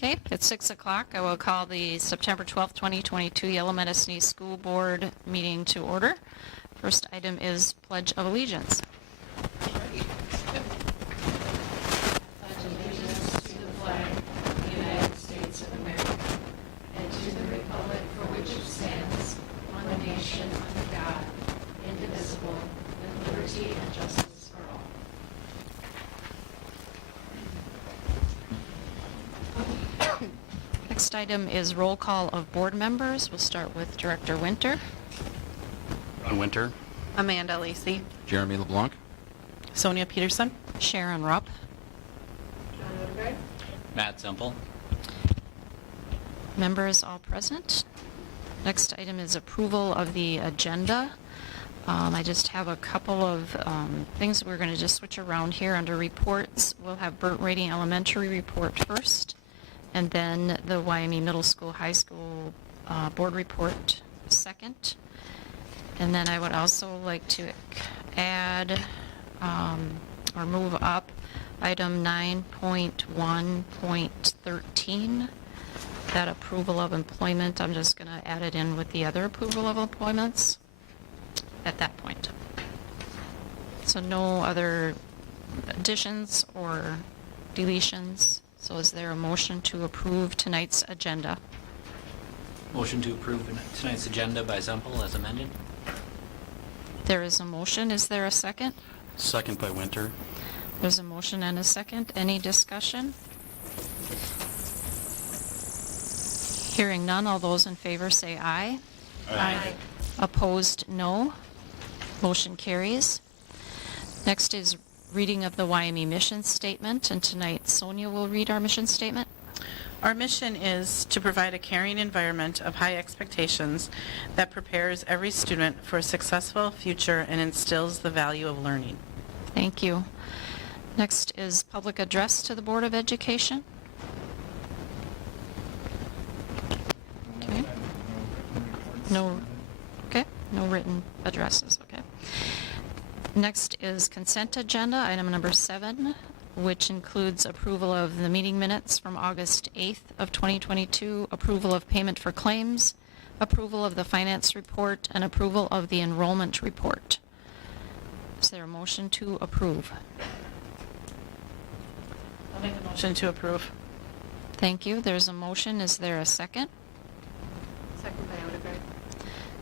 Okay, it's 6 o'clock. I will call the September 12th, 2022 Yellow Medicine School Board meeting to order. First item is Pledge of Allegiance. Pledge allegiance to the flag of the United States of America and to the republic for which it stands, one nation under God, indivisible, with liberty and justice for all. Next item is roll call of board members. We'll start with Director Winter. Ron Winter. Amanda Lacey. Jeremy LeBlanc. Sonia Peterson. Sharon Rupp. John Odegaard? Matt Semple. Members all present. Next item is approval of the agenda. I just have a couple of things we're going to just switch around here under reports. We'll have Burt Rating Elementary report first, and then the Wyoming Middle School, High School board report second. And then I would also like to add or move up item 9.1.13, that approval of employment. I'm just going to add it in with the other approval of employments at that point. So no other additions or deletions. So is there a motion to approve tonight's agenda? Motion to approve tonight's agenda by Semple as amended. There is a motion. Is there a second? Second by Winter. There's a motion and a second. Any discussion? Hearing none, all those in favor say aye. Aye. Opposed, no. Motion carries. Next is reading of the Wyoming mission statement, and tonight Sonia will read our mission statement. Our mission is to provide a caring environment of high expectations that prepares every student for a successful future and instills the value of learning. Thank you. Next is public address to the Board of Education. Okay. No written addresses, okay. Next is consent agenda, item number 7, which includes approval of the meeting minutes from August 8th of 2022, approval of payment for claims, approval of the finance report, and approval of the enrollment report. Is there a motion to approve? I'll make a motion to approve. Thank you. There's a motion. Is there a second? Second by Odegaard.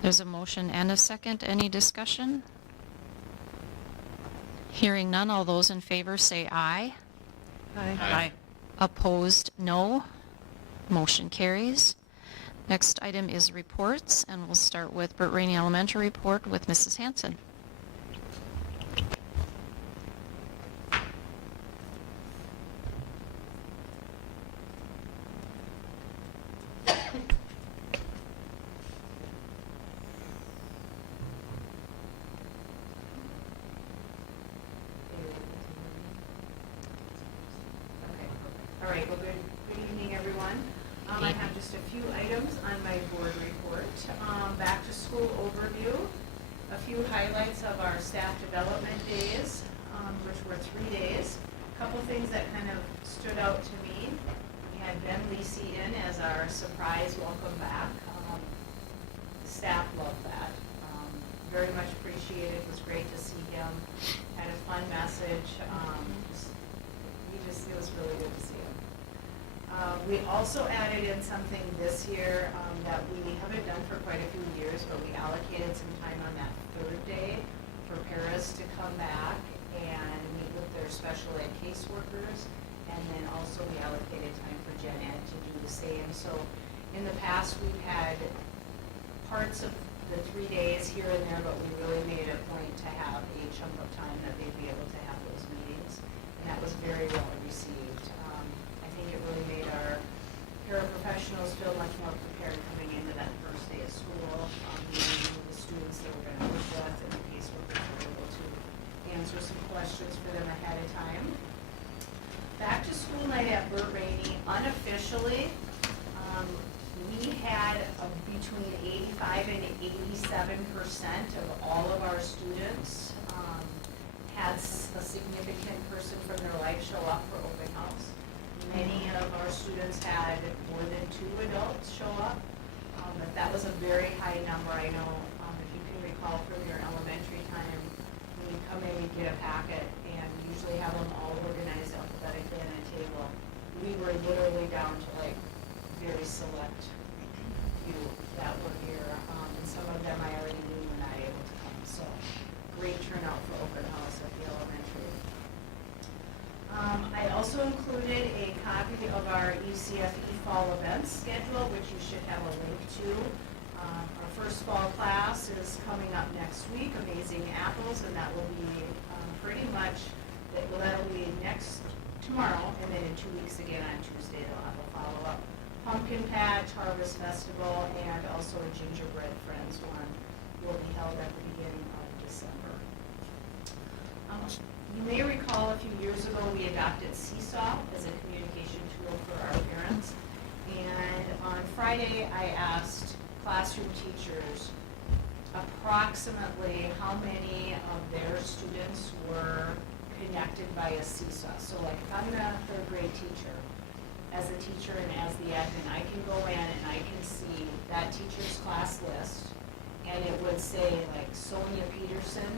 There's a motion and a second. Any discussion? Hearing none, all those in favor say aye. Aye. Opposed, no. Motion carries. Next item is reports, and we'll start with Burt Rainey Elementary report with Mrs. Hanson. All right, well, good evening, everyone. I have just a few items on my board report. Back to school overview, a few highlights of our staff development days, which were 3 days. A couple things that kind of stood out to me. We had Ben Lisi in as our surprise welcome back. The staff loved that. Very much appreciated. It was great to see him. Had a fun message. It was really good to see him. We also added in something this year that we haven't done for quite a few years, but we allocated some time on that third day for paras to come back and meet with their special ed caseworkers, and then also we allocated time for gen ed to do the same. So in the past we've had parts of the 3 days here and there, but we really made it a point to have a chunk of time that they'd be able to have those meetings, and that was very well received. I think it really made our paraprofessionals feel much more prepared coming into that first day of school. Meeting the students that we're going to work with, and the caseworkers were able to answer some questions for them ahead of time. Back to school night at Burt Rainey, unofficially, we had a of all of our students had a significant person from their life show up for open house. Many of our students had more than 2 adults show up, but that was a very high number. I know if you can recall from your elementary time, when you come in, you get a packet, and we usually have them all organized alphabetically on a table. We were literally down to like very select few that were here, and some of them I already knew were not able to come. So great turnout for open house at the elementary. I also included a copy of our ECFE fall events schedule, which you should have a link to. Our first fall class is coming up next week, Amazing Apples, and that will be pretty much, that'll be tomorrow, and then in 2 weeks again on Tuesday, they'll have a follow-up. Pumpkin Patch, Harvest Festival, and also a Gingerbread Friends one will be held at the beginning of December. You may recall a few years ago we adopted Seesaw as a communication tool for our parents. And on Friday I asked classroom teachers approximately how many of their students were connected by a Seesaw. So like if I'm a third grade teacher, as a teacher and as the admin, I can go in and I can see that teacher's class list, and it would say like Sonia Peterson,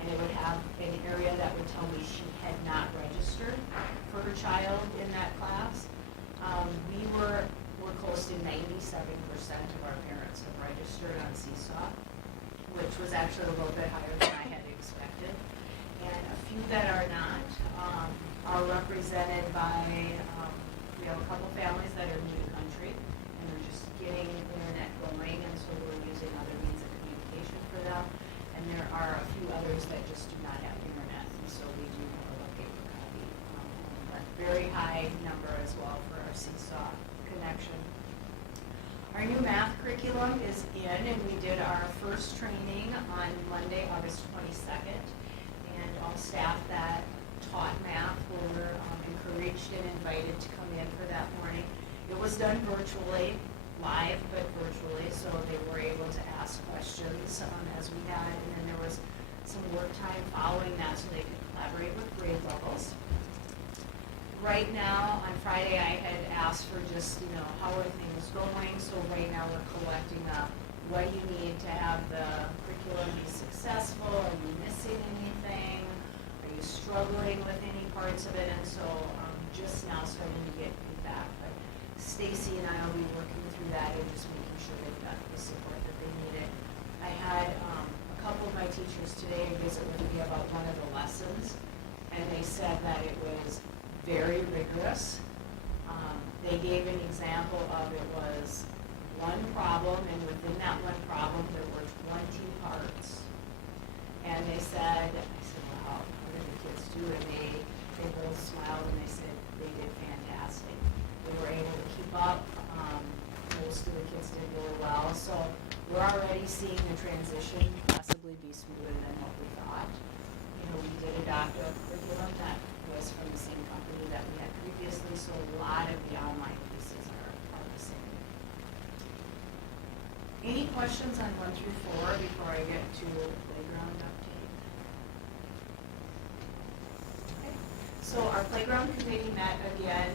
and it would have an area that would tell me she had not registered for her child in that class. We're close to 97% of our parents have registered on Seesaw, which was actually a little bit higher than I had expected. And a few that are not are represented by, we have a couple families that are new to country, and they're just getting internet going, and so we're using other means of communication for them. And there are a few others that just do not have internet, and so we do more of a paper copy. But very high number as well for our Seesaw connection. Our new math curriculum is in, and we did our first training on Monday, August 22nd. And all staff that taught math were encouraged and invited to come in for that morning. It was done virtually, live, but virtually, so they were able to ask questions as we had, and then there was some work time following that so they could collaborate with grade levels. Right now, on Friday, I had asked for just, how are things going? So right now we're collecting what you need to have the curriculum be successful. Are you missing anything? Are you struggling with any parts of it? And so just now starting to get feedback. But Stacy and I will be working through that and just making sure they've got the support that they needed. I had a couple of my teachers today visit with me about one of the lessons, and they said that it was very rigorous. They gave an example of it was one problem, and within that one problem there were 20 parts. And I said, wow, how did the kids do? And they both smiled and they said they did fantastic. They were able to keep up. Most of the kids did really well. So we're already seeing the transition possibly be smoother than what we thought. We did adopt a curriculum that was from the same company that we had previously, so a lot of the online pieces are the same. Any questions on 1 through 4 before I get to the playground update? Okay. So our playground committee met again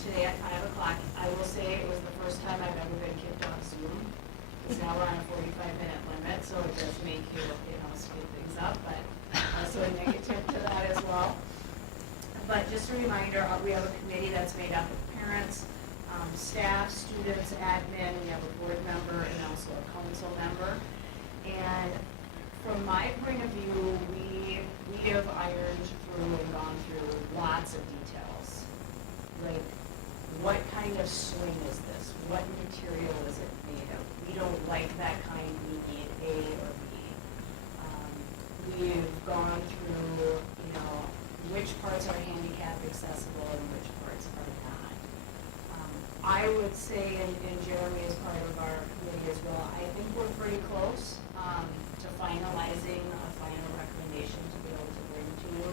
today at 5 o'clock. I will say it was the first time I've ever been kicked off Zoom. It's now we're on a 45-minute limit, so it does make you, speed things up, but also a negative to that as well. But just a reminder, we have a committee that's made up of parents, staff, students, admin, we have a board member, and also a council member. And from my point of view, we have ironed through and gone through lots of details. Like, what kind of swing is this? What material is it made of? We don't like that kind, we need A or B. We've gone through, which parts are handicap accessible and which parts are not. I would say, and Jeremy is part of our committee as well, I think we're pretty close to finalizing a final recommendation to be able to bring to you.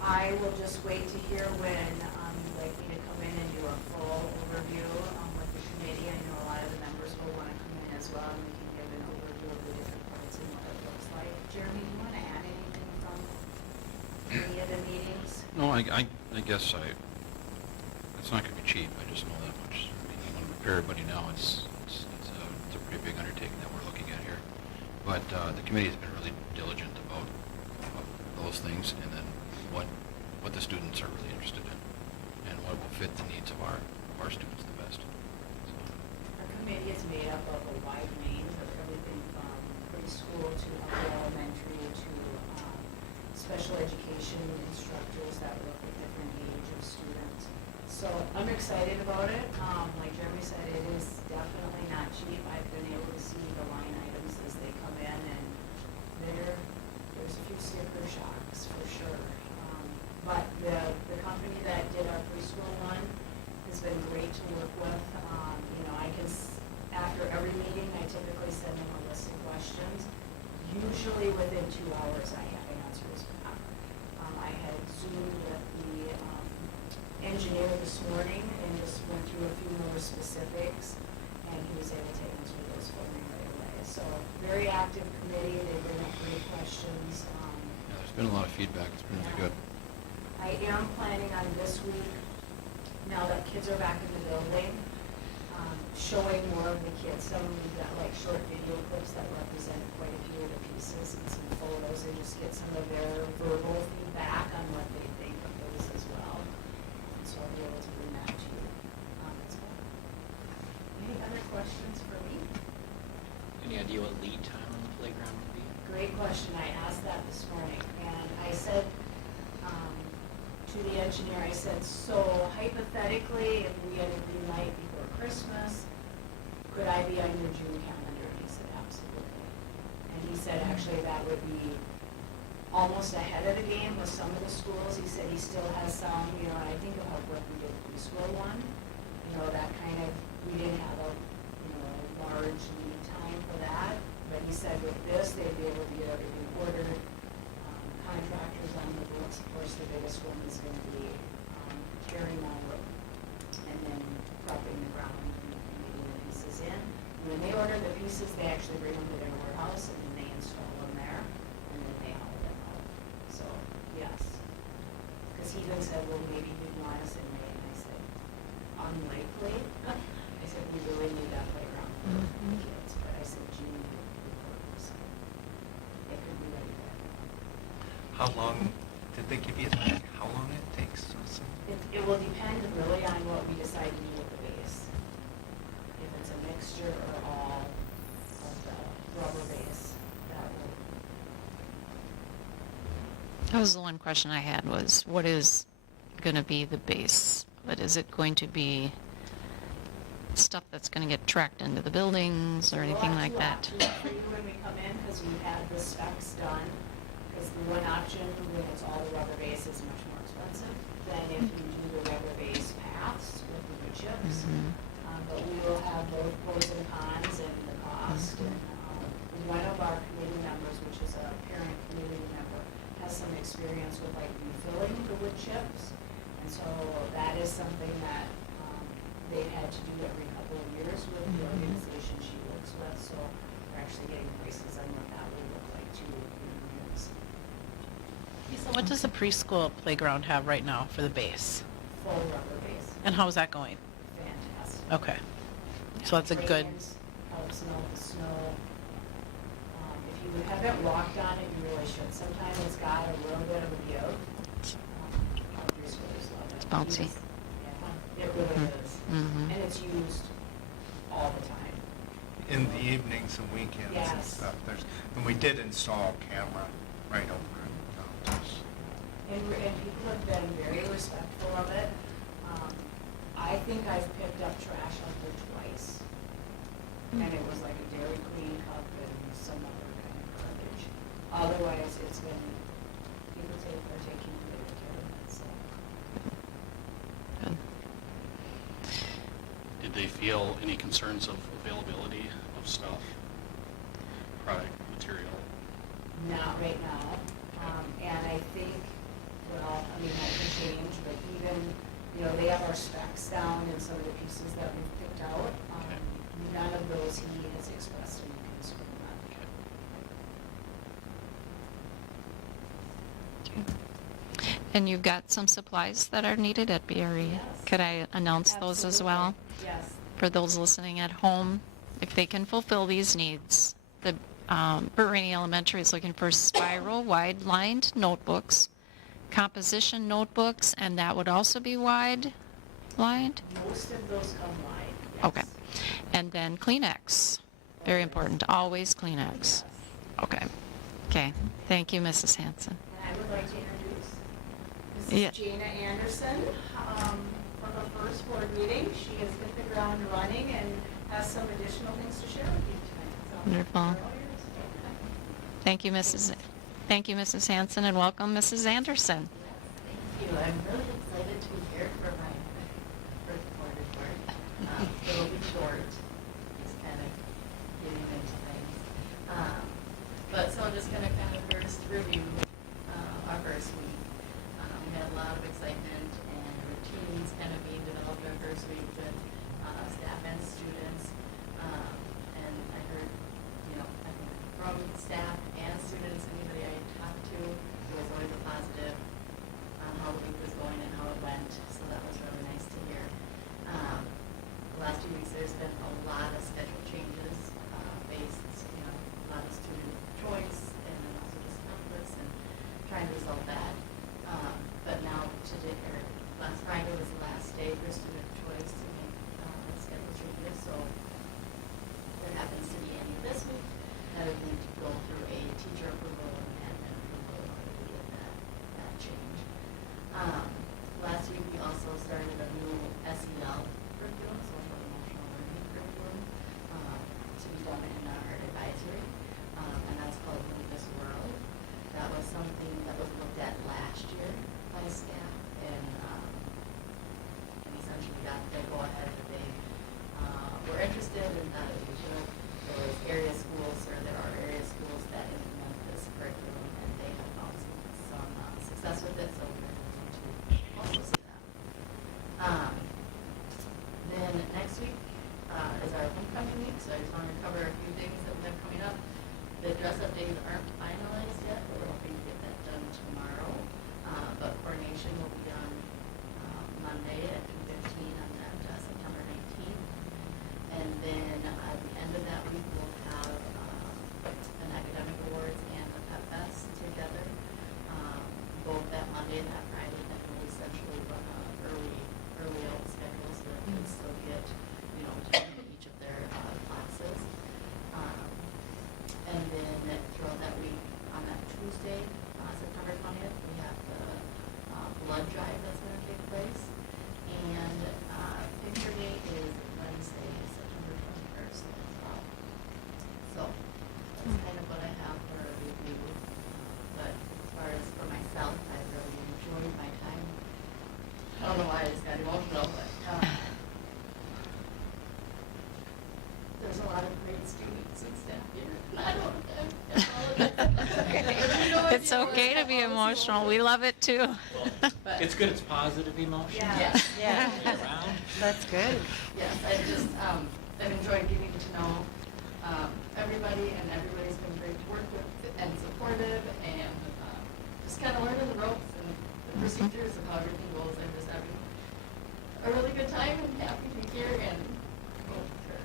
I will just wait to hear when you'd like me to come in and do a full overview with the committee. I know a lot of the members will want to come in as well, and we can No, I guess it's not going to be cheap. I just know that much. I mean, you want to prepare everybody now. It's a pretty big undertaking that we're looking at here. But the committee has been really diligent about those things, and then what the students are really interested in, and what will fit the needs of our students the best. So, Our committee is made up of a wide range of everything from preschool to upper elementary to special education instructors that work with different age of students. So I'm excited about it. Like Jeremy said, it is definitely not cheap. I've been able to see the line items as they come in, and there's a few sticker shocks for sure. But the company that did our preschool one has been great to work with. After every meeting, I typically send them a list of questions. Usually within 2 hours, I have answers back. I had Zoomed with the engineer this morning and just went through a few more specifics, and he was able to answer those for me right away. So very active committee. They bring up great questions. yeah, there's been a lot of feedback. It's been really good. I am planning on this week, now that kids are back in the building, showing more of the kids. Some of we've got like short video clips that represent quite a few of the pieces and some photos, and just get some of their verbal feedback on what they think of those as well. And so I'll be able to bring that to you as well. Any other questions for me? Any idea what lead time on the playground would be? Great question. I asked that this morning, and I said to the engineer, I said, so hypothetically, if we had a green light before Christmas, could I be on your June calendar? And he said, absolutely. And he said, actually, that would be almost ahead of the game with some of the schools. He said he still has some, and I think about what we did preschool one, that kind of, we didn't have a large lead time for that. But he said with this, they'd be able to get everything ordered. Contractors on the books, of course, the biggest one is going to be carrying over and then prepping the ground and getting the pieces in. When they order the pieces, they actually bring them to their warehouse, and then they install them there, and then they haul them out. So, yes. Because he even said, well, maybe you'd want us in May, and I said, unlikely. I said, we really need that playground for the kids, but I said, June would work, so it could be ready there. How long, did they give you how long it takes to assemble? It will depend really on what we decide to do with the base. If it's a mixture or all of the rubber base, that will. That was the one question I had, was what is going to be the base? But is it going to be stuff that's going to get tracked into the buildings or anything like that? We'll have to when we come in, because we've had the specs done. Because the one option, when it's all the rubber base, is much more expensive than if you do the rubber base paths with the wood chips. But we will have both pros and cons and the cost. And one of our committee members, which is a parent committee member, has some experience with like refilling the wood chips. And so that is something that they've had to do every couple of years with the organization she works with. So we're actually getting prices on what that will look like too. So what does the preschool playground have right now for the base? Full rubber base. And how is that going? Fantastic. Okay. So that's a good, Trains, helps melt the snow. If you haven't walked on it, you really should. Sometimes it's got a little bit of a give. Our preschoolers love it. It's bouncy. Yeah, it really is. And it's used all the time. In the evenings and weekends and Yes. stuff, and we did install camera right over it. And people have been very respectful of it. I think I've picked up trash out there twice. And it was like a Dairy Queen cup and some other kind of garbage. Otherwise, it's been, people are taking good care of it, so. Good. Did they feel any concerns of availability of stuff, product, material? Not right now. And I think, well, I mean, that can change, but even, they have our specs down and some of the pieces that we've picked out. None of those he has expressed any concern about. Okay. And you've got some supplies that are needed at BRE. Yes. Could I announce those as well? Absolutely. Yes. For those listening at home, if they can fulfill these needs. The Burt Rainey Elementary is looking for spiral wide-lined notebooks, composition notebooks, and that would also be wide-lined? Most of those come wide, yes. Okay. And then Kleenex. Very important. Always Kleenex. Yes. Okay. Okay. Thank you, Mrs. Hanson. And I would like to introduce Yeah. Mrs. Jana Anderson from the first board meeting. She has hit the ground running and has some additional things to share with you tonight. So, Wonderful. you're all yours. Thank you, Mrs. Hanson, and welcome, Mrs. Anderson. Thank you. I'm really excited to be here for my first board report. It'll be short, just kind of getting into things. So I'm just going to kind of first review our first week. We had a lot of excitement and routines kind of being developed our first week with staff and students. And I heard, I think from staff and students, anybody I talked to, it was always a positive on how the week was going and how it went, so that was really nice to hear. The last 2 weeks, there's been a lot of schedule changes, based, a lot of student choice, and then also just conflicts, and trying to resolve that. But now, today, or last Friday was the last day for student choice to make schedule changes, so there happens to be any this week that would need to go through a teacher approval and admin approval in order to get that change. Last week we also started a new SEL curriculum, social emotional learning curriculum, to be done in our advisory, and that's called Move This World. That was something that was looked at last year by staff, and essentially got the go ahead that they were interested in that it was good. There was area schools, or there are area schools that implement this curriculum, and they have found some success with it, so we're going to also see that. Then next week is our homecoming week, so I just want to cover a few things that we have coming up. The dress-up days aren't finalized yet, but we're hoping to get that done tomorrow. But coordination will be on Monday at 2:15 on that September 19th. And then at the end of that week, we'll have an academic awards and a pep fest together. Both that Monday and that Friday, that will essentially run a early out schedule so that kids still get, time in each of their classes. And then throughout that week, on that Tuesday, September 20th, we have the blood drive that's going to take place. And picture day is Wednesday, September 21st as well. So that's kind of what I have for a review. But as far as for myself, I really enjoyed my time. I don't know why I just got emotional, but there's a lot of great students and staff here. I don't It's okay to be emotional. We love it too. Well, it's good it's positive emotion. Yeah. Yes. Around. That's good. Yes, I just, I've enjoyed getting to know everybody, and everybody's been great to work with and supportive, and just kind of learning the ropes and the procedures of how everything goes, and just having a really good time and happy to be here, and hope for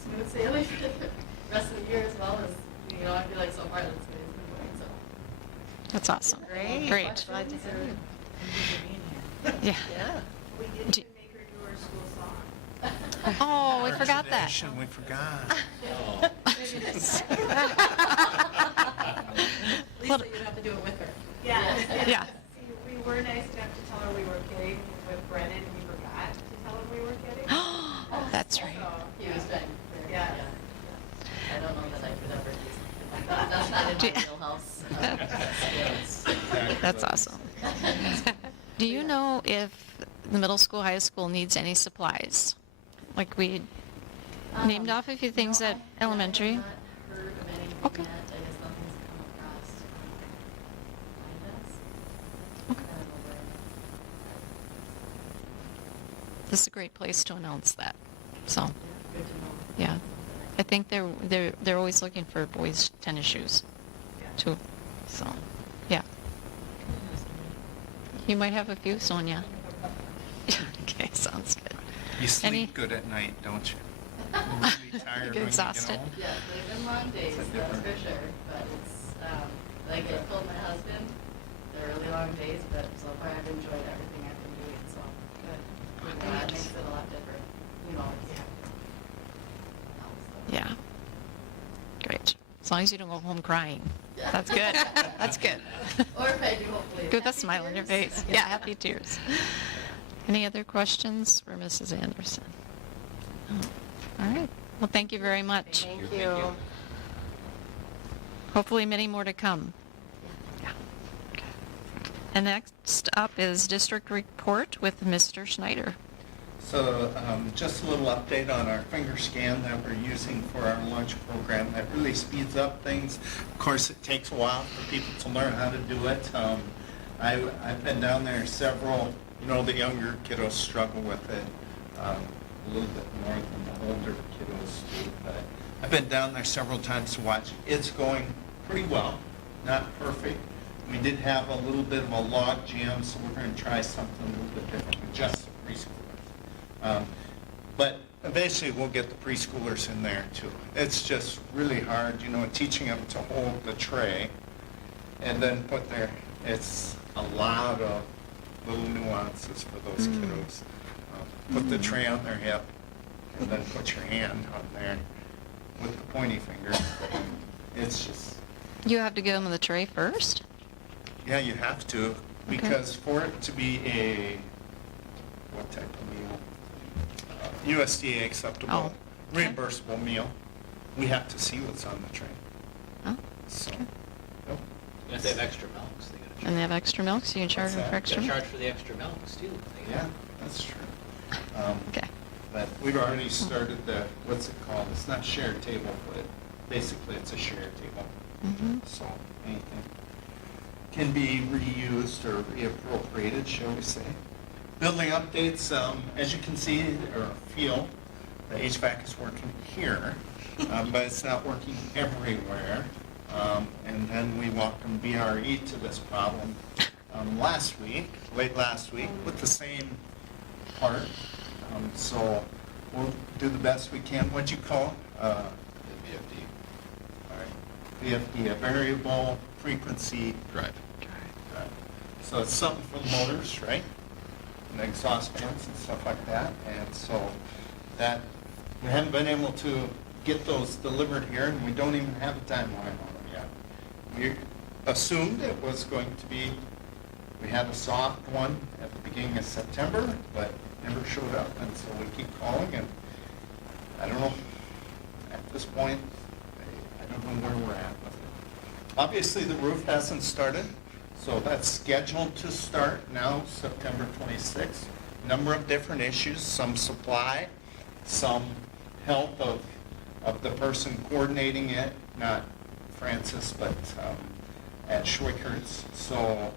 smooth sailing for the rest of the year as well as, I feel like so far that's good it's been going, so. That's awesome. Great. Great. Glad to hear it. Yeah. Yeah. We didn't even make her do her school song. Oh, we forgot that. We forgot. Lisa, you'd have to do it with her. Yeah. Yeah. See, we were nice enough to tell her we were kidding with Brennan. We forgot to tell her we were kidding. That's right. So, He was trying. Yeah. I don't know that I could ever do something like that. That's not in my wheelhouse. Skills. That's awesome. Do you know if the middle school, high school needs any supplies? Like we named off a few things No, at I elementary. have not heard of anything Okay. yet. I guess nothing's come across my desk. Okay. I don't know where. This is a great place to announce that. So, Yeah, good to know. yeah. I think they're always looking for boys' tennis shoes Yeah. too. So, yeah. You might have a few, Sonia. Okay, sounds good. You Any- sleep good at night, don't you? Really tired when you get Exhausted. home? Yes, they've been long days, It's a that's different- for sure, but it's, like I told my husband, they're really long days, but so far I've enjoyed everything I've been doing, so good. Yeah, it makes it a lot different, you know, it's, Yeah. Great. As long as you don't go home crying. Yeah. That's good. That's good. Or if I do, hopefully. Good with a happy smile on your tears. face. Yeah, happy tears. Any other questions for Mrs. Anderson? No. All right. Well, thank you very much. Thank you. Hopefully many more to come. Yeah. Okay. And next up is district report with Mr. Schneider. So just a little update on our finger scan that we're using for our lunch program. That really speeds up things. Of course, it takes a while for people to learn how to do it. I've been down there several, the younger kiddos struggle with it a little bit more than the older kiddos do. But I've been down there several times to watch. It's going pretty well, not perfect. We did have a little bit of a log jam, so we're going to try something a little bit different with just the preschoolers. But eventually we'll get the preschoolers in there too. It's just really hard, teaching them to hold the tray and then it's a lot of little nuances for those kiddos. Put the tray on their hip and then put your hand on there with the pointy finger. It's just, You have to give them the tray first? yeah, you have to, because for it to be what type of meal? USDA acceptable, Oh, okay. reimbursable meal, we have to see what's on the tray. Oh, So, okay. yep. If they have extra milks, they gotta charge. And they have extra milk, so you can charge What's them for that? extra Gotta milk? charge for the extra milks too. They Yeah, gotta- that's true. Okay. But we've already started what's it called? It's not shared table, but basically it's a shared table. Mhm. So anything can be reused or reappropriated, shall we say. Building updates, as you can see or feel, the HVAC is working here, but it's not working everywhere. And then we welcomed BRE to this problem late last week, with the same part. So we'll do the best we can. What'd you call it? VFD, All right. VFD, a variable frequency drive. drive. So it's something for the motors, right? And the exhaust fans and stuff like that. And so that, we haven't been able to get those delivered here, and we don't even have a timeline on them yet. We assumed it was going to be, we had a soft one at the beginning of September, but never showed up, and so we keep calling, and I don't know, at this point, I don't know where we're at with it. Obviously, the roof hasn't started, so that's scheduled to start now, September 26th. Number of different issues, some supply, some help of the person coordinating it, not Francis, but at Schwickert's. So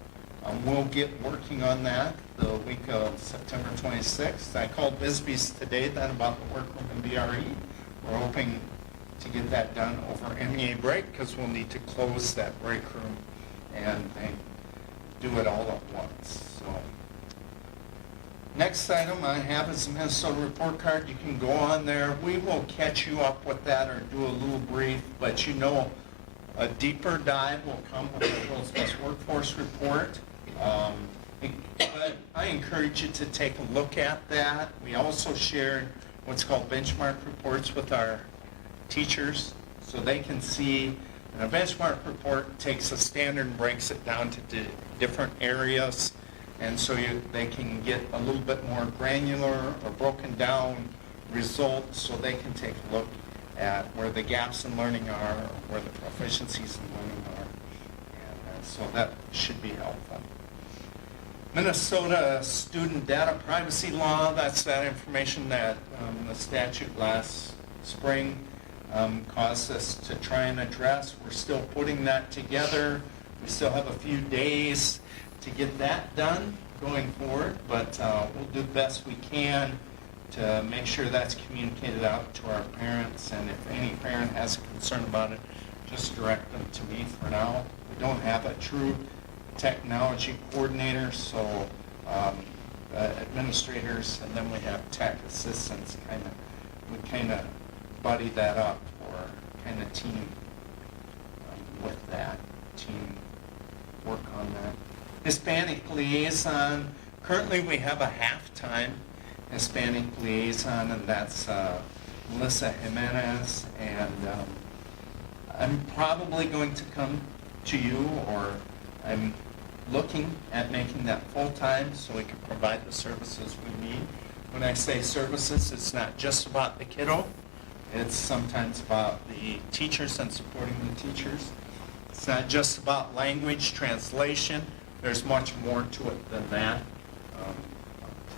we'll get working on that the week of September 26th. I called Bisbee's today then about the workroom in BRE. We're hoping to get that done over MEA break, because we'll need to close that break room and do it all at once. So next item I have is the Minnesota report card. You can go on there. We will catch you up with that or do a little brief, but a deeper dive will come with the world's best workforce report. But I encourage you to take a look at that. We also shared what's called benchmark reports with our teachers, so they can see. And a benchmark report takes a standard and breaks it down to different areas, and so they can get a little bit more granular or broken down results, so they can take a look at where the gaps in learning are, or where the proficiencies in learning are. And so that should be helpful. Minnesota student data privacy law, that's that information that the statute last spring caused us to try and address. We're still putting that together. We still have a few days to get that done going forward, but we'll do the best we can to make sure that's communicated out to our parents, and if any parent has a concern about it, just direct them to me for now. We don't have a true technology coordinator, so administrators, and then we have tech assistants. We kind of buddy that up, or kind of team with that, team work on that. Hispanic liaison, currently we have a half-time Hispanic liaison, and that's Melissa Jimenez, and I'm probably going to come to you, or I'm looking at making that full-time so we can provide the services we need. When I say services, it's not just about the kiddo. It's sometimes about the teachers and supporting the teachers. It's not just about language translation. There's much more to it than that.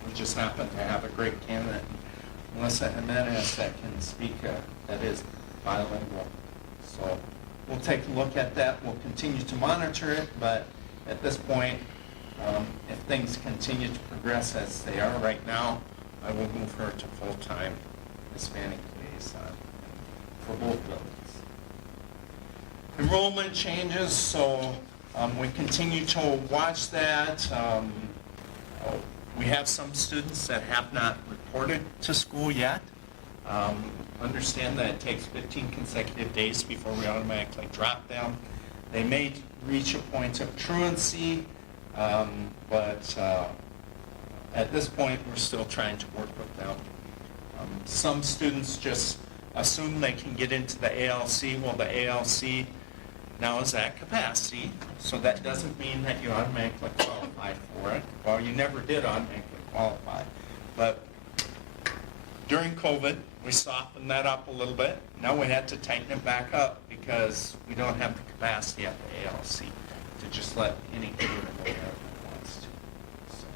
We just happen to have a great candidate, Melissa Jimenez, that can speak, that is bilingual. So we'll take a look at that. We'll continue to monitor it, but at this point, if things continue to progress as they are right now, I will move her to full-time Hispanic liaison for both buildings. Enrollment changes, so we continue to watch that. We have some students that have not reported to school yet. Understand that it takes 15 consecutive days before we automatically drop them. They may reach a point of truancy, but at this point, we're still trying to work with them. Some students just assume they can get into the ALC. Well, the ALC now is at capacity, so that doesn't mean that you automatically qualify for it. Well, you never did automatically qualify. But during COVID, we softened that up a little bit. Now we had to tighten it back up because we don't have the capacity at the ALC to just let any kid in there who wants to. So.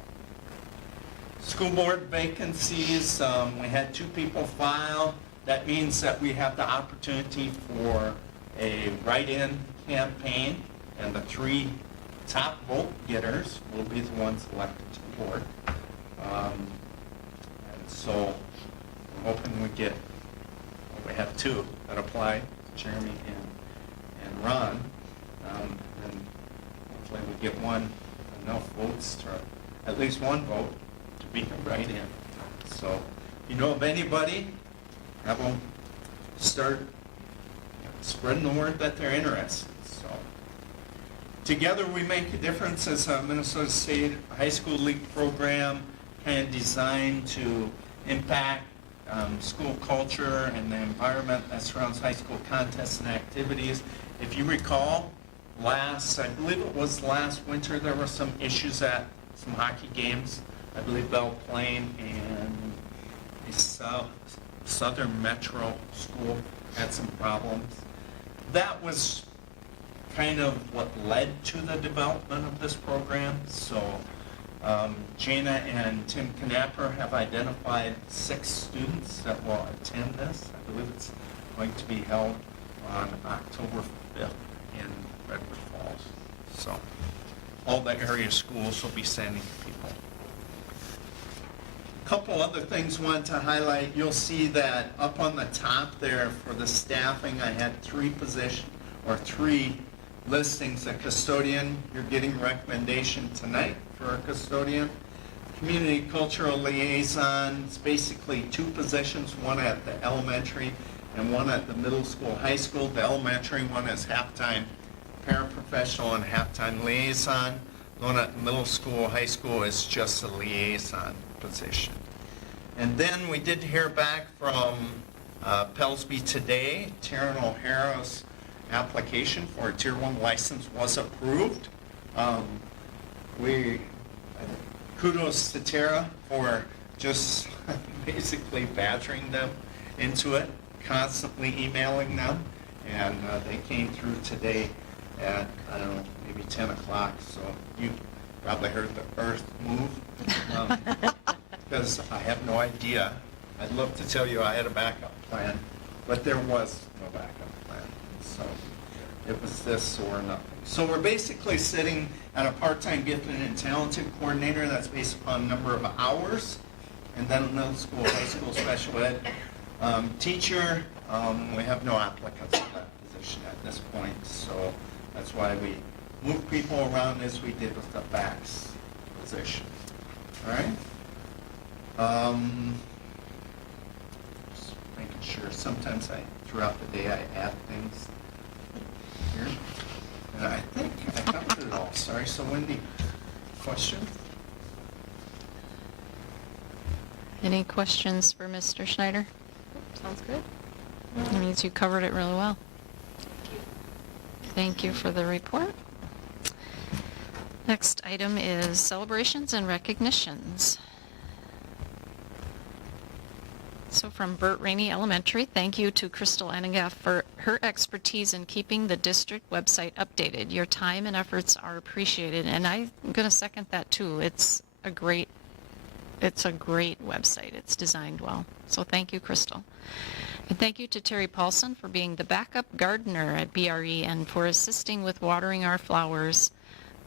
School board vacancies, we had 2 people file. That means that we have the opportunity for a write-in campaign, and the 3 top vote getters will be the ones elected to the board. And so we're hoping we get, well, we have 2 that apply, Jeremy and Ron, and hopefully we get enough votes, to at least 1 vote to be a write-in. So if you know of anybody, have them start spreading the word that they're interested. So together we make a difference as a Minnesota State High School League program, kind of designed to impact school culture and the environment that surrounds high school contests and activities. If you recall, I believe it was last winter, there were some issues at some hockey games. I believe Belle Plaine and the Southern Metro School had some problems. That was kind of what led to the development of this program. So Jana and Tim Knapper have identified 6 students that will attend this. I believe it's going to be held on October 5th in Redwood Falls. So all the area schools will be sending people. A couple other things I wanted to highlight. You'll see that up on the top there for the staffing, I had 3 listings. A custodian, you're getting recommendation tonight for a custodian. Community cultural liaison, it's basically 2 positions, one at the elementary and one at the middle school, high school. The elementary one is half-time paraprofessional and half-time liaison. The one at middle school, high school is just a liaison position. And then we did hear back from Pellsby today. Taryn O'Hara's application for a Tier 1 license was approved. Kudos to Tara for just basically badgering them into it, constantly emailing them, and they came through today at, I don't know, maybe 10 o'clock, so you probably heard the earth move, because I have no idea. I'd love to tell you I had a backup plan, but there was no backup plan, so it was this or nothing. So we're basically sitting at a part-time gifted and talented coordinator that's based upon number of hours, and then a middle school, high school special ed teacher. We have no applicants for that position at this point, so that's why we move people around as we did with the backs position. All right? Just making sure. Sometimes throughout the day, I add things here. And I think I covered it all. Sorry. So Wendy, question? Any questions for Mr. Schneider? Sounds good. That means you covered it really well. Thank you for the report. Next item is celebrations and recognitions. So from Burt Rainey Elementary, thank you to Crystal Enningaff for her expertise in keeping the district website updated. Your time and efforts are appreciated, and I'm going to second that too. It's a great website. It's designed well. So thank you, Crystal. And thank you to Terry Paulson for being the backup gardener at BRE and for assisting with watering our flowers.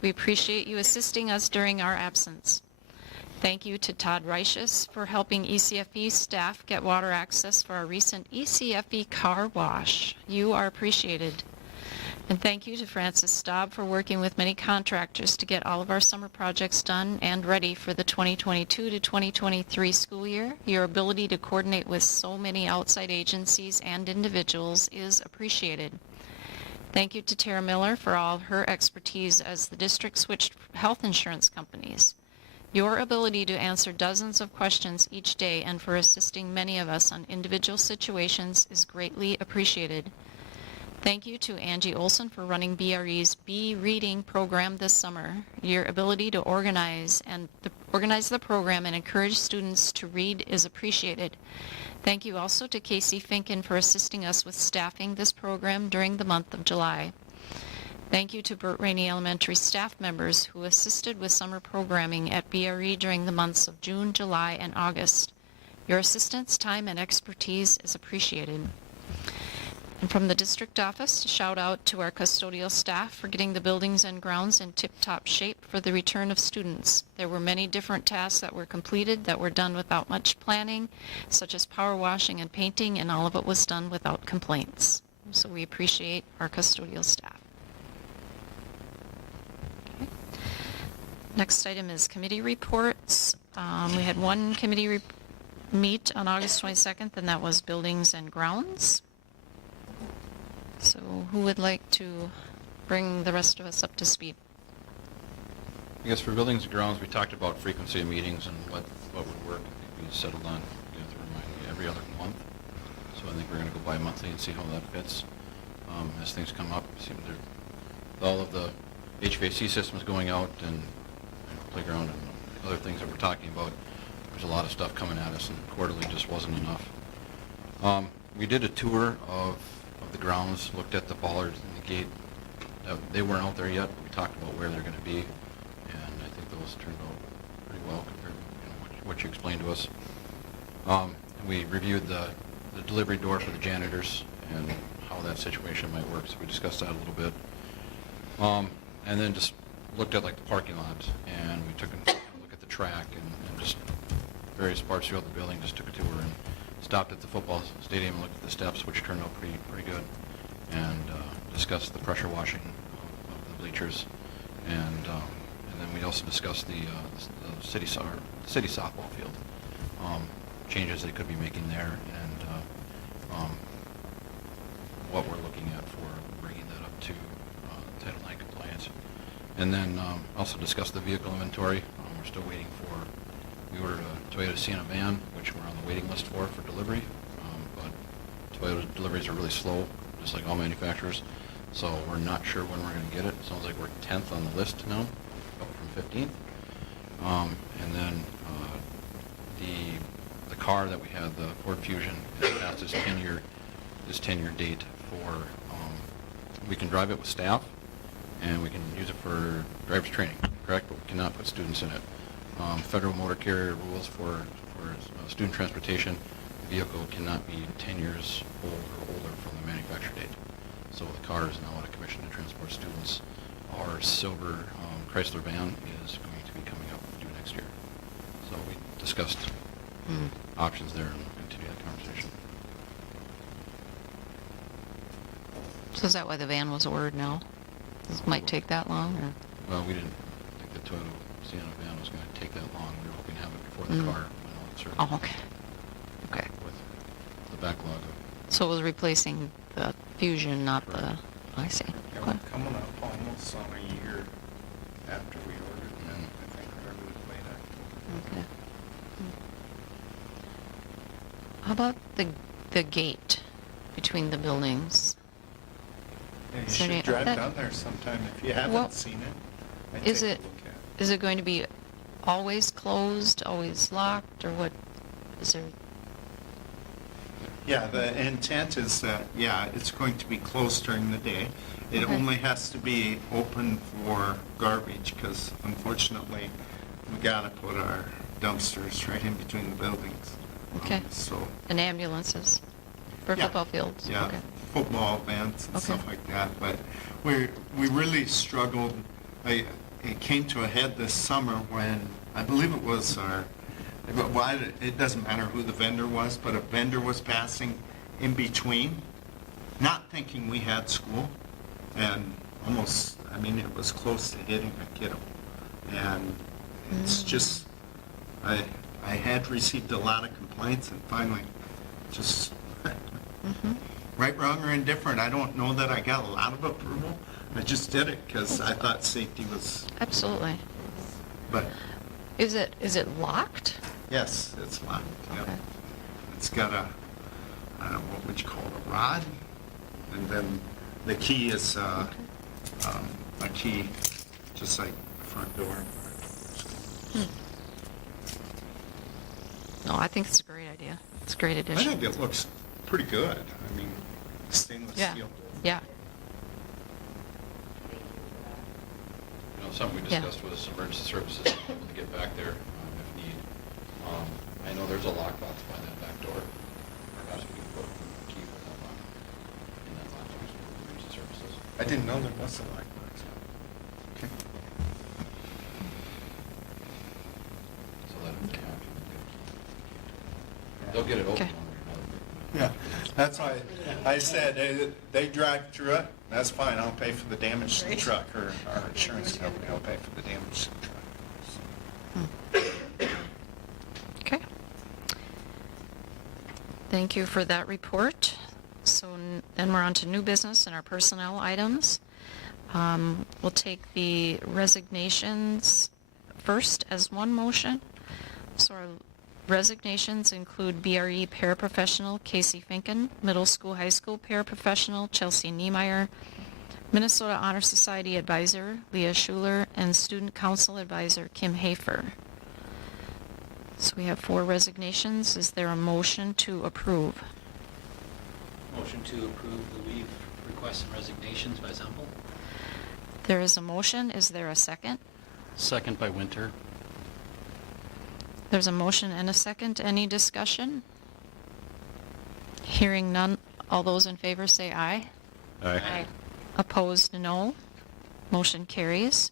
We appreciate you assisting us during our absence. Thank you to Todd Reiches for helping ECFE staff get water access for our recent ECFE car wash. You are appreciated. And thank you to Francis Staub for working with many contractors to get all of our summer projects done and ready for the 2022 to 2023 school year. Your ability to coordinate with so many outside agencies and individuals is appreciated. Thank you to Tara Miller for all her expertise as the district switched health insurance companies. Your ability to answer dozens of questions each day and for assisting many of us on individual situations is greatly appreciated. Thank you to Angie Olson for running BRE's Bee Reading program this summer. Your ability to organize the program and encourage students to read is appreciated. Thank you also to Casey Finken for assisting us with staffing this program during the month of July. Thank you to Burt Rainey Elementary staff members who assisted with summer programming at BRE during the months of June, July, and August. Your assistance, time, and expertise is appreciated. And from the district office, a shout out to our custodial staff for getting the buildings and grounds in tip-top shape for the return of students. There were many different tasks that were completed that were done without much planning, such as power washing and painting, and all of it was done without complaints. So we appreciate our custodial staff. Okay. Next item is committee reports. We had one committee meet on August 22nd, and that was buildings and grounds. So who would like to bring the rest of us up to speed? I guess for buildings and grounds, we talked about frequency of meetings and what would work. I think we settled on every other month. So I think we're going to go bi-monthly and see how that fits. As things come up, it seems with all of the HVAC systems going out and playground and other things that we're talking about, there's a lot of stuff coming at us, and quarterly just wasn't enough. We did a tour of the grounds, looked at the bollards and the gate. They weren't out there yet, but we talked about where they're going to be, and I think those turned out pretty well compared to what you explained to us. We reviewed the delivery door for the janitors and how that situation might work, so we discussed that a little bit. And then just looked at like the parking lot, and we took a look at the track and just various parts throughout the building, just took a tour and stopped at the football stadium and looked at the steps, which turned out pretty good, and discussed the pressure washing of the bleachers, and then we also discussed the city softball field, changes they could be making there, and what we're looking at for bringing that up to Title IX compliance, and then also discussed the vehicle inventory. We're still waiting for. We ordered a Toyota Sienna van, which we're on the waiting list for delivery, but Toyota deliveries are really slow, just like all manufacturers, so we're not sure when we're going to get it. It sounds like we're 10th on the list now, up from 15th. And then the car that we had, the Ford Fusion, is past its 10-year date for, we can drive it with staff, and we can use it for driver's training, correct? But we cannot put students in it. Federal motor carrier rules for student transportation, the vehicle cannot be 10 years old or older from the manufacture date. So the car is now out of commission to transport students. Our silver Chrysler van is going to be coming up due next year. So we discussed options there and we'll continue that conversation. So is that why the van was ordered now? This might take that long, or? Well, we didn't think the Toyota Sienna van was going to take that long. We were hoping to have it before the car. Certainly Oh, okay. Okay. with the backlog of. So it was replacing the Fusion, not the, Correct. I see. Yeah, Okay. we're coming up almost on a year after we ordered them, I think, or late October. Okay. How about the gate between the buildings? Yeah, you Is there should any- drive that- down there sometime if you Well, haven't seen it. I'd Is take a it, look at it. is it going to be always closed, always locked, or what? Is there, Yeah, the intent is that, yeah, it's going to be closed during the day. It Okay. only has to be open for garbage, because unfortunately, we gotta put our dumpsters right in between the buildings. Okay. So, and ambulances for Yeah. football fields? yeah, Okay. football events and Okay. stuff like that, but we really struggled. It came to a head this summer when, I believe it was it doesn't matter who the vendor was, but a vendor was passing in between, not thinking we had school, and almost, I mean, it was close to hitting a kiddo. And it's just, I had received a lot of complaints, and finally, just, right, wrong, or indifferent, I don't know that I got a lot of approval. I just did it because I thought safety was, Absolutely. but Is it locked? yes, it's locked. Yep. Okay. It's got a, I don't know, what would you call it, a rod? And then the key is a key, just like the front door. No, I think it's a great idea. It's a great I addition. think it looks pretty good. I mean, stainless Yeah. steel. Yeah. You know, something we Yeah. discussed was emergency services, to get back there if need. I know there's a lockbox by that back door. Perhaps we can put a key for that lock in that lockbox for emergency services. I didn't know there was a lockbox. Okay. So that if they have to, they'll get it open Okay. one way or another. Yeah, that's why I said, they drive through it, that's fine, I'll pay for the damage to the truck, or our insurance company will pay for the damage to the truck. Okay. Thank you for that report. So then we're on to new business and our personnel items. We'll take the resignations first as one motion. So our resignations include BRE paraprofessional Casey Finken, middle school, high school paraprofessional Chelsea Niemeyer, Minnesota Honor Society advisor Leah Schuler, and student council advisor Kim Hafer. So we have 4 resignations. Is there a motion to approve? Motion to approve the leave requests and resignations by Zempel. There is a motion. Is there a second? Second by Winter. There's a motion and a second. Any discussion? Hearing none. All those in favor say aye. Aye. Opposed, no. Motion carries.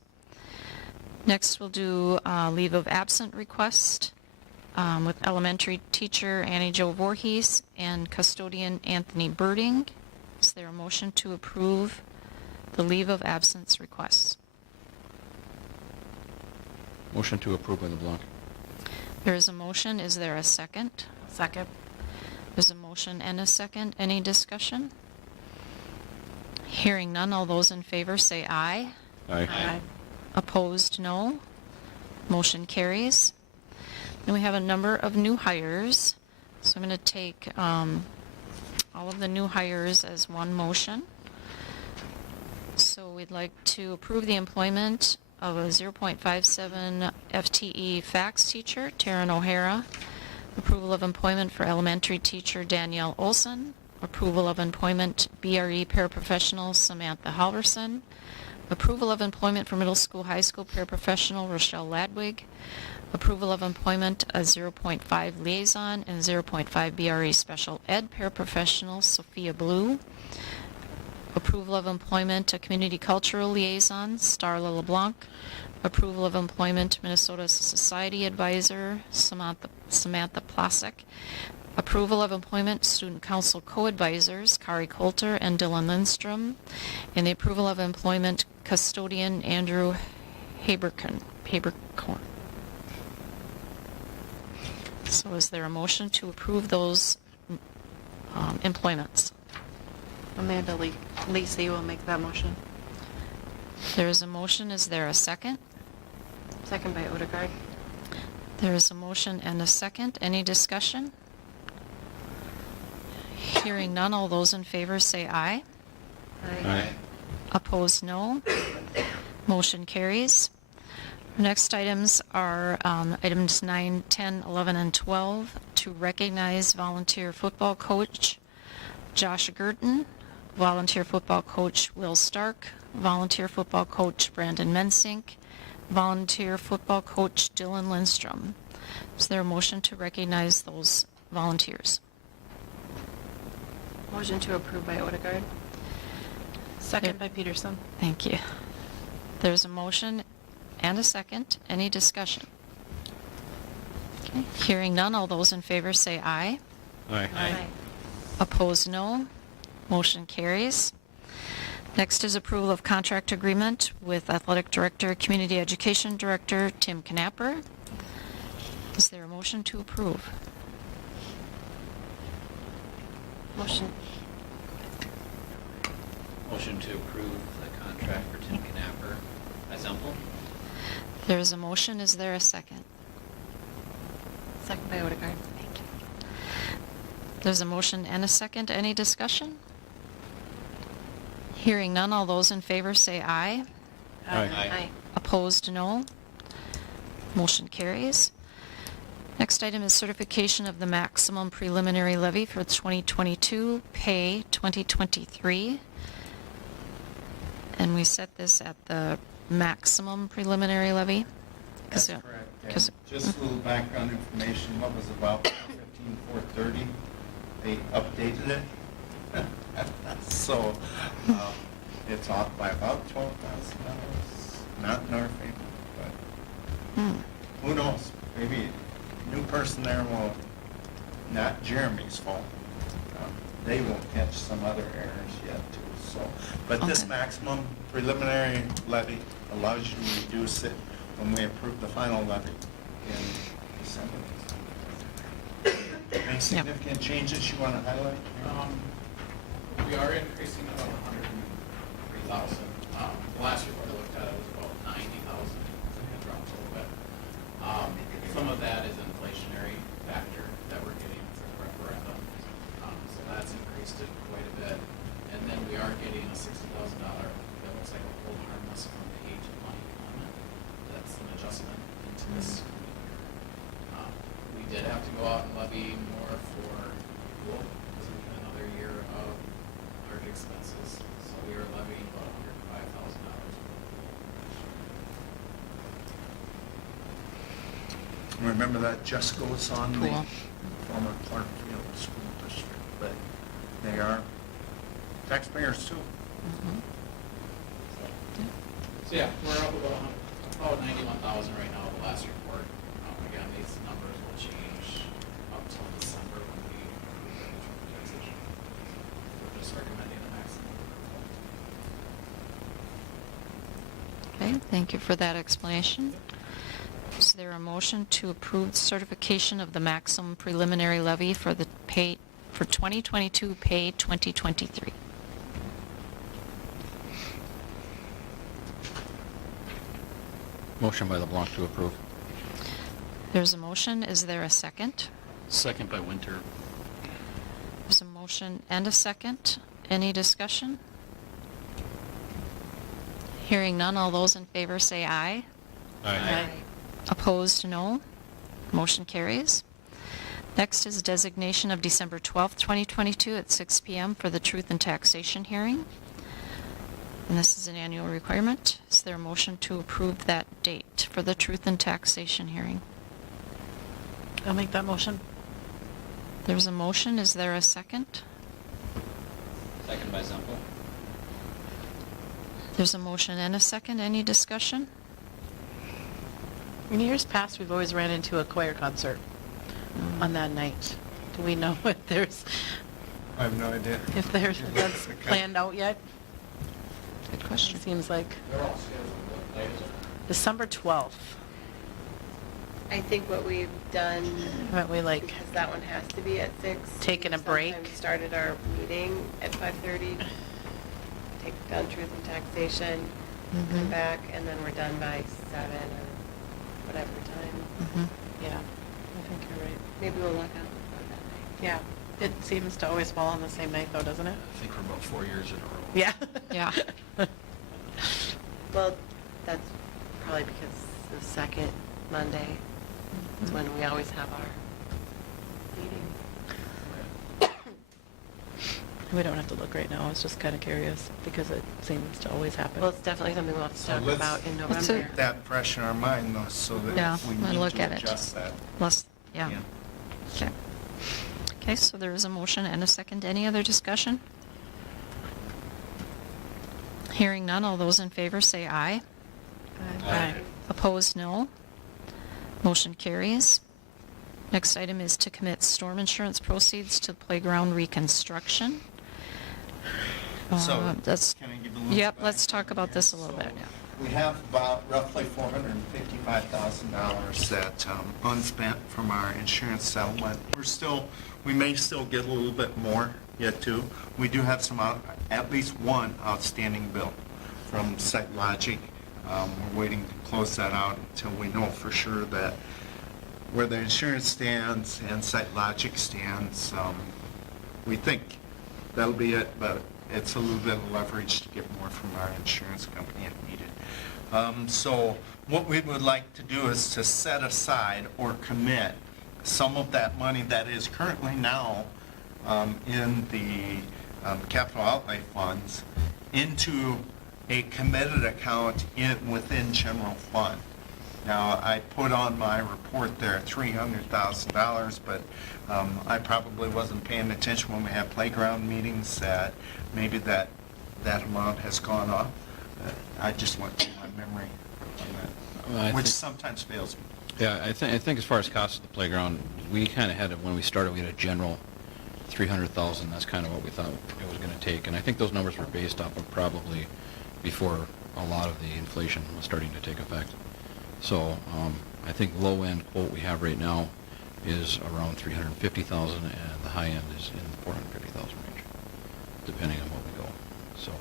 Next, we'll do leave of absent request with elementary teacher Annie Jo Voorhees and custodian Anthony Birding. Is there a motion to approve the leave of absence requests? Motion to approve by LeBlanc. There is a motion. Is there a second? Second. There's a motion and a second. Any discussion? Hearing none. All those in favor say aye. Aye. Opposed, no. Motion carries. Then we have a number of new hires. So I'm going to take all of the new hires as one motion. So we'd like to approve the employment of a 0.57 FTE fax teacher, Taryn O'Hara. Approval of employment for elementary teacher Danielle Olson. Approval of employment BRE paraprofessional Samantha Halverson. Approval of employment for middle school, high school paraprofessional Rochelle Ladwig. Approval of employment a 0.5 liaison and 0.5 BRE special ed paraprofessional Sophia Blue. Approval of employment a community cultural liaison Starla LeBlanc. Approval of employment Minnesota Society advisor Samantha Plasek. Approval of employment, Student Council Co-Advisors, Kari Coulter and Dylan Lindstrom, and the approval of employment, Custodian Andrew Habercorn. So is there a motion to approve those employments? Amanda Lacey will make that motion. There is a motion. Is there a second? Second by Odegaard. There is a motion and a second. Any discussion? Hearing none, all those in favor say aye. Aye. Opposed, no. Motion carries. Next items are items 9, 10, 11, and 12 to recognize volunteer football coach Josh Gurton, volunteer football coach Will Stark, volunteer football coach Brandon Mensink, volunteer football coach Dylan Lindstrom. Is there a motion to recognize those volunteers? Motion to approve by Odegaard. Second by Peterson. Thank you. There's a motion and a second. Any discussion? Okay. Hearing none, all those in favor say aye. Aye. Opposed, no. Motion carries. Next is approval of contract agreement with Athletic Director, Community Education Director Tim Knapper. Is there a motion to approve? Motion. Motion to approve the contract for Tim Knapper by Zempel. There is a motion. Is there a second? Second by Odegaard. Thank you. There's a motion and a second. Any discussion? Hearing none, all those in favor say aye. Aye. Opposed, no. Motion carries. Next item is certification of the maximum preliminary levy for 2022, pay 2023. And we set this at the maximum preliminary levy? That's 'Cause, correct. And 'cause- just a little background information, what was about 15,430, they updated it. So, it's off by about $12,000, not in our favor, but Hmm. who knows? Maybe a new person there will, not Jeremy's fault. They will catch some other errors yet too, so. But this Okay. maximum preliminary levy allows you to reduce it when we approve the final levy in December. Any significant changes you want to highlight? We are increasing about 103,000. The last report I looked at, it was about 90,000. It dropped a little bit. Some of that is inflationary factor that we're getting for the referendum. So that's increased it quite a bit. And then we are getting a $60,000 that looks like a hold harmless from the age of money limit. That's an adjustment into this. We did have to go out and levy more for fuel because we had another year of large expenses. So we are levying about $105,000. Remember that just goes on the Cool. former Clarkfield School District, but they are taxpayers too. Mhm. So yeah, we're up about 91,000 right now, the last report. Again, these numbers will change up till December when we approve the taxation. We're just recommending the maximum. Okay, thank you for that explanation. Is there a motion to approve certification of the maximum preliminary levy for the pay, for 2022, pay 2023? Motion by LeBlanc to approve. There's a motion. Is there a second? Second by Winter. There's a motion and a second. Any discussion? Hearing none, all those in favor say aye. Aye. Opposed, no. Motion carries. Next is designation of December 12th, 2022 at 6 p.m. for the Truth and Taxation hearing. And this is an annual requirement. Is there a motion to approve that date for the Truth and Taxation hearing? I'll make that motion. There's a motion. Is there a second? Second by Zempel. There's a motion and a second. Any discussion? In years past, we've always ran into a choir concert on that night. Do we know if there's, I have no idea. if there's, that's Okay. planned out yet? Good question. It seems like They're all scheduled, what night is it? December 12th. I think what we've done, Haven't we like, because that one has to be at 6. Taken a break? sometimes started our meeting at 5:30, done truth and taxation, come Mhm. back, and then we're done by 7 or whatever time. Mhm. yeah, I think you're right. Maybe we'll look out on that night. Yeah, it seems to always fall on the same night though, doesn't it? I think for about 4 years in a row. Yeah. Yeah. Well, that's probably because the second Monday is when we always have our meeting. We don't have to look right now, I was just kind of curious, because it seems to always happen. Well, it's definitely something we'll have to So talk let's- about in Let's November. Keep that fresh in our mind though, so Yeah, that if we we'll need look to at it. adjust that. Less, yeah. Okay. Okay, so there is a motion and a second. Any other discussion? Hearing none, all those in favor say aye. Aye. Opposed, no. Motion carries. Next item is to commit storm insurance proceeds to playground reconstruction. So, That's, can I give a little yep, back let's talk about here? this a little So, bit, yeah. We have about roughly $455,000 that unspent from our insurance settlement. We may still get a little bit more yet too. We do have at least one outstanding bill from Sitelogix. We're waiting to close that out until we know for sure that where the insurance stands and Sitelogix stands. We think that'll be it, but it's a little bit of leverage to get more from our insurance company if needed. So what we would like to do is to set aside or commit some of that money that is currently now in the capital outlay funds into a committed account within general fund. Now, I put on my report there $300,000, but I probably wasn't paying attention when we had playground meetings that maybe that amount has gone up. I just went through my memory on Well, I that, which think- sometimes fails me. Yeah, I think as far as cost of the playground, we kind of had it, when we started, we had a general 300,000, that's kind of what we thought it was going to take. And I think those numbers were based off of probably before a lot of the inflation was starting to take effect. So I think low end quote we have right now is around 350,000, and the high end is in the 450,000 range, depending on what we go. So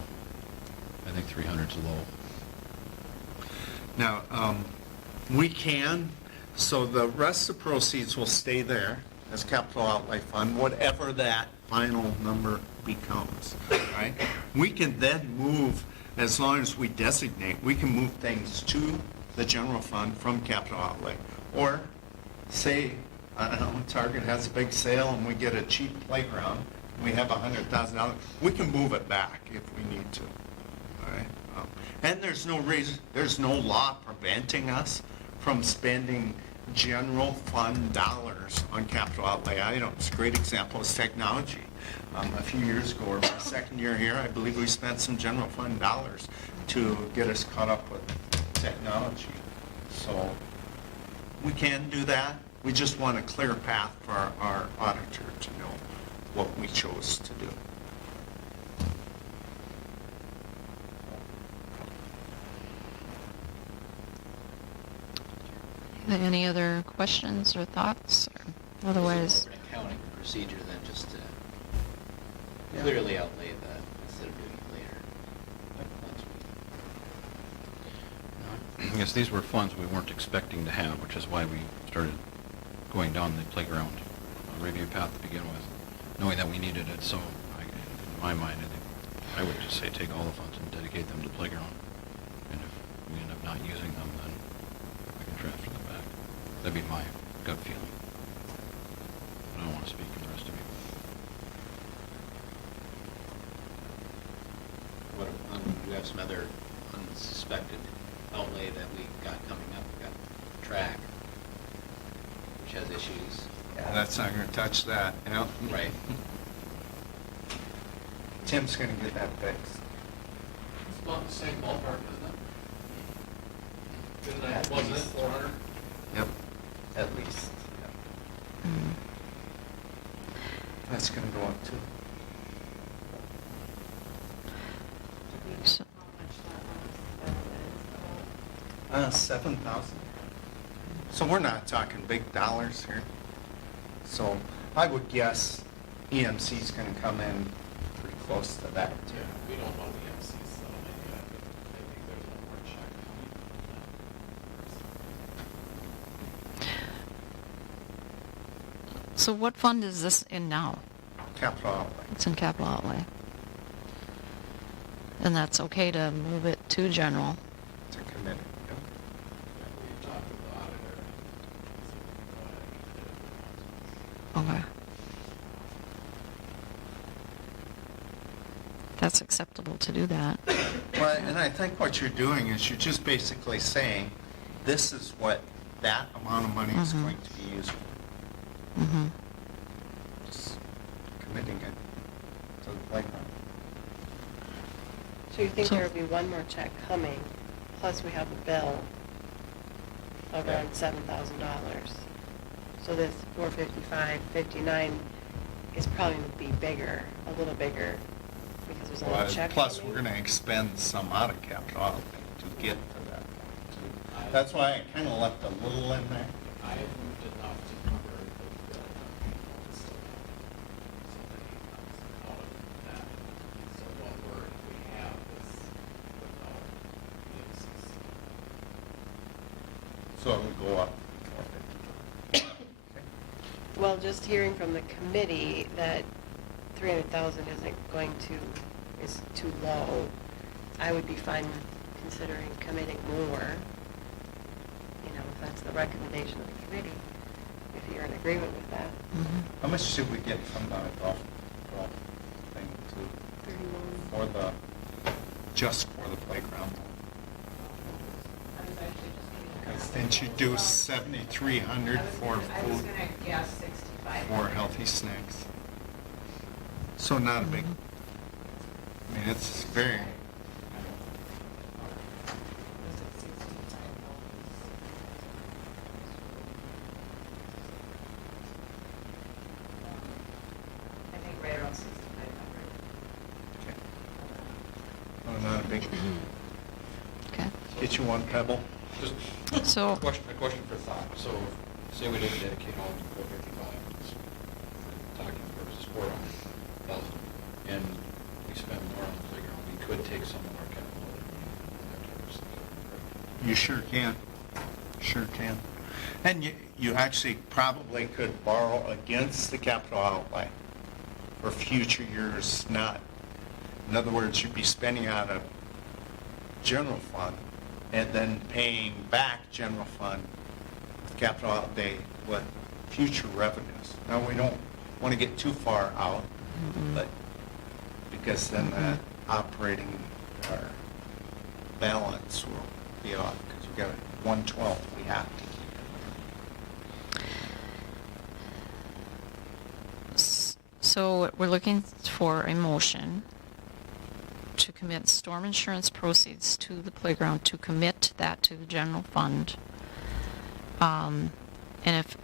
I think 300 is low. Now, we can, so the rest of the proceeds will stay there as capital outlay fund, whatever that final number becomes, right? We can then move, as long as we designate, we can move things to the general fund from capital outlay. Or say, I don't know, Target has a big sale and we get a cheap playground, we have $100,000, we can move it back if we need to, all right? And there's no reason, there's no law preventing us from spending general fund dollars on capital outlay items. A great example is technology. A few years ago, or my second year here, I believe we spent some general fund dollars to get us caught up with technology. So we can do that. We just want a clear path for our auditor to know what we chose to do. Any other questions or thoughts? Or otherwise, More of an accounting procedure than just to clearly outlay that instead of doing it later. I guess these were funds we weren't expecting to have, which is why we started going down the playground review path to begin with, knowing that we needed it. So in my mind, I would just say take all the funds and dedicate them to playground. And if we end up not using them, then we can transfer them back. That'd be my gut feeling. I don't want to speak for the rest of you. What, we have some other unsuspected outlay that we got coming up. We got track, which has issues. Yeah, that's not gonna touch that, you know? Right. Tim's gonna get that fixed. It's about the same ballpark, isn't it? Wasn't it 400? Yep. At least. mm. That's gonna go up too. So- How much that 7,000. So we're not talking big dollars here. So I would guess EMC's gonna come in pretty close to that too. Yeah, we don't know the MC's settlement yet, but I think there's one more check coming. So what fund is this in now? Capital outlay. It's in capital outlay. And that's okay to move it to general? It's a committee. Yep. We've talked with the auditor, and see if we can go ahead and get it. Okay. That's acceptable to do that. Well, and I think what you're doing is you're just basically saying, this is what that amount of money is Mhm. going to be used for. Mm-hmm. Just committing it to the playground. So you think So- there will be one more check coming, plus we have a bill of around $7,000. So this 455.59 is probably going to be bigger, a little bigger, because there's another check Plus, coming. we're gonna expend some out of capital outlay to get to that point too. That's why I kinda left a little in there. I have moved enough to cover the bill that we know is still coming. So that he comes out of that. So what we're, if we have this without EMC's. So it would go up 450. Well, just hearing from the committee that 300,000 isn't going to, is too low, I would be fine with considering committing more, you know, if that's the recommendation of the committee, if you're in agreement with that. Mm-hmm. How much should we get from the golf thing to, for the, just for the playground? I was actually just getting. Because didn't you do 7,300 for I was food, gonna guess 65. for healthy snacks? So not a big, I mean, it's very, Was it 65? I think right around 6,500. okay. Oh, not a big, Okay. get you one pebble. Just So- a question for thought. So say we didn't dedicate all to 455, just for talking purposes, 400,000, and we spend more on the playground, we could take some of our capital. You sure can. Sure can. And you actually probably could borrow against the capital outlay for future years, not, in other words, you'd be spending out of general fund and then paying back general fund with capital outlay with future revenues. Now, we don't want to get too far out, but because then the operating or balance will be off, because we got 1/12 we have to keep. So we're looking for a motion to commit storm insurance proceeds to the playground, to commit that to the general fund. And if,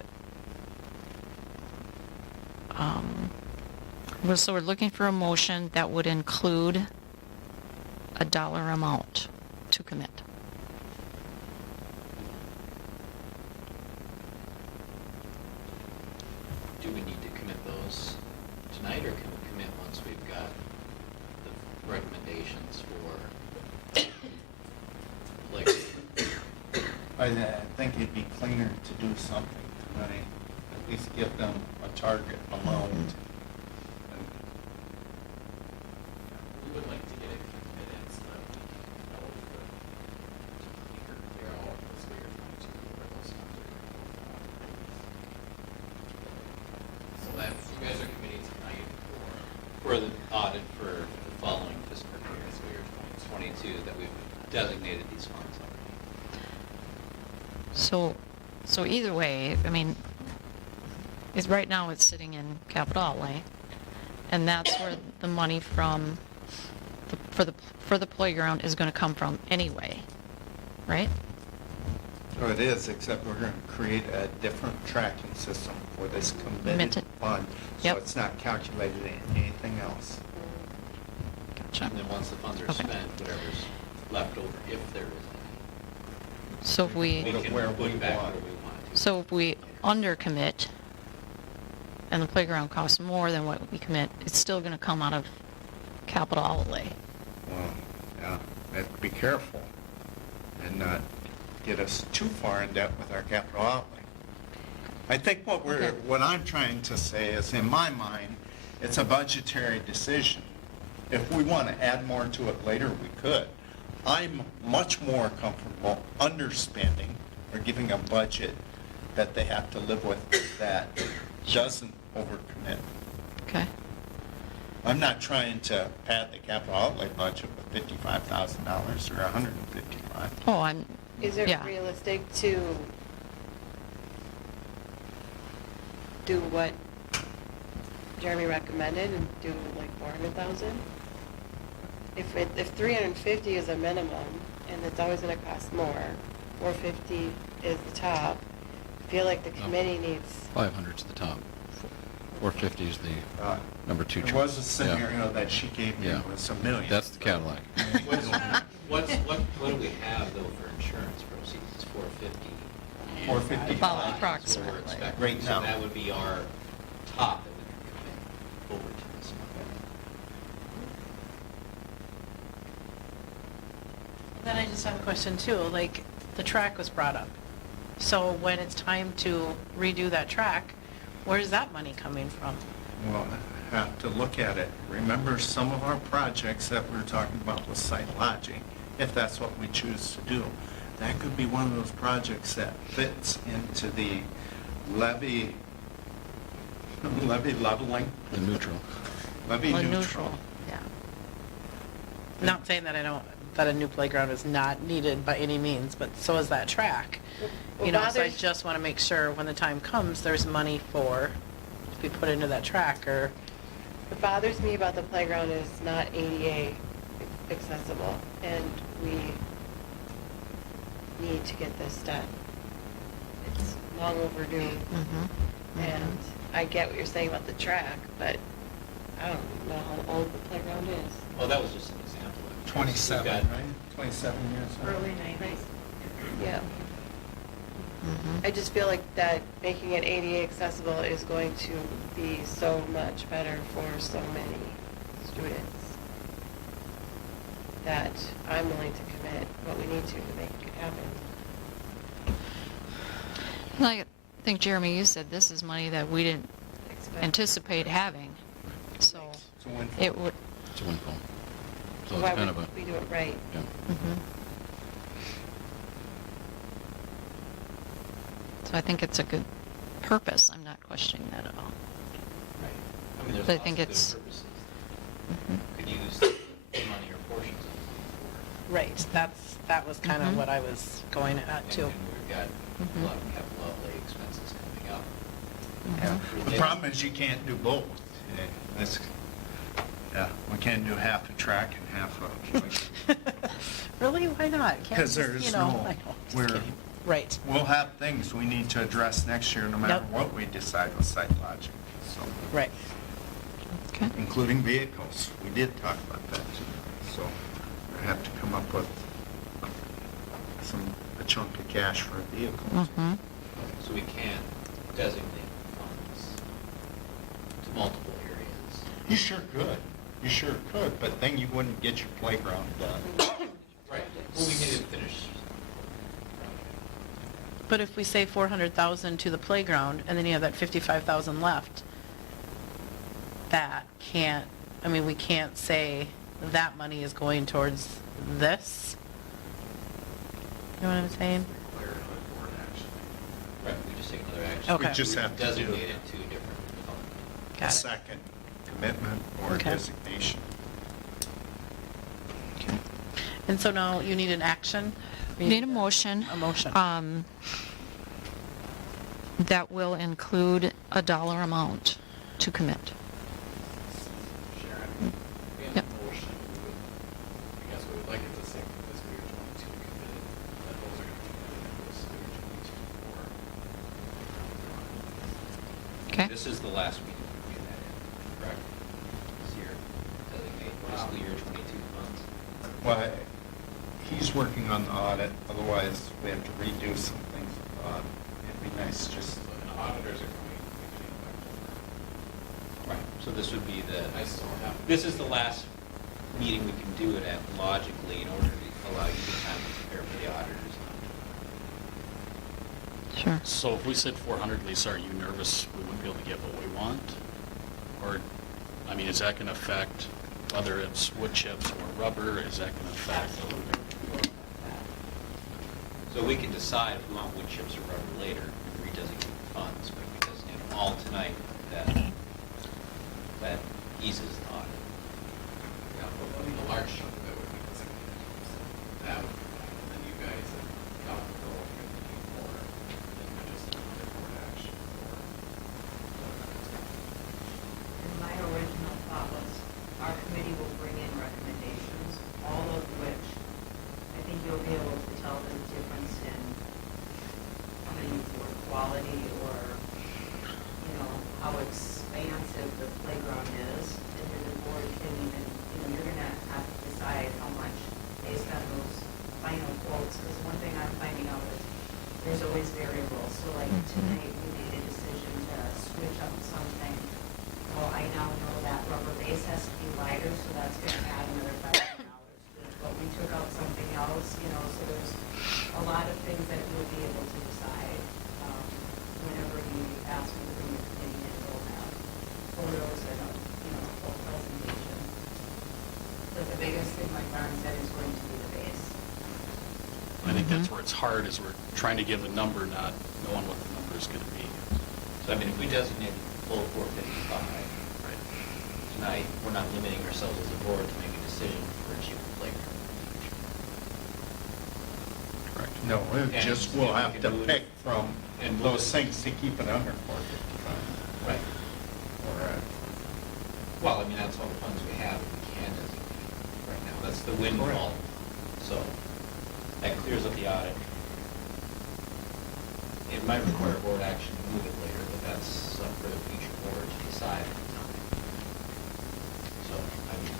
so we're looking for a motion that would include a dollar amount to commit. Do we need to commit those tonight, or can we commit once we've got the recommendations for, like, I think it'd be cleaner to do something tonight, at least give them a target amount. And We would like to get it committed so that we can know for, clear out fiscal year 22 where those funds are going to go from. So that, you guys are committing tonight for the audit for the following fiscal year 2022, that we've designated these funds already? So either way, I mean, is right now it's sitting in capital outlay, and that's where the money from, for the playground is gonna come from anyway, right? So it is, except we're going to create a different tracking system for this committed Committed. fund. So Yep. it's not calculated in anything else. Gotcha. And then once the funds are Okay. spent, whatever's left over, if there is any, So if we we, can Where put we back want. where we want to. so if we undercommit and the playground costs more than what we commit, it's still gonna come out of capital outlay. Well, yeah, have to be careful and not get us too far in debt with our capital outlay. I think Okay. what I'm trying to say is, in my mind, it's a budgetary decision. If we want to add more to it later, we could. I'm much more comfortable underspending or giving a budget that they have to live with that doesn't overcommit. Okay? I'm not trying to pad the capital outlay budget with $55,000 or $155,000. Oh, I'm, Is it yeah. realistic to do what Jeremy recommended and do like 400,000? If 350 is a minimum and it's always gonna cost more, 450 is the top, I feel like the No. committee needs, 500's the top. 450 is the number 2 choice. There was a Yeah. scenario that she gave me Yeah. was $1 million. That's the Cadillac. What do we have though for insurance proceeds? It's 450. and 450. About is what we're approximately. expecting. Right now. So that would be our top that we can commit over to this month. Then I just have a question too, like, the track was brought up. So when it's time to redo that track, where's that money coming from? We'll have to look at it. Remember, some of our projects that we're talking about with Sitelogix, if that's what we choose to do, that could be one of those projects that fits into the levy leveling, The neutral. levy Or neutral. Yeah. Not saying that that a new playground is not needed by any means, but so is that track. What You know, so I bothers- just want to make sure when the time comes, there's money to be put into that track or, what bothers me about the playground is not ADA accessible, and we need to get this done. It's long overdue, Mm-hmm. and I get what you're saying about the track, but I don't know how old the playground is. Well, that was just an example. of it. 27, We've right? got- 27 years old. Early 90s. Yeah. Mm-hmm. I just feel like that making it ADA accessible is going to be so much better for so many students that I'm willing to commit what we need to make it happen. I think, Jeremy, you said this is money that we didn't Expect- anticipate having, so It's a windfall. it would, It's a windfall. So Why it's kind of would a, we do it right? yeah. mhm. So I think it's a good purpose. I'm not questioning that at all. Right. I mean, there's But I lots think of good it's- purposes. Mhm. Could use the money or portions of it right, that was kind Mhm. of what I was going at for. too. And we've got Mhm. a lot of capital outlay expenses coming up. Mhm. The problem is you can't do both. We can't do half a track and half a, Really, why not? Can't because just, there's you know, no, I know, just we're, kidding. Right, we'll have things we need to address next year, no matter Yep. what we decide with Sitelogix. So, right. Okay. including vehicles. We did talk about that too. So we have to come up with a chunk of cash for vehicles. Mhm. So we can designate funds to multiple areas. You sure could. You sure could, but then you wouldn't get your playground done. Right. Well, we need to finish. But if we say 400,000 to the playground, and then you have that 55,000 left, that can't, I mean, we can't say that money is going towards this. You know what I'm saying? Require another board action. Right, we just take another action. Okay. We just have to do Designate it to different funds. a Got it. second commitment or Okay. designation. Okay. And so now you need an action? You need a motion. A motion. That will include a dollar amount to commit. Sharon, in Yep. the motion, I guess we would like it to say fiscal year 22 committed, that those are going to be committed in fiscal year 22 for. Okay. This is the last meeting we do that in, correct? This year, designate fiscal year 22 funds. Well, he's working on the audit, otherwise we have to redo some things. It'd be nice just, So the auditors are coming beginning of October. Right. So this would be I still have. this is the last meeting we can do it at logically in order to allow you the time to prepare for the auditors. Sure. So if we said 400, Lisa, are you nervous we wouldn't be able to get what we want? Or, I mean, is that going to affect whether it's wood chips or rubber? Is that going to affect? So we can decide if we want wood chips or rubber later and redesignate the funds, but if we designate them all tonight, that eases the audit. Yeah, but I mean, a large chunk of it would be designated. That would be fine, and then you guys have got to go if you're looking for, then you just another board action for. And my original thought was our committee will bring in recommendations, all of which I think you'll be able to tell the difference in word quality or, you know, how expansive the playground is. And then the board can even, you know, you're gonna have to decide how much based on those final quotes. Because one thing I'm finding out is there's always variables. So like tonight, we made a decision to switch up something. Well, I now know that rubber base has to be wider, so that's gonna add another $500. But we took out something else, you know, so there's a lot of things that you'll be able to decide, whenever you ask me to bring the committee in, we'll have photos and a, you know, a full presentation. But the biggest thing, like Ron said, is going to be the base. I think that's where it's hard, is we're trying to give a number, not knowing what the number is going to be. So I mean, if we designate full 455, Right. tonight, we're not limiting ourselves as a board to make a decision for a cheaper playground. Correct. no, And just we'll we have can to move it- pick from and move those it. things to keep it under 455. Right. Or, Well, I mean, that's all the funds we have, we can designate right now. That's the windfall. So that clears up the audit. It might require board action to move it later, but that's up for the future board to decide at the time. So, I mean,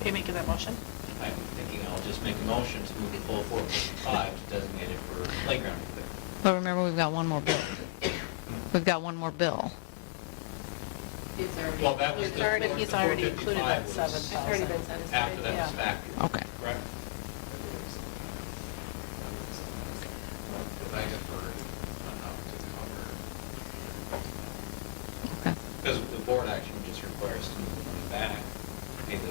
Are you making that motion? I'm thinking I'll just make a motion to move the full 455 to designate it for playground equipment. But remember, we've got one more bill. We've got one more bill. It's already. Well, that was It's the. already- the He's already 455 included that was 7,000. It's already been set aside. After that was Yeah. factored. Okay. Correct? Because I deferred enough to cover. Okay. Because the board action would just require us to move the money back, pay the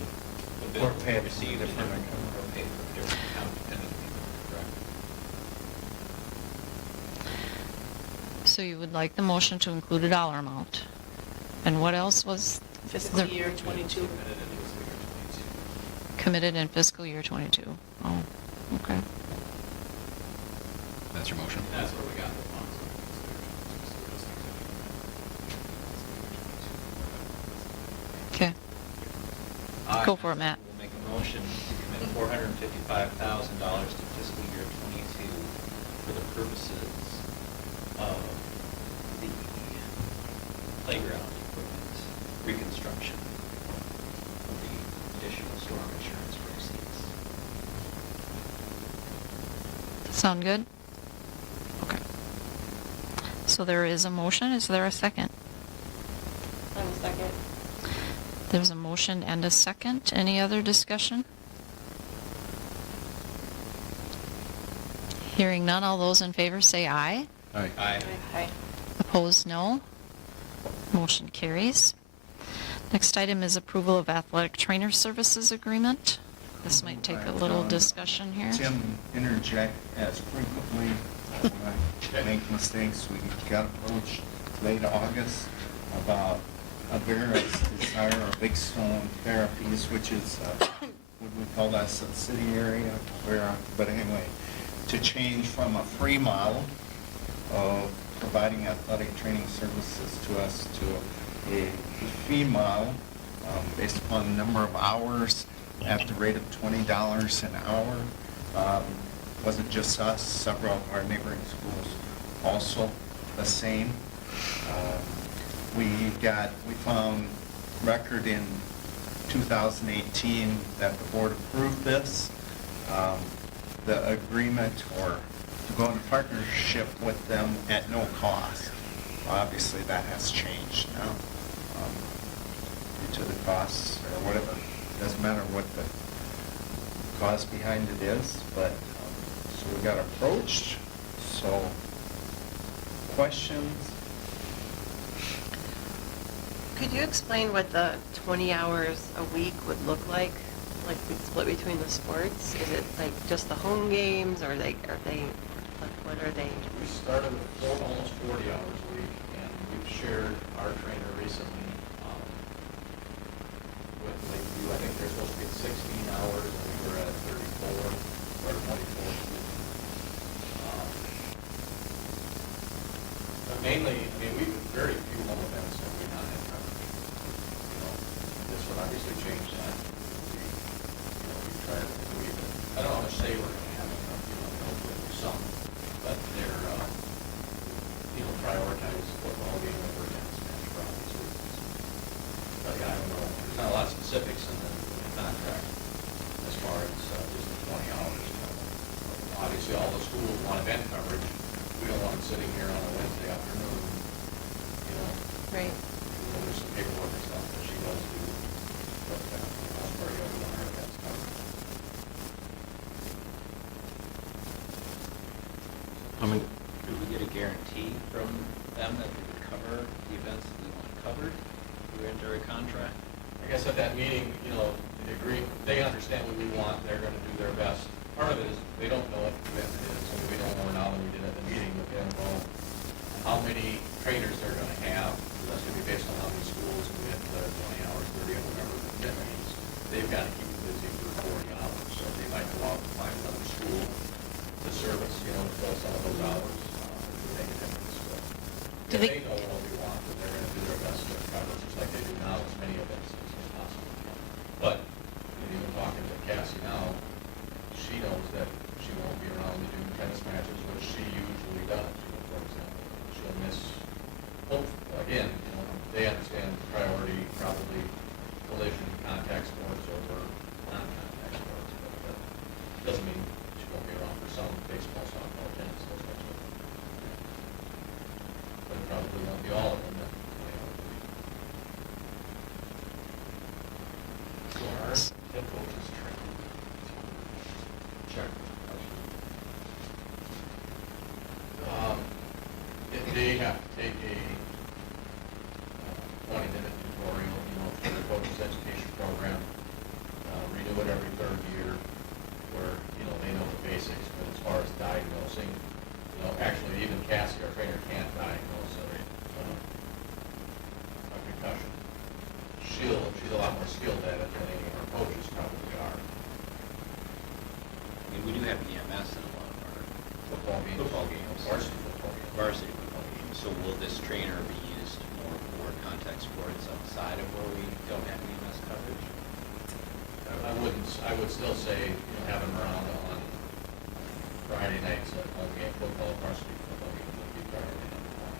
bill Or pay it from a received, and different then- account. or pay for a different account depending, correct? So you would like the motion to include a dollar amount? And what else was? Fiscal the- year 22. Committed in fiscal year 22. Oh, okay. That's your motion? And that's where we got the funds. Okay. Go for it, Matt. We'll make a motion to commit $455,000 to fiscal year 22 for the purposes of the playground equipment reconstruction of the additional storm insurance proceeds. Sound good? Okay. So there is a motion. Is there a second? I'm a second. There's a motion and a second. Any other discussion? Hearing none, all those in favor say aye. Aye. Aye. Aye. Opposed, no. Motion carries. Next item is approval of athletic trainer services agreement. This might take a little discussion here. Tim, interject as frequently when I make mistakes. We got approached late August about Avera's Desire or Big Stone Therapies, which is, what we call that subsidiary of Avera. But anyway, to change from a free model of providing athletic training services to us to a fee model based upon the number of hours at the rate of $20 an hour. Wasn't just us, several of our neighboring schools also the same. We found record in 2018 that the board approved this. The agreement or to go into partnership with them at no cost. Obviously, that has changed now due to the costs or whatever. Doesn't matter what the cause behind it is, but so we got approached. So, questions? Could you explain what the 20 hours a week would look like split between the sports? Is it like just the home games, or like what are they? We started with almost 40 hours a week, and we've shared our trainer recently with Lakeview. I think they're supposed to be at 16 hours, and we were at 34 or 24. But mainly, I mean, we very few home events have we not had coverage. This would obviously change that. We try to do even. I don't want to say we're going to have enough, hopefully some, but they're, prioritize football game over against match for obvious reasons. But yeah, I don't know. There's not a lot of specifics in the contract as far as just the 20 hours. Obviously, all the schools want event coverage. We don't want them sitting here on a Wednesday afternoon, Right. There's some paperwork and stuff that she does do, but for the most part, you don't want her events covered. Do we get a guarantee from them that they would cover the events that we want covered? Do we enter a contract? I guess at that meeting, they understand what we want, they're gonna do their best. Part of it is, they don't know what the event is, I mean, we don't know now than we did at the meeting, but they don't know how many trainers they're gonna have. That's gonna be based on how many schools, and we have 20 hours, 30, I don't remember the commitments. They've gotta keep them busy for 40 hours, so they might go out and find another school to service, to fill some of those hours, to make a difference. But Do if they- they know what we want, then they're gonna do their best to cover, just like they do now, as many events as possible. But, even talking to Cassie now, she knows that she won't be around to do tennis matches, which she usually does, for example. She'll miss, again, they understand priority, probably collision, contact sports over non-contact sports, but that doesn't mean she won't be around for some baseball, softball, tennis, those types of things. But it probably won't be all of them, that, So our head coach is trained. Sure. They have to take a 20-minute tutorial, for the coach's education program, renew it every third year, where, they know the basics, but as far as diagnosing, actually even Cassie, our trainer, can't diagnose a concussion. She's a lot more skilled at it than any of our coaches probably are. I mean, we do have EMS in a lot of our Football games, varsity football games. varsity football games. So will this trainer be used more for contact sports outside of where we don't have EMS coverage? I would still say, have him around on Friday nights at home game football, varsity football game would be priority number one.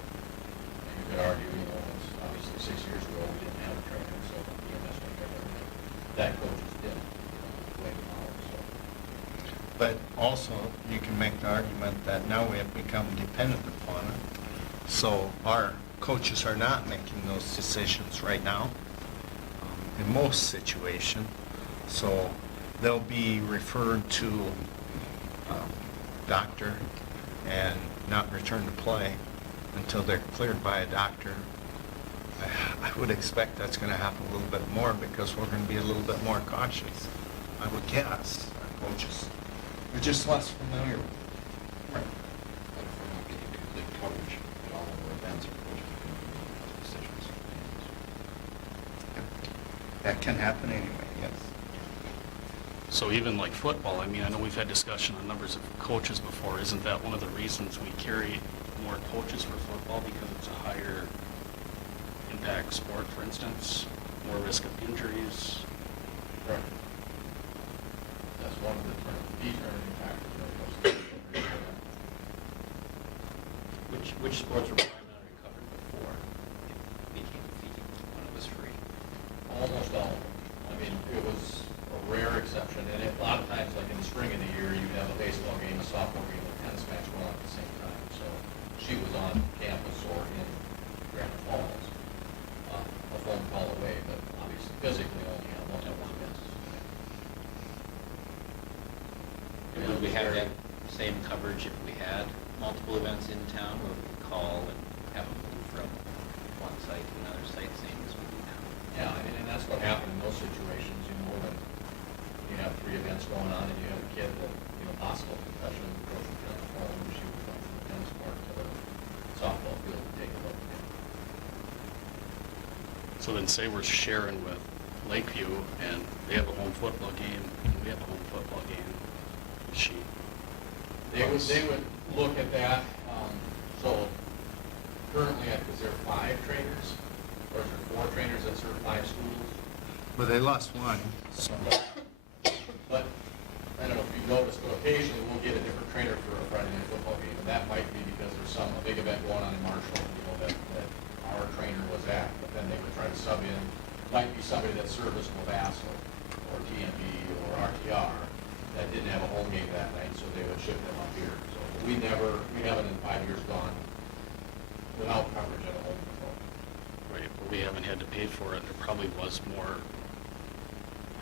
And you could argue, it's obviously 6 years ago, we didn't have a trainer, so EMS would cover everything. That coaches did, way now, so. But also, you can make the argument that now we have become dependent upon it. So our coaches are not making those decisions right now, in most situations. So they'll be referred to doctor and not return to play until they're cleared by a doctor. I would expect that's going to happen a little bit more because we're going to be a little bit more cautious, I would guess. Our coaches are just less familiar with it. Right. But if we're not getting complete coverage at all of our events, our coaches are going to be making those decisions. That can happen anyway, yes. So even like football, I mean, I know we've had discussion on numbers of coaches before. Isn't that one of the reasons we carry more coaches for football, because it's a higher impact sport, for instance, more risk of injuries? Right. That's one of the determining factors when it comes to Which sports were primarily covered before? physically only have one event. And would we have that same coverage if we had multiple events in town, where we could call and have them move from one site to another site, same as we do now? Yeah, and that's what happened in those situations, you know, when you have 3 events going on and you have a kid that, you know, possible concussion, broken home, she was going from the tennis court to the softball field to take a look at. So then say we're sharing with Lakeview and they have a home football game, and we have a home football game. Is she? They would look at that, so currently, is there 5 trainers? Or is there 4 trainers that serve 5 schools? Well, they lost one, so. But, I don't know if you've noticed, but occasionally we'll get a different trainer for a Friday night football game, and that might be because there's a big event going on in Marshall, you know, that our trainer was at, but then they would try to sub in, might be somebody that serviced Movasso, or TMB, or RTR, that didn't have a home game that night, so they would ship them up here. So we haven't in 5 years gone without coverage at a home football. Right, but we haven't had to pay for it. There probably was more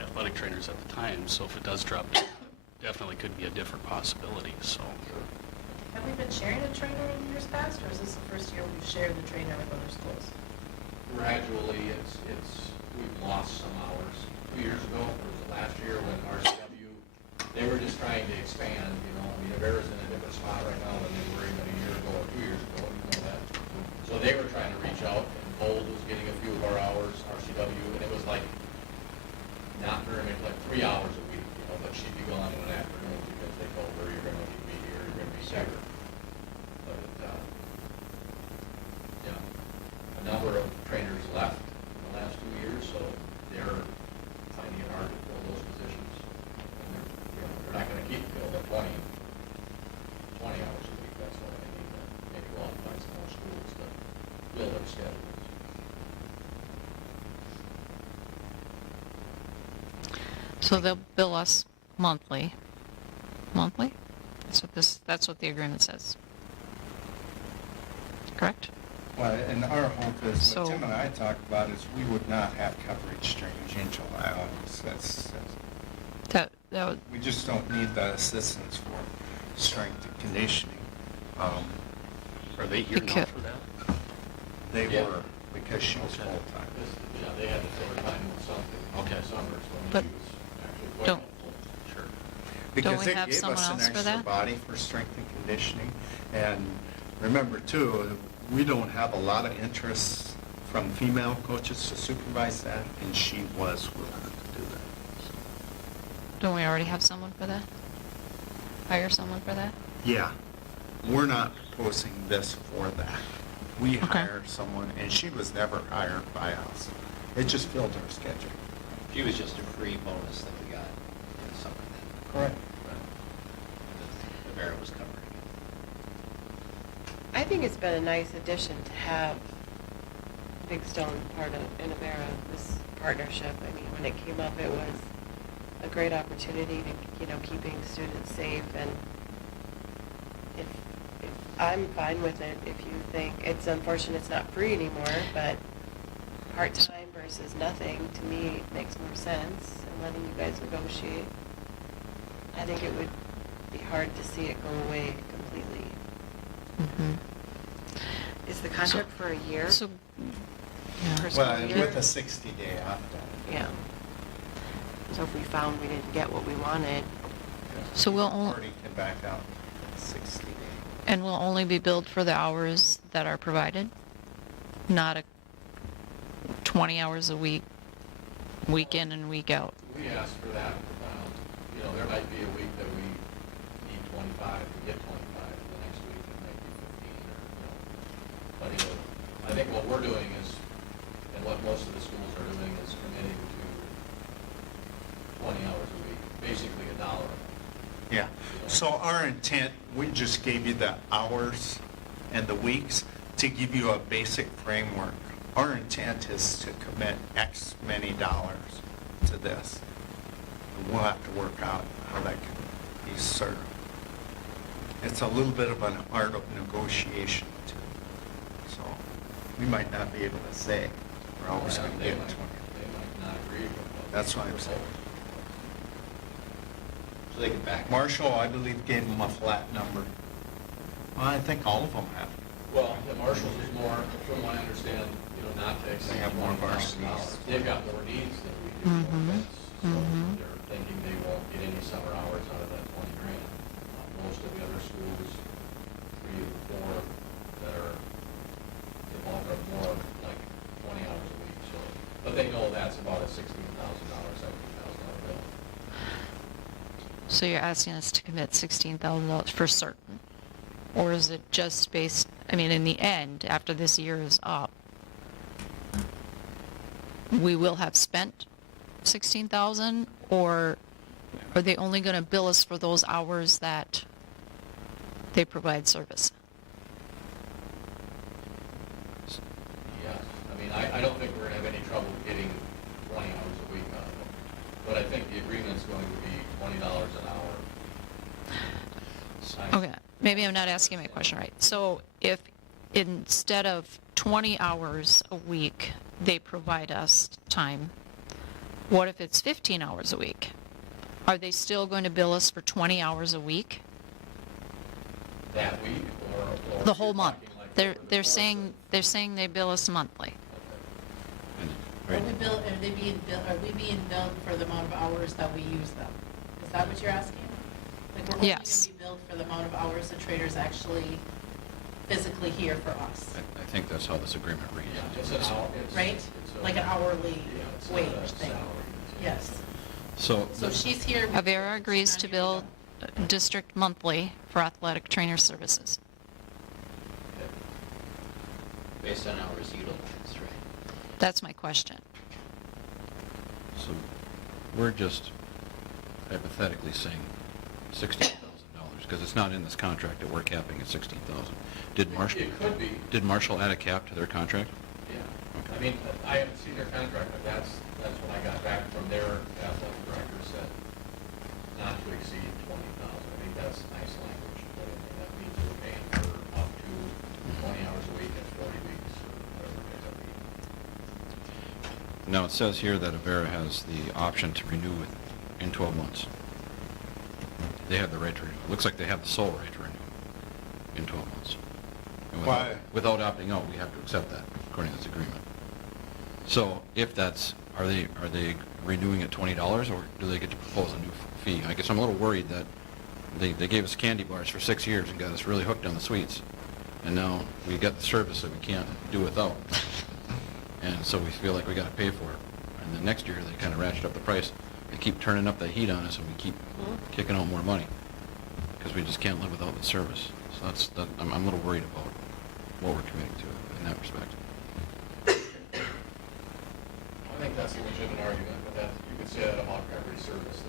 athletic trainers at the time, so if it does drop down, definitely could be a different possibility, so. Have we been sharing a trainer in years past, or is this the first year we've shared the trainer with other schools? Gradually, we've lost some hours. 2 years ago, or was it last year, when RCW, they were just trying to expand, you know, I mean, Avera's in a different spot right now than they were even a year ago or 2 years ago, you know that. So they were trying to reach out, and Bold was getting a few of our hours, RCW, and it was like, not very many, like 3 hours a week, you know, but she'd be gone in an afternoon because they told her, you're gonna be here, you're gonna be sicker. But, yeah, a number of trainers left in the last 2 years, so they're finding it hard to fill those positions. And they're not gonna keep filled at 20 hours a week, that's why they need to maybe go out and find some more schools to fill their schedules. So they'll bill us monthly. Monthly? That's what the agreement says. Correct? Well, and our hope is, So- what Tim and I talked about, is we would not have coverage change in July, August. That would, We just don't need the assistance for strength and conditioning. Are they here now Because- for that? They Yeah. were, because she was Okay. full-time. Yeah, they had to fill her time with something. Okay. In summers when But she was actually quite don't- helpful. Sure. Because we they have gave someone us an else for extra that? body for strength and conditioning. And remember too, we don't have a lot of interest from female coaches to supervise that, and she was willing to do that. So, don't we already have someone for that? Hire someone for that? yeah, we're not proposing this for that. We Okay. hire someone, and she was never hired by us. It just filled her schedule. She was just a free bonus that we got in the summer then. Correct. The Vera was covering it. I think it's been a nice addition to have Big Stone part of Innovera, this partnership. I mean, when it came up, it was a great opportunity to, you know, keeping students safe, and if I'm fine with it, if you think, it's unfortunate it's not free anymore, but part-time versus nothing, to me, makes more sense, and letting you guys negotiate. I think it would be hard to see it go away completely. Mm-hmm. Is the contract for a year? So, yeah. Per school Well, year? with a 60-day opt-out. Yeah. So if we found we didn't get what we wanted, So we'll The only, party can back out 60 days. and we'll only be billed for the hours that are provided? Not 20 hours a week, week in and week out? We asked for that, you know, there might be a week that we need 25, we get 25, the next week it might be 15, or, you know. But, you know, I think what we're doing is, and what most of the schools are doing, is committing to 20 hours a week, basically $1. Yeah, so our intent, we just gave you the hours and the weeks to give you a basic framework. Our intent is to commit X many dollars to this. And we'll have to work out how that can be served. It's a little bit of an art of negotiation too. So we might not be able to say, we're always going to They give might- 20. They might not agree That's what I'm saying. So they can back. Marshall, I believe, gave them a flat number. Well, I think all of them have. Well, the Marshalls is more, from what I understand, not to exceed They have more $20,000. varsities. They've got more needs than we do. Mhm. So Mhm. they're thinking they won't get any summer hours out of that 20 grand. Most of the other schools, 3 or 4 that are, the bulk are more like 20 hours a week, so. But they know that's about a $16,000, $17,000 bill. So you're asking us to commit $16,000 for certain? Or is it just based, I mean, in the end, after this year is up, we will have spent 16,000, or are they only going to bill us for those hours that they provide service? Yes, I mean, I don't think we're gonna have any trouble getting 20 hours a week out of them. But I think the agreement's going to be $20 an hour. Okay, maybe I'm not asking my question right. So if instead of 20 hours a week, they provide us time, what if it's 15 hours a week? Are they still going to bill us for 20 hours a week? That week, or? The whole month? Talking like They're, over the they're course saying, of- they're saying they bill us monthly. Are we being billed for the amount of hours that we use them? Is that what you're asking? Like, we're only going Yes. to be billed for the amount of hours the trader's actually physically here for us, I think that's how this agreement reads. Yeah, it's an hour. right? it's a- Like an hourly Yeah, it's not wage a thing. salary. Yes. So, So she's here. Avera agrees to bill district monthly for athletic trainer services. Based on hours utilized, right? That's my question. so we're just hypothetically saying $16,000, because it's not in this contract that we're capping at $16,000. Did Marshall? It could be. Did Marshall add a cap to their contract? Yeah, Okay. I mean, I haven't seen their contract, but that's what I got back from their athletic director, said not to exceed 20,000. I think that's nice language to put in there. That means we're paying for up to 20 hours a week and 40 weeks, or whatever it ends up being. Now, it says here that Avera has the option to renew in 12 months. They have the right to renew. It looks like they have the sole right to renew in 12 months. And Why? without opting out, we have to accept that, according to this agreement. So if that's, are they renewing at $20, or do they get to propose a new fee? I guess I'm a little worried that they gave us candy bars for 6 years and got us really hooked on the sweets. And now we got the service that we can't do without. And so we feel like we gotta pay for it. And then next year, they kind of ratchet up the price. They keep turning up the heat on us, and we keep kicking out more money, because we just can't live without the service. So I'm a little worried about what we're committing to in that respect. I think that's a legitimate argument, but that, you could say that about every service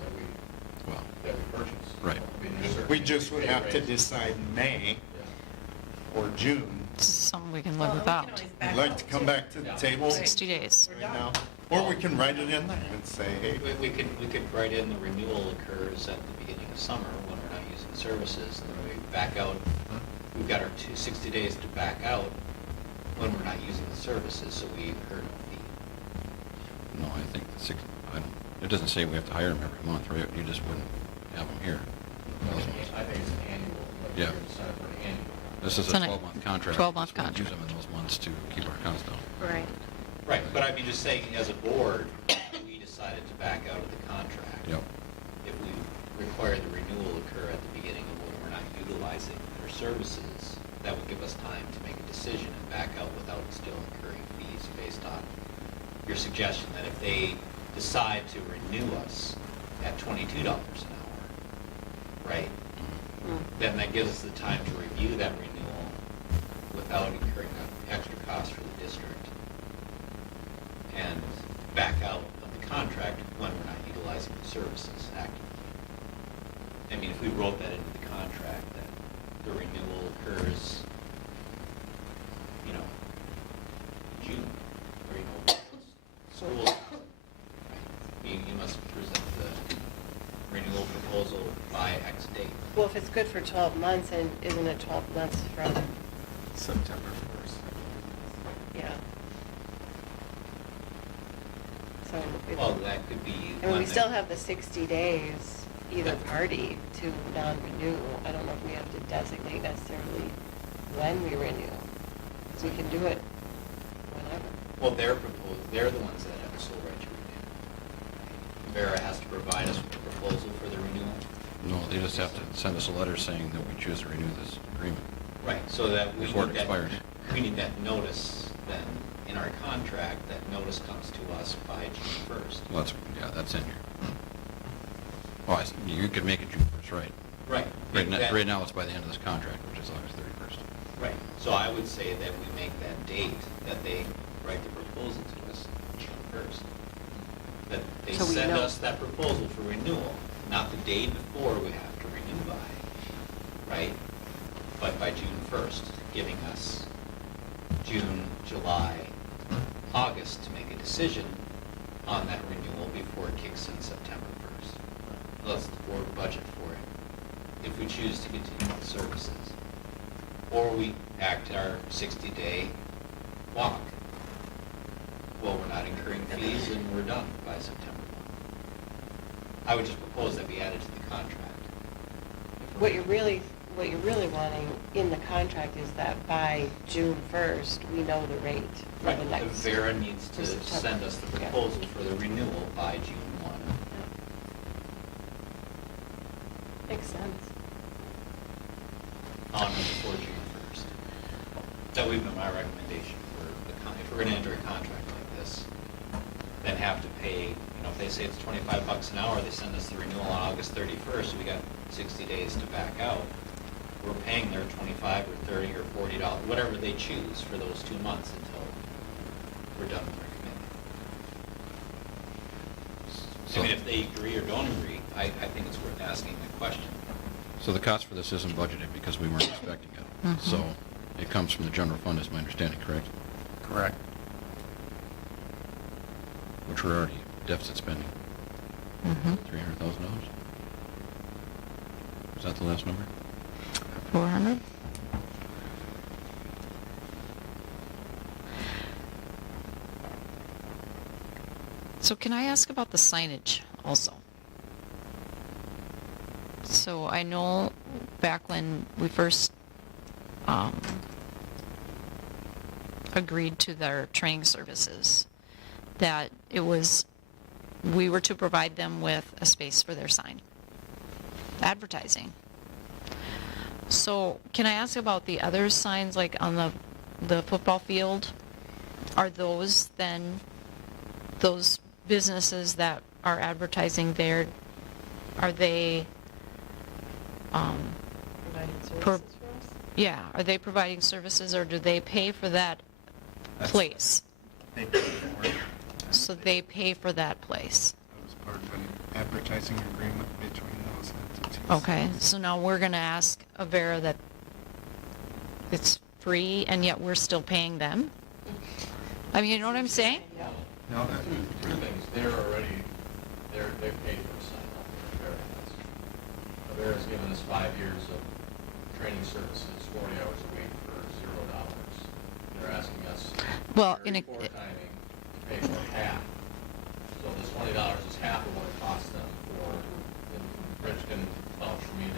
Well, that we purchase. Right. I mean, there's We certain just would pay have to rates. decide May Yeah. or June. This is something we can Well, live we can without. always back I'd like out, to come too. back to the Yeah. table 60 days. right now. Or we can write it in there and say, hey, We could write in the renewal occurs at the beginning of summer when we're not using services, and then we back out. We've got our 60 days to back out when we're not using the services, so we incur no fee. no, I think it doesn't say we have to hire them every month, right? You just wouldn't have them here. I think it's an annual, like Yeah. you're deciding for an annual. This is a It's an 12-month contract. 12-month So we use contract. them in those months to keep our costs down. Right. Right, but I'd be just saying, as a board, we decided to back out of the contract. Yep. If we require the renewal occur at the beginning of when we're not utilizing their services, that would give us time to make a decision and back out without still incurring fees based on your suggestion that if they decide to renew us at $22 an hour, right? Then that gives us the time to review that renewal without incurring an extra cost for the district, and back out of the contract when we're not utilizing the services actively. I mean, if we wrote that into the contract, that the renewal occurs, June, or, school, right? You must present the renewal proposal by X date. Well, if it's good for 12 months, and isn't it 12 months from, September 1st. yeah. So Well, that could be. I mean, one we that- still have the 60 days, either party, to non-renew. I don't know if we have to designate necessarily when we renew, because we can do it whenever. Well, they're the ones that have the sole right to renew. Vera has to provide us with a proposal for the renewal. No, they just have to send us a letter saying that we choose to renew this agreement. Right, so that we Before it need that, expires. we need that notice then in our contract, that notice comes to us by June 1st. Well, that's in here. Oh, you could make it June 1st, right? Right. Right now, it's by the end of this contract, which is August 31st. Right, so I would say that we make that date, that they write the proposal to us June 1st. That they So we send know. us that proposal for renewal, not the day before we have to renew by, right? But by June 1st, giving us June, July, August to make a decision on that renewal before it kicks in September 1st. Plus the board budget for it, if we choose to continue with services. Or we act our 60-day walk. Well, we're not incurring fees and we're done by September 1. I would just propose that we add it to the contract. What you're really wanting in the contract is that by June 1st, we know the rate for Right, the the next. Vera needs for to September. send us the Yeah. proposal for the renewal by June 1. Makes sense. On or before June 1st. That would be my recommendation for if we're gonna enter a contract like this, then have to pay, if they say it's $25 an hour, they send us the renewal on August 31st, we got 60 days to back out. We're paying their $25 or $30 or $40, whatever they choose for those 2 months until we're done with our commitment. I mean, if they agree or don't agree, I think it's worth asking the question. So the cost for this isn't budgeted because we weren't expecting it. Mhm. So it comes from the general fund, is my understanding, correct? Correct. Which we're already deficit spending, Mm-hmm. $300,000? Is that the last number? 400? So can I ask about the signage also? So I know back when we first agreed to their training services, that we were to provide them with a space for their sign. Advertising. So can I ask about the other signs, like on the football field? Are those then, those businesses that are advertising there, are they, Providing Per- services for us? yeah, are they providing services, or do they pay for that place? They paid for it. So they pay for that place? That was part of an advertising agreement between those entities. Okay, so now we're gonna ask Avera that it's free, and yet we're still paying them? I mean, you know what I'm saying? Yeah. No, that, Two things, they've paid for a sign up there, Avera's given us 5 years of training services, 40 hours a week for $0. They're asking us, Well, in a, before timing, to pay for half. So this $20 is half of what it costs them for, and Rich can vouch for me,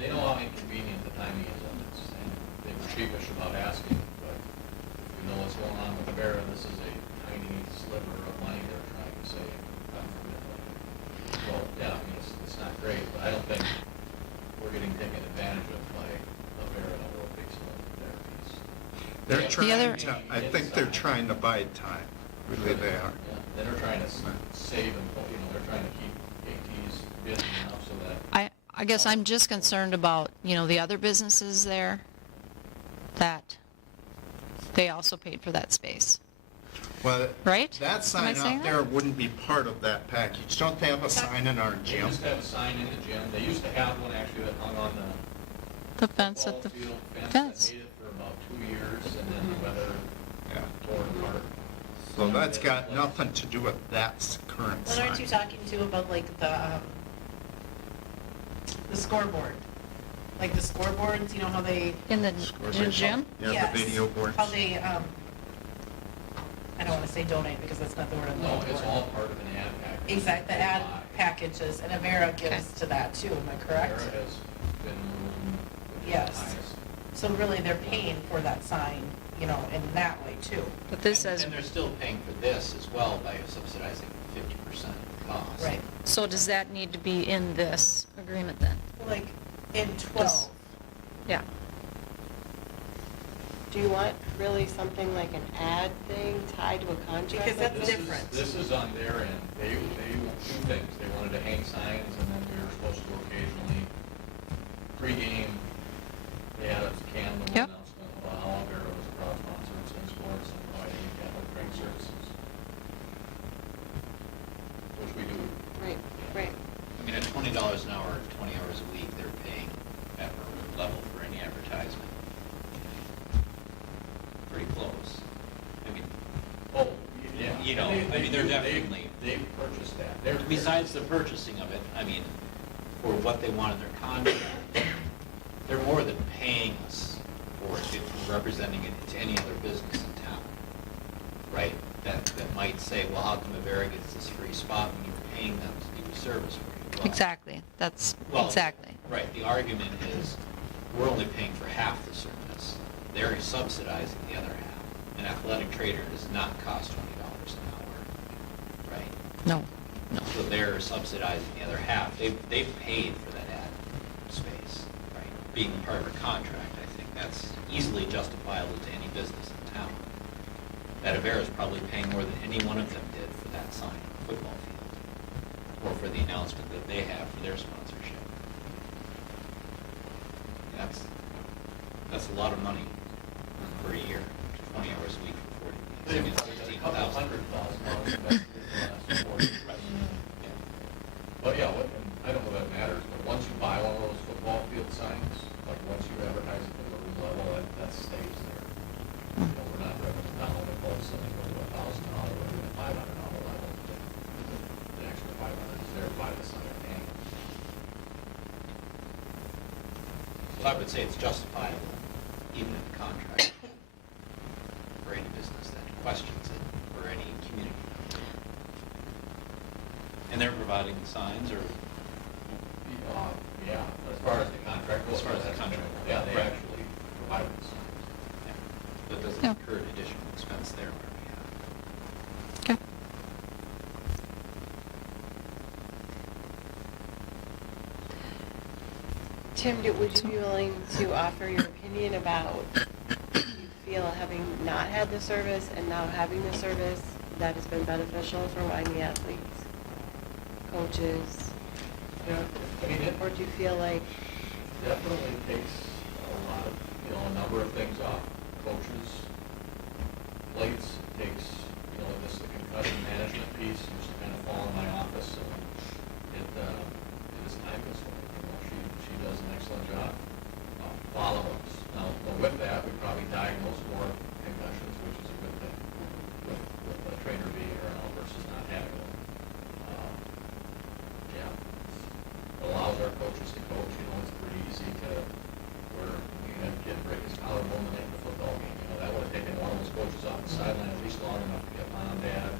they know how inconvenient the timing is of this, and they were sheepish about asking, but if you know what's going on with Avera, this is a tiny sliver of money they're trying to save. So, yeah, I mean, it's not great, but I don't think we're getting taken advantage of by Avera, a real big some of their fees. they're The other- trying to, I think they're trying to buy time. Really, they are. Yeah, they're trying to save and, they're trying to keep ATs busy enough so that. I guess I'm just concerned about, the other businesses there, that they also paid for that space, Well, right? that Am I sign saying out that? there wouldn't be part of that package. Don't they have a sign in our They gym? used to have a sign in the gym. They used to have one actually that hung on The fence the at the ball field fence. fence. That made it for about 2 years, and then the weather Yeah. tore it apart. So that's got nothing to do with that current Then sign. aren't you talking too about like the scoreboard? Like the scoreboards, you know how they, In the Scoreboard. gym? Yeah, yes, the video boards. how they, I don't wanna say donate because that's not the word I'm No, looking for. it's all part of an ad package. Exact, the They ad buy. packages, and Avera gives to that too, am I correct? Avera has been moving, which is the Yes. highest. So really, they're paying for that sign, you know, in that way too. But this says, And they're still paying for this as well by subsidizing 50% of the cost. Right. so does that need to be in this agreement then? Like, in 12, Yeah. Do you want really something like an ad thing tied to a contract? Because like that's this? different. This is on their end. They want two things. They wanted to hang signs, and then we were supposed to occasionally pregame, they had a candle Yep. announcement about how Avera was a proud sponsor of St. Sports and providing capital drink services, which we do. Right, right. I mean, at $20 an hour, 20 hours a week, they're paying at market level for any advertisement. Pretty close. I mean, Oh, yeah. You know, They- I mean, they're they- definitely- They've purchased that. They're- besides the purchasing of it, I mean, for what they want in their contract, they're more than paying us for it, for representing it to any other business in town, right? That might say, well, how come Avera gets this free spot when you're paying them to do a service for you? Well, Exactly, that's, well, exactly. Right, the argument is, we're only paying for half the service. They're subsidizing the other half. An athletic trader does not cost $20 an hour, right? No, no. So they're subsidizing the other half. They've paid for that ad space, right? Being part of a contract, I think that's easily justifiable to any business in town. That Avera is probably paying more than any one of them did for that sign on the football field, or for the announcement that they have for their sponsorship. That's a lot of money for a year, 20 hours a week for 40 weeks. I They've mean, probably got a couple 15,000. $100,000 invested in the last 40 years. Right. Yeah. But yeah, and I don't know that matters, but once you buy one of those football field signs, like once you advertise at the room level, that stays there. You know, we're not ripping it down and pulling something to $1,000 or even a $500 level. The extra 500 is there by the sign hanging. So I would say it's justifiable, even in the contract, for any business that questions it, or any community. And they're providing the signs, or, Yeah, as far as the contract goes. As far as the that's contract. minimal. Yeah, they Right. actually provided the signs. yeah, that doesn't Yeah. incur additional expense there on our behalf. Okay. Tim, would you be willing to offer your opinion about you feel having not had the service and now having the service that has been beneficial for Wyoming athletes, coaches? Yeah, I mean, it Or do you feel like, definitely takes a lot of, a number of things off. Coaches, plates, takes, just the concussion management piece used to kind of fall in my office, and it is time consuming. She does an excellent job. Follow-ups. Now, with that, we probably diagnose more concussions, which is a good thing, with a trainer being around versus not having one. Yeah, it allows our coaches to coach. It's pretty easy to, where you had a kid break his collarbone the night of the football game. That would have taken one of those coaches off the sideline at least long enough to get mom, dad,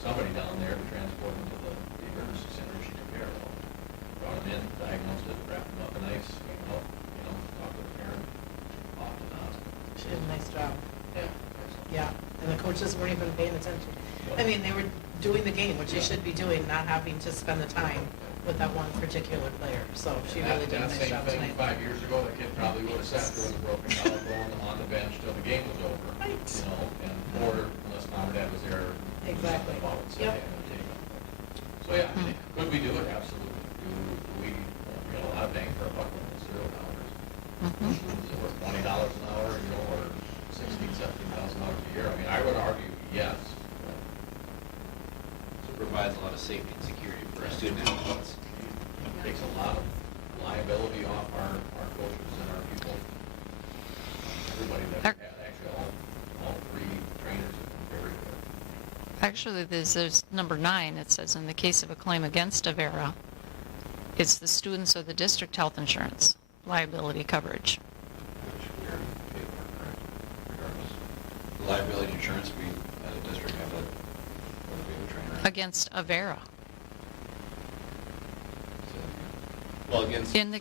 somebody down there to transport him to the emergency center. She took care of it all. Brought him in, diagnosed it, wrapped him up in ice, came out, talked to the parent, off to the hospital. She did a nice job. Yeah, excellent. Yeah, and the coaches weren't even paying attention. I mean, they were doing the game, which they should be doing, not having to spend the time with that one particular player. So she really did a nice job That same thing, tonight. 5 years ago, the kid probably would have sat there with a broken collarbone on the bench till the game was over. Right. And or unless mom or dad was there. Exactly. About it, say, Yep. "Hey, I'm gonna take him." So yeah, could we do it? Absolutely. Do we get a lot of bang for a buck when it's $0? Mhm. Is it worth $20 an hour, or $16,000, $17,000 a year? I mean, I would argue yes. So it provides a lot of safety and security for our student athletes. It takes a lot of liability off our coaches and our people. Everybody that we had, actually all three trainers have been very good. Actually, there's number 9, it says, in the case of a claim against Avera, it's the students or the district health insurance liability coverage. Which we are paid for, correct? Regardless. The liability insurance, we, as a district, have against Avera. Well, against. In the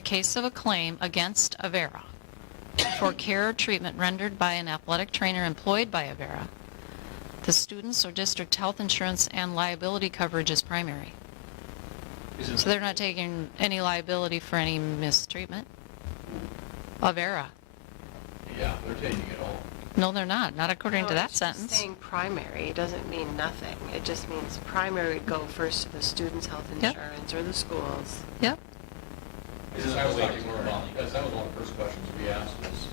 case of a claim against Avera for care or treatment rendered by an athletic trainer employed by Avera, the student's or district health insurance and liability coverage is primary. Isn't So they're not taking any liability for any mistreatment. Avera. Yeah, they're taking it all. No, they're not. Not according to No, that it's just sentence. saying primary, it doesn't mean nothing. It just means primary would go first to the student's health Yep. insurance or the schools. Yep. Because I was talking more about, because that was one of the first questions we asked was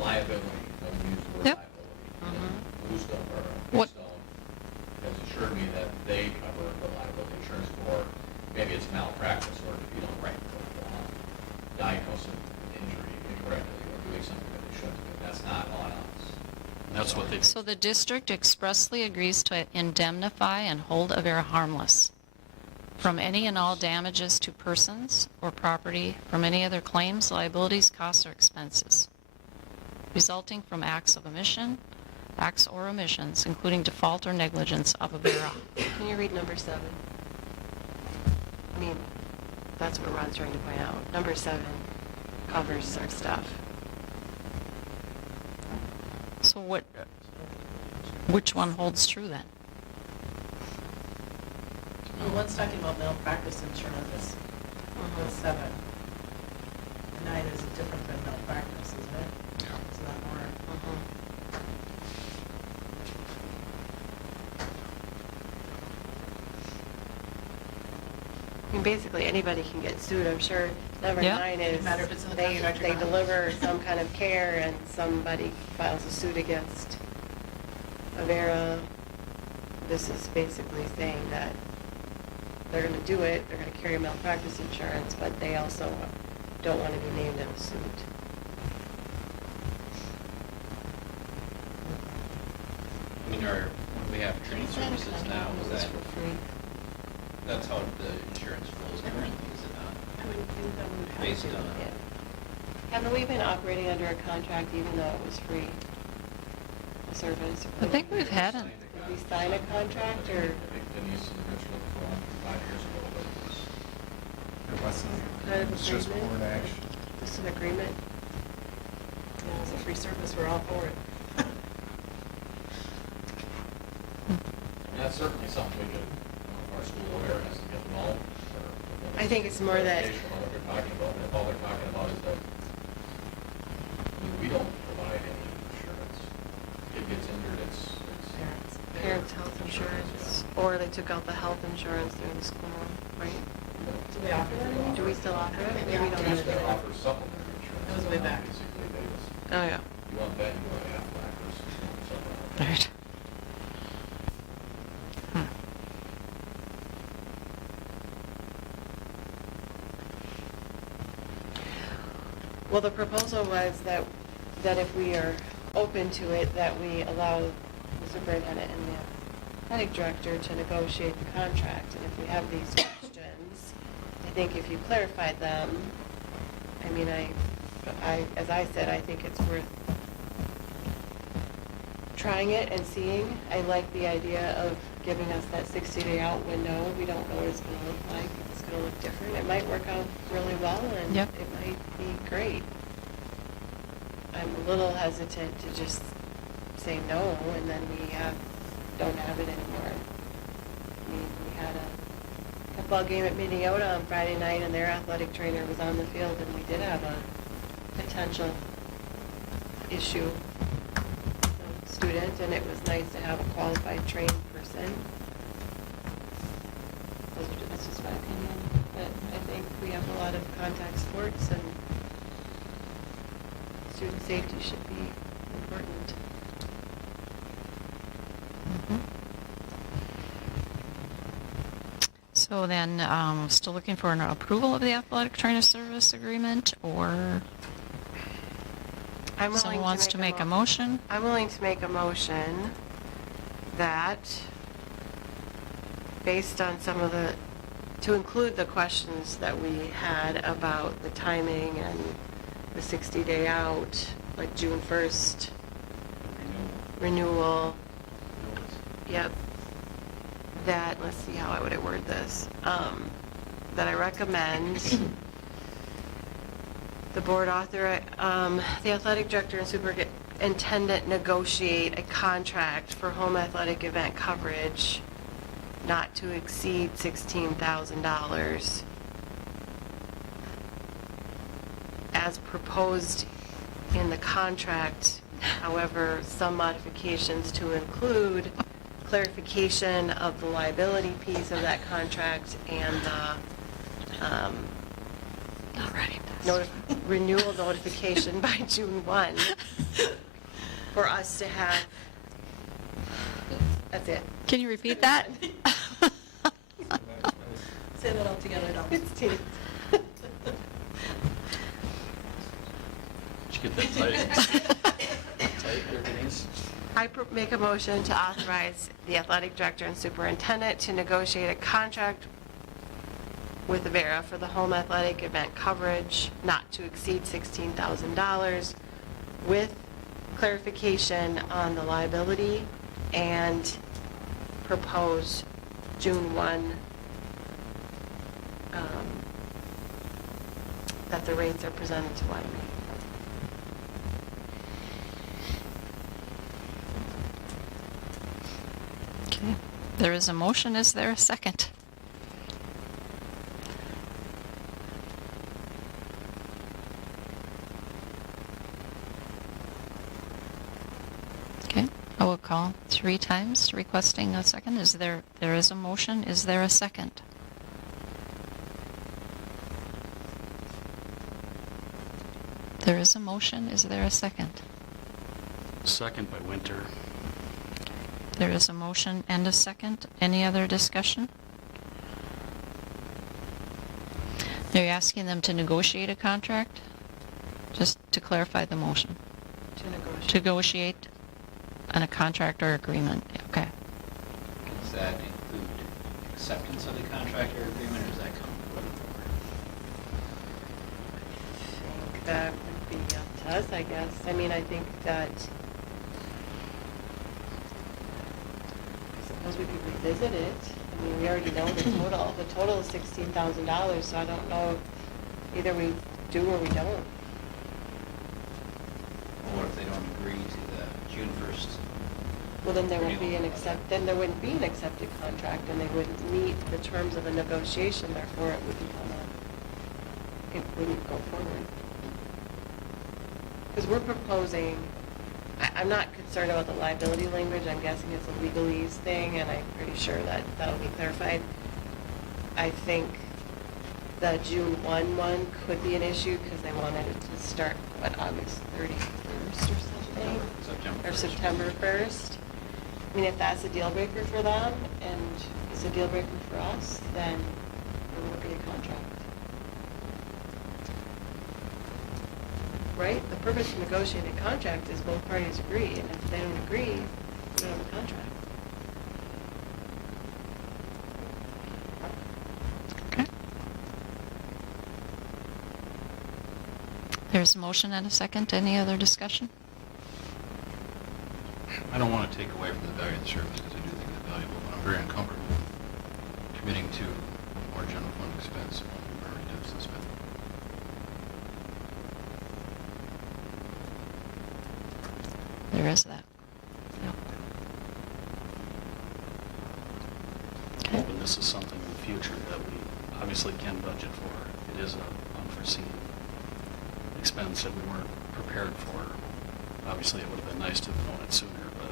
liability, and we used the word Yep. liability. Mhm. Bluestone, or What- Bluestone has assured me that they cover the liability insurance for, maybe it's malpractice, or if you don't diagnose an injury incorrectly, or doing something that they shouldn't, but that's not on us. And that's what they, So the district expressly agrees to indemnify and hold Avera harmless from any and all damages to persons or property from any other claims, liabilities, costs, or expenses resulting from acts or omissions, including default or negligence of Avera. Can you read number 7? I mean, that's what Ron's trying to point out. Number 7 covers our stuff. So which one holds true then? Well, one's talking about malpractice insurance, with 7. And 9 is different than malpractice, isn't it? Yeah. It's not more. I mean, basically, anybody can get sued, I'm sure. Number Yeah. 9 is, Doesn't matter if it's in the they contract or they not. deliver some kind of care and somebody files a suit against Avera. This is basically saying that they're gonna do it, they're gonna carry malpractice insurance, but they also don't wanna be named in a suit. I mean, when we have training services now, is that, For free. that's how the insurance flows currently, is it not? I would think that we would have Based to, on- yeah. Haven't we been operating under a contract even though it was free? A service? I think we've had Did we sign a contract or? I think Denise and Rich looked for one 5 years ago, but it was, It wasn't, Kind of it was just agreement? board action. Just an agreement? Yeah, it's a free service, we're all for it. and that's certainly something we could, if our school awareness to get them all. or- I think it's more that- Clarification on what they're talking about, if all they're talking about is that, I mean, we don't provide any insurance. Kid gets injured, it's. Parents. Parents' health insurance, or they took out the health insurance through the school, right? Do we offer that anymore? Do we still offer it? Maybe we don't We used have to it. offer supplementary insurance. That was way back. Basically, they just, Oh, yeah. you want that, you go to Aflac or something. Right. Well, the proposal was that if we are open to it, that we allow the superintendent and the athletic director to negotiate the contract. And if we have these questions, I think if you clarified them, I mean, as I said, I think it's worth trying it and seeing. I like the idea of giving us that 60-day out window. We don't know what it's going to look like. It's going to look different. It might work out really well, and Yep. it might be great. I'm a little hesitant to just say no, and then we don't have it anymore. I mean, we had a football game at Minneota on Friday night, and their athletic trainer was on the field, and we did have a potential issue student, and it was nice to have a qualified trained person. That's just my opinion, but I think we have a lot of contact sports, and student safety should be important. So then, still looking for an approval of the athletic trainer service agreement, or I'm willing someone wants to make a mo- motion? I'm willing to make a motion that, based on to include the questions that we had about the timing and the 60-day out, like June 1st renewal. Yep. That, let's see, how would I word this? That I recommend the board the athletic director and superintendent negotiate a contract for home athletic event coverage not to exceed $16,000 as proposed in the contract. However, some modifications to include clarification of the liability piece of that contract and the renewal notification by June 1 for us to have, that's it. Can you repeat that? Say that all together, don't. It's teeth. Did you get that tight? I make a motion to authorize the athletic director and superintendent to negotiate a contract with the Vera for the home athletic event coverage not to exceed $16,000 with clarification on the liability and propose June 1 that the rates are presented to Wyoming. Okay. There is a motion. Is there a second? Okay. I will call 3 times requesting a second. There is a motion. Is there a second? There is a motion. Is there a second? Second by Winter. There is a motion and a second. Any other discussion? Are you asking them to negotiate a contract? Just to clarify the motion. To negotiate. To negotiate on a contract or agreement. Okay. Does that include acceptance of the contract or agreement, or does that come from the board? I think that would be up to us, I guess. I mean, I think that, I suppose we could revisit it. I mean, we already know the total. The total is $16,000, so I don't know if either we do or we don't. Or what if they don't agree to the June 1st? Well, then there won't be then there wouldn't be an accepted contract, and they wouldn't meet the terms of a negotiation, therefore it would become it wouldn't go forward. Because we're proposing, I'm not concerned about the liability language, I'm guessing it's a legalese thing, and I'm pretty sure that that'll be clarified. I think the June 1 one could be an issue, because they wanted it to start, August 31st or something? September Or 1st. September 1st. I mean, if that's a deal breaker for them, and it's a deal breaker for us, then there won't be a contract. Right? The purpose of negotiating a contract is both parties agree, and if they don't agree, we don't have a contract. Okay. There's a motion and a second. Any other discussion? I don't want to take away from the value of the service because I do think it's valuable, but I'm very uncomfortable committing to more general fund expense when we've already done some spending. There is that. Yep. Okay. Hoping this is something in the future that we obviously can budget for. It is an unforeseen expense that we weren't prepared for. Obviously, it would have been nice to have known it sooner, but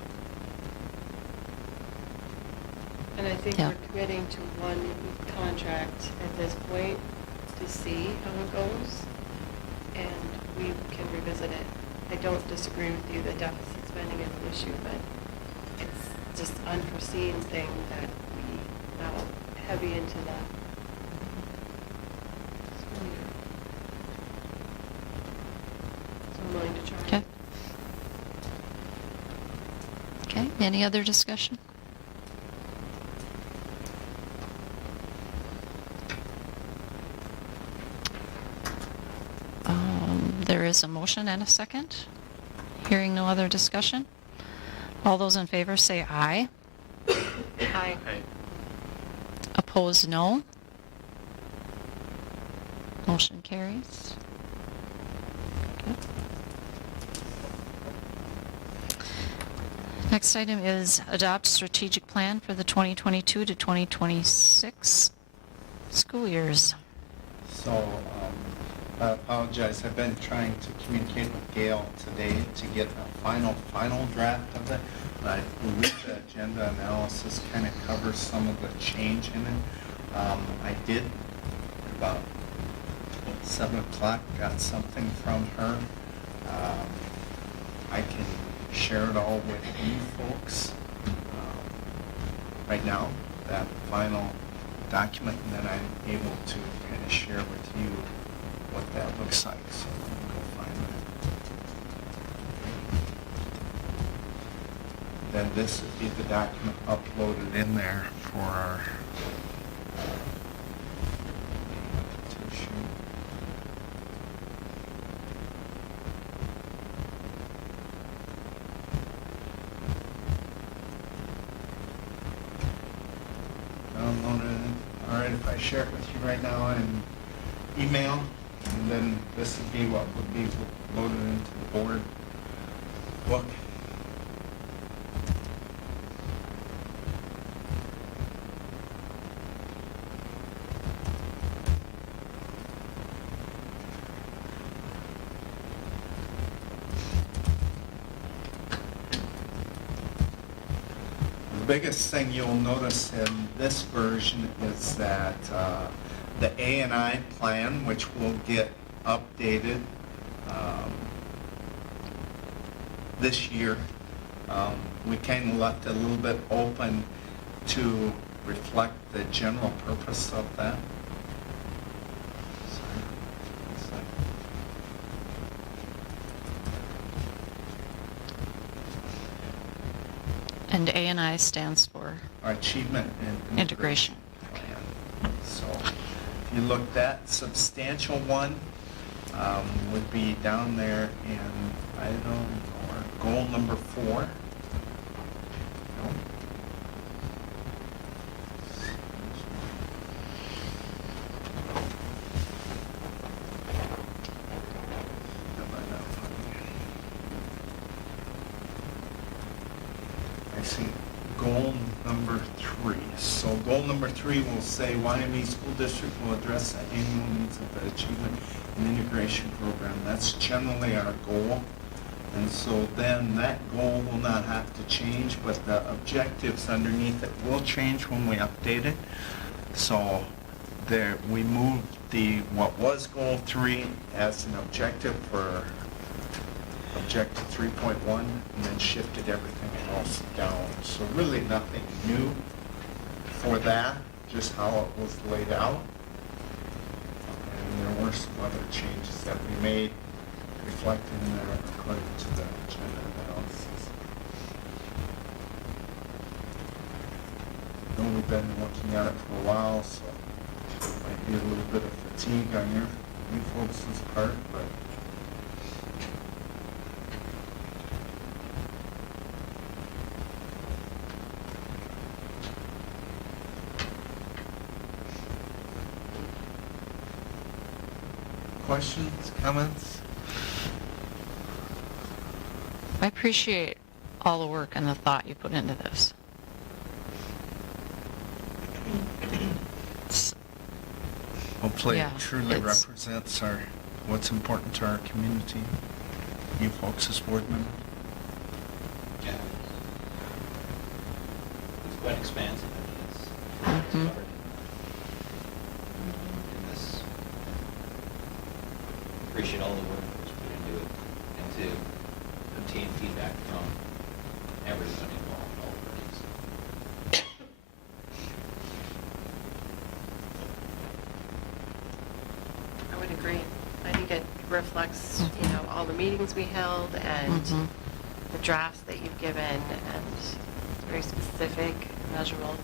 And I think Yeah. we're committing to one contract at this point to see how it goes, and we can revisit it. I don't disagree with you that deficit spending is an issue, but it's just unforeseen thing that we now heavy into the school year. So I'm willing to try. Okay. Okay, any other discussion? There is a motion and a second. Hearing no other discussion. All those in favor say aye. Aye. Opposed, no. Motion carries. Okay. Next item is adopt strategic plan for the 2022 to 2026 school years. So, I apologize, I've been trying to communicate with Gail today to get a final draft of it. But I believe the agenda analysis kind of covers some of the change in it. I did, about 7 o'clock, got something from her. I can share it all with you folks right now, that final document, and then I'm able to kind of share with you what that looks like. So let me go find that. Then this would be the document uploaded in there for our tissue. Downloaded. All right, if I share it with you right now in email, and then this would be what would be loaded into the board book. The biggest thing you'll notice in this version is that the A&I plan, which will get updated this year, we kind of left it a little bit open to reflect the general purpose of that. And A&I stands for Our achievement and integration. plan. So if you look, that substantial one would be down there in item or goal number 4. No. I see goal number 3. So goal number 3 will say Wyoming School District will address the annual needs of the Achievement and Integration Program. That's generally our goal. And so then that goal will not have to change, but the objectives underneath it will change when we update it. So there, we moved what was goal 3 as an objective for objective 3.1, and then shifted everything else down. So really nothing new for that, just how it was laid out. And there were some other changes that we made reflected in there according to the agenda analysis. I know we've been looking at it for a while, so it might be a little bit of fatigue on you folks' part, but questions, comments? I appreciate all the work and the thought you put into this. It's- Hopefully Yeah, it truly it's- represents what's important to our community, you folks as board members. Yeah. It's quite expansive. It's Mhm. covered in this. Appreciate all the work that was put into it and to obtain feedback from everybody involved, all parties. I would agree. I think it reflects, all the meetings we held and Mhm. the drafts that you've given, and it's very specific, measurable,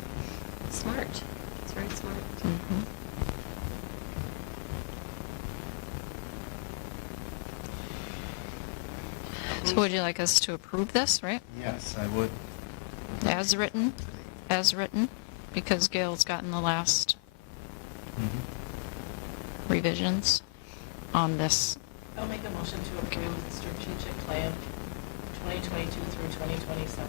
smart. It's very smart. Mhm. So would you like us to approve this, right? Yes, I would. As written? as written, because Gail's gotten the last revisions on this. I'll make a motion to approve the strategic plan 2022 through 2027.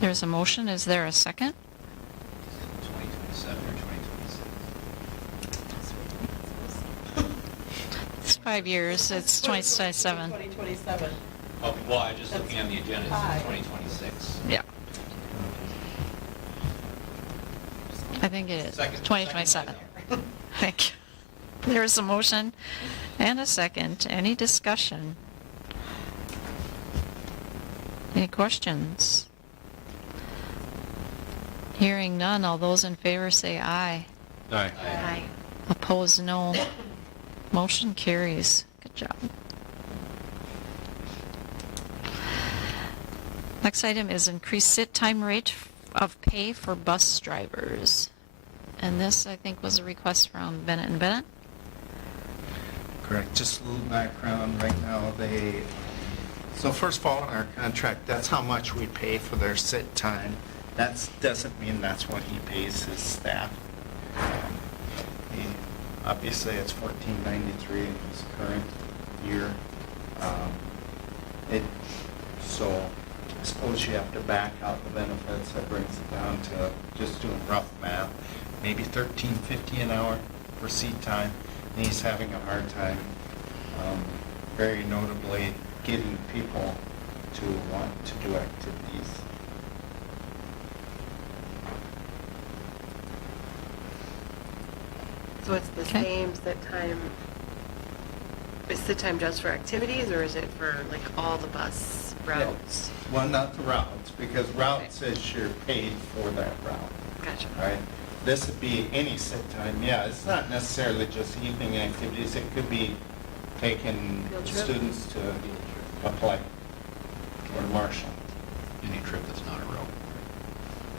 There's a motion, is there a second? 2027 or 2026? It's 5 years, it's 2027. 2027. Oh, well, I was just looking on the agenda, it Aye. says 2026. Yeah. I think it is, Second. 2027. Second. Thank you. There's a motion and a second. Any discussion? Any questions? Hearing none, all those in favor say aye. Aye. Aye. Opposed, no. Motion carries. Good job. Next item is increased sit time rate of pay for bus drivers. And this, I think, was a request from Bennett and Bennett. Correct. Just a little background. Right now, so first of all, in our contract, that's how much we pay for their sit time. That doesn't mean that's what he pays his staff. Obviously, it's $14.93 in his current year. So I suppose you have to back out the benefits. That brings it down to, just doing rough math, maybe $13.50 an hour for seat time. And he's having a hard time, very notably, getting people to want to do activities. So it's the Okay. same sit time, is sit time just for activities, or is it for like all the bus routes? Well, not the routes, because route says you're paid for that route, Gotcha. right? This would be any sit time, yeah, it's not necessarily just evening activities, it could be taking Field trip? students to a play or to Marshall. Any trip that's not a road.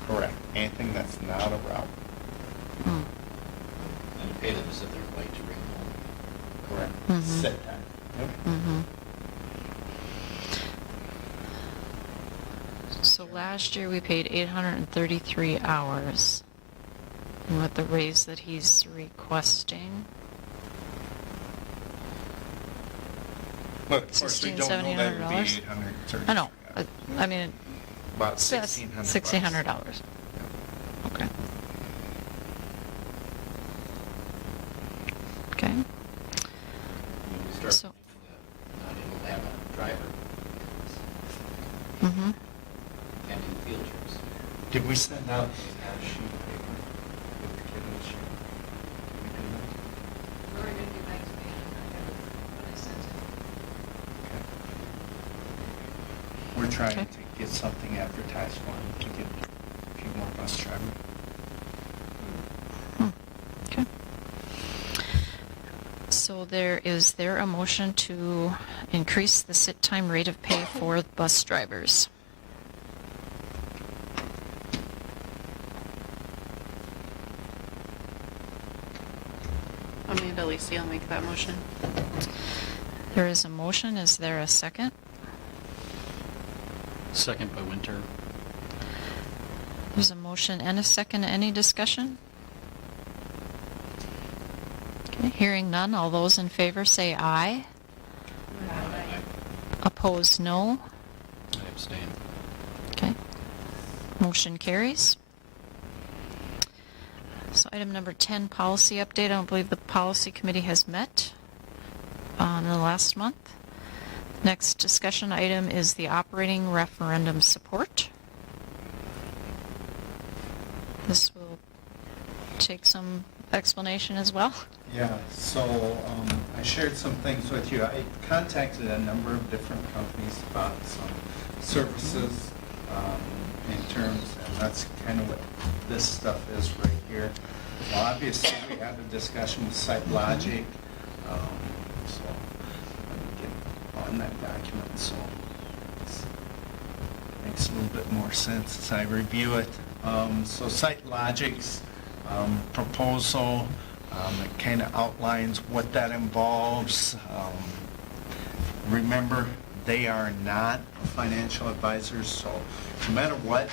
Correct, anything that's not a route, Hmm. And you pay them as if they're late to bring home. correct, Mhm. sit time. Yep. Mm-hmm. So last year, we paid 833 hours. And with the raise that he's requesting, But of course, we don't know that would be $1,600. $830. I know, I mean, About it's $1,600. $1,600. Okay. Okay. When we start So- not able to have a driver, Mm-hmm. can't do field trips. Did we send out a sheet of paper with the kid this year? Did we do that? Lori didn't get back to me when I sent it. Okay. We're trying Okay. to get something advertised for him to get a few more bus drivers. Okay. So is there a motion to increase the sit time rate of pay for bus drivers? Amanda Lacey, I'll make that motion. There is a motion, is there a second? Second by Winter. There's a motion and a second, any discussion? Okay, hearing none, all those in favor say aye. Opposed, no. I abstain. Okay. Motion carries. So item number 10, policy update. I don't believe the policy committee has met in the last month. Next discussion item is the operating referendum support. This will take some explanation as well. Yeah, so I shared some things with you. I contacted a number of different companies about some services in terms, and that's kind of what this stuff is right here. Well, obviously, we had a discussion with Sitelogix, so let me get on that document, so it makes a little bit more sense as I review it. So Sitelogix proposal, it kind of outlines what that involves. Remember, they are not financial advisors, so no matter what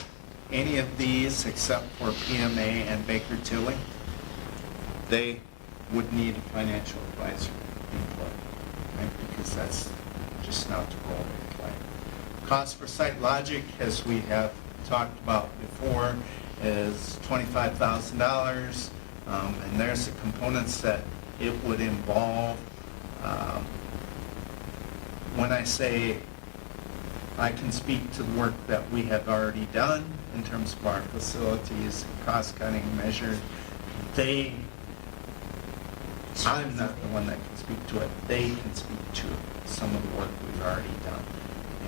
any of these except for PMA and Baker Tilly, they would need a financial advisor input, right? Because that's just not the role they play. Cost for Sitelogix, as we have talked about before, is $25,000, and there's the components that it would involve. When I say I can speak to the work that we have already done in terms of our facilities, cost-cutting measures, I'm not the one that can speak to it. They can speak to some of the work we've already done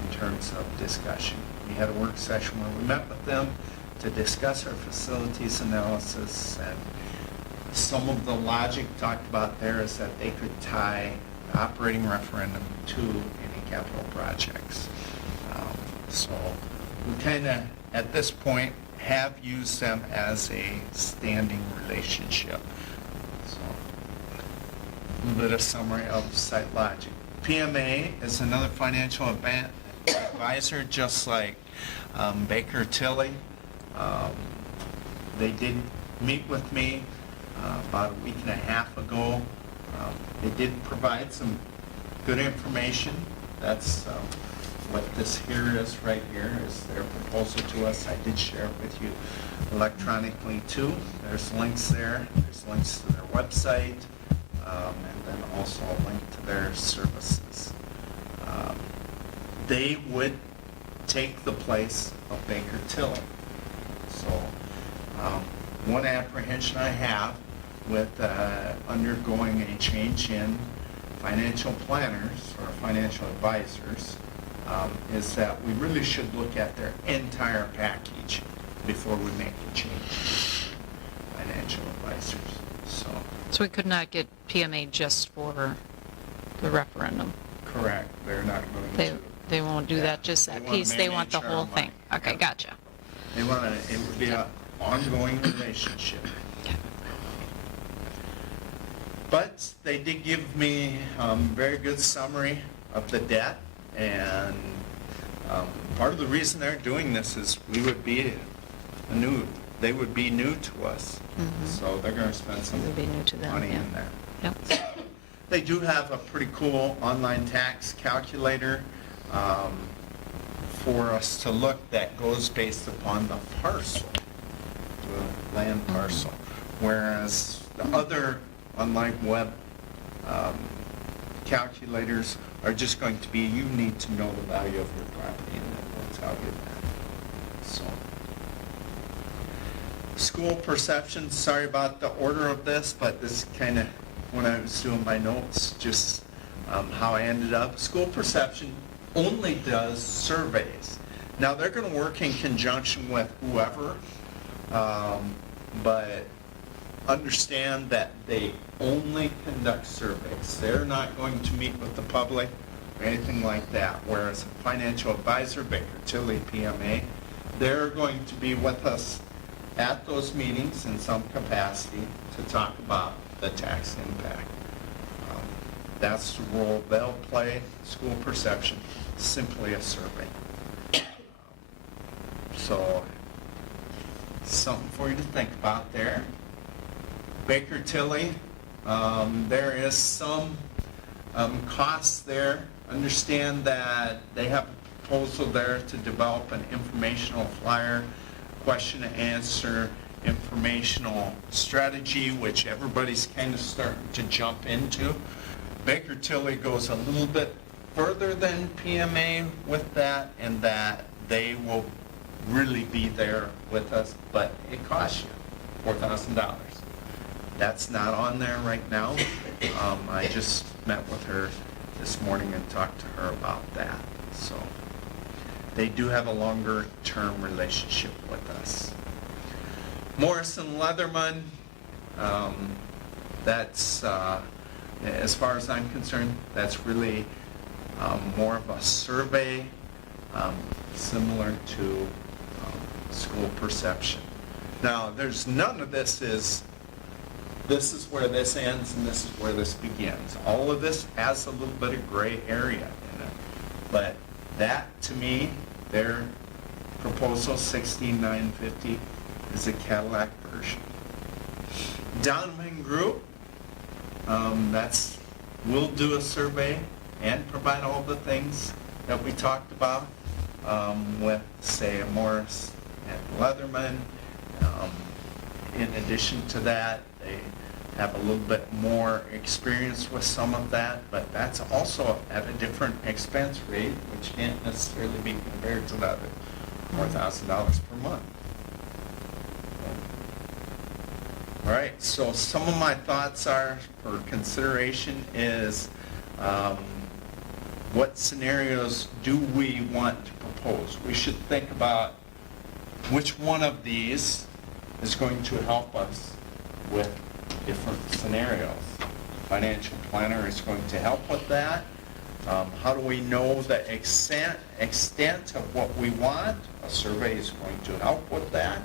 in terms of discussion. We had a work session where we met with them to discuss our facilities analysis, and some of the logic talked about there is that they could tie the operating referendum to any capital projects. So we kind of, at this point, have used them as a standing relationship. So a little bit of summary of Sitelogix. PMA is another financial advisor, just like Baker Tilly. They did meet with me about a week and a half ago. They did provide some good information. That's what this here is right here is their proposal to us. I did share it with you electronically too. There's links there. There's links to their website, and then also a link to their services. They would take the place of Baker Tilly. So one apprehension I have with undergoing a change in financial planners or financial advisors is that we really should look at their entire package before we make a change in financial advisors. So we could not get PMA just for the referendum? Correct. They're not going to. They won't do that, just that piece, they want the whole thing. Okay, gotcha. They want to, it would be an ongoing relationship. But they did give me very good summary of the debt, and part of the reason they're doing this is we would be they would be new to us. So they're going to spend some It would be new to them, money yeah. in there. Yep. They do have a pretty cool online tax calculator for us to look that goes based upon the parcel, the land parcel. Whereas the other online web calculators are just going to be, you need to know the value of your property, and it will tell you that. So, school perception, sorry about the order of this, but this kind of, when I was doing my notes, just how I ended up. School perception only does surveys. Now, they're going to work in conjunction with whoever, but understand that they only conduct surveys. They're not going to meet with the public or anything like that, whereas a financial advisor, Baker Tilly, PMA, they're going to be with us at those meetings in some capacity to talk about the tax impact. That's the role they'll play. School perception, simply a survey. So, something for you to think about there. Baker Tilly, there is some costs there. Understand that they have a proposal there to develop an informational flyer, question and answer, informational strategy, which everybody's kind of starting to jump into. Baker Tilly goes a little bit further than PMA with that, in that they will really be there with us, but it costs you $4,000. That's not on there right now. I just met with her this morning and talked to her about that. So they do have a longer term relationship with us. Morrison Leatherman, that's, as far as I'm concerned, that's really more of a survey, similar to school perception. Now, there's none of this is where this ends and this is where this begins. All of this has a little bit of gray area in it. But that, to me, they're Proposal 16950 is a Cadillac version. Donovan Group, we'll do a survey and provide all the things that we talked about with, say, a Morris and Leatherman. In addition to that, they have a little bit more experience with some of that, but that's also at a different expense rate, which can't necessarily be compared to that $4,000 per month. All right, so some of my thoughts are, for consideration, is what scenarios do we want to propose? We should think about which one of these is going to help us with different scenarios. Financial planner is going to help with that. How do we know the extent of what we want? A survey is going to help with that.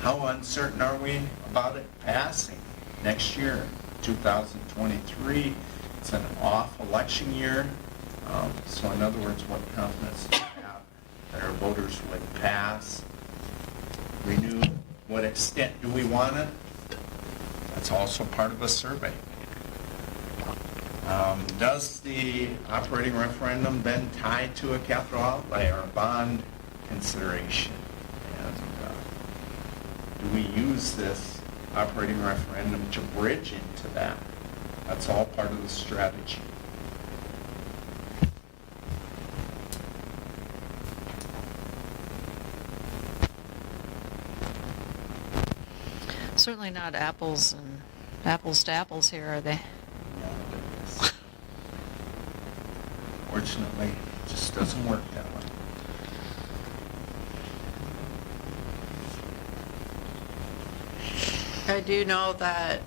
How uncertain are we about it passing next year, 2023? It's an off election year. So in other words, what confidence do we have that our voters would pass? Renew, what extent do we want it? That's also part of a survey. Does the operating referendum then tie to a capital outlay or a bond consideration? And do we use this operating referendum to bridge into that? That's all part of the strategy. Certainly not apples to apples here, are they? No, it is. Fortunately, it just doesn't work that way. I do know that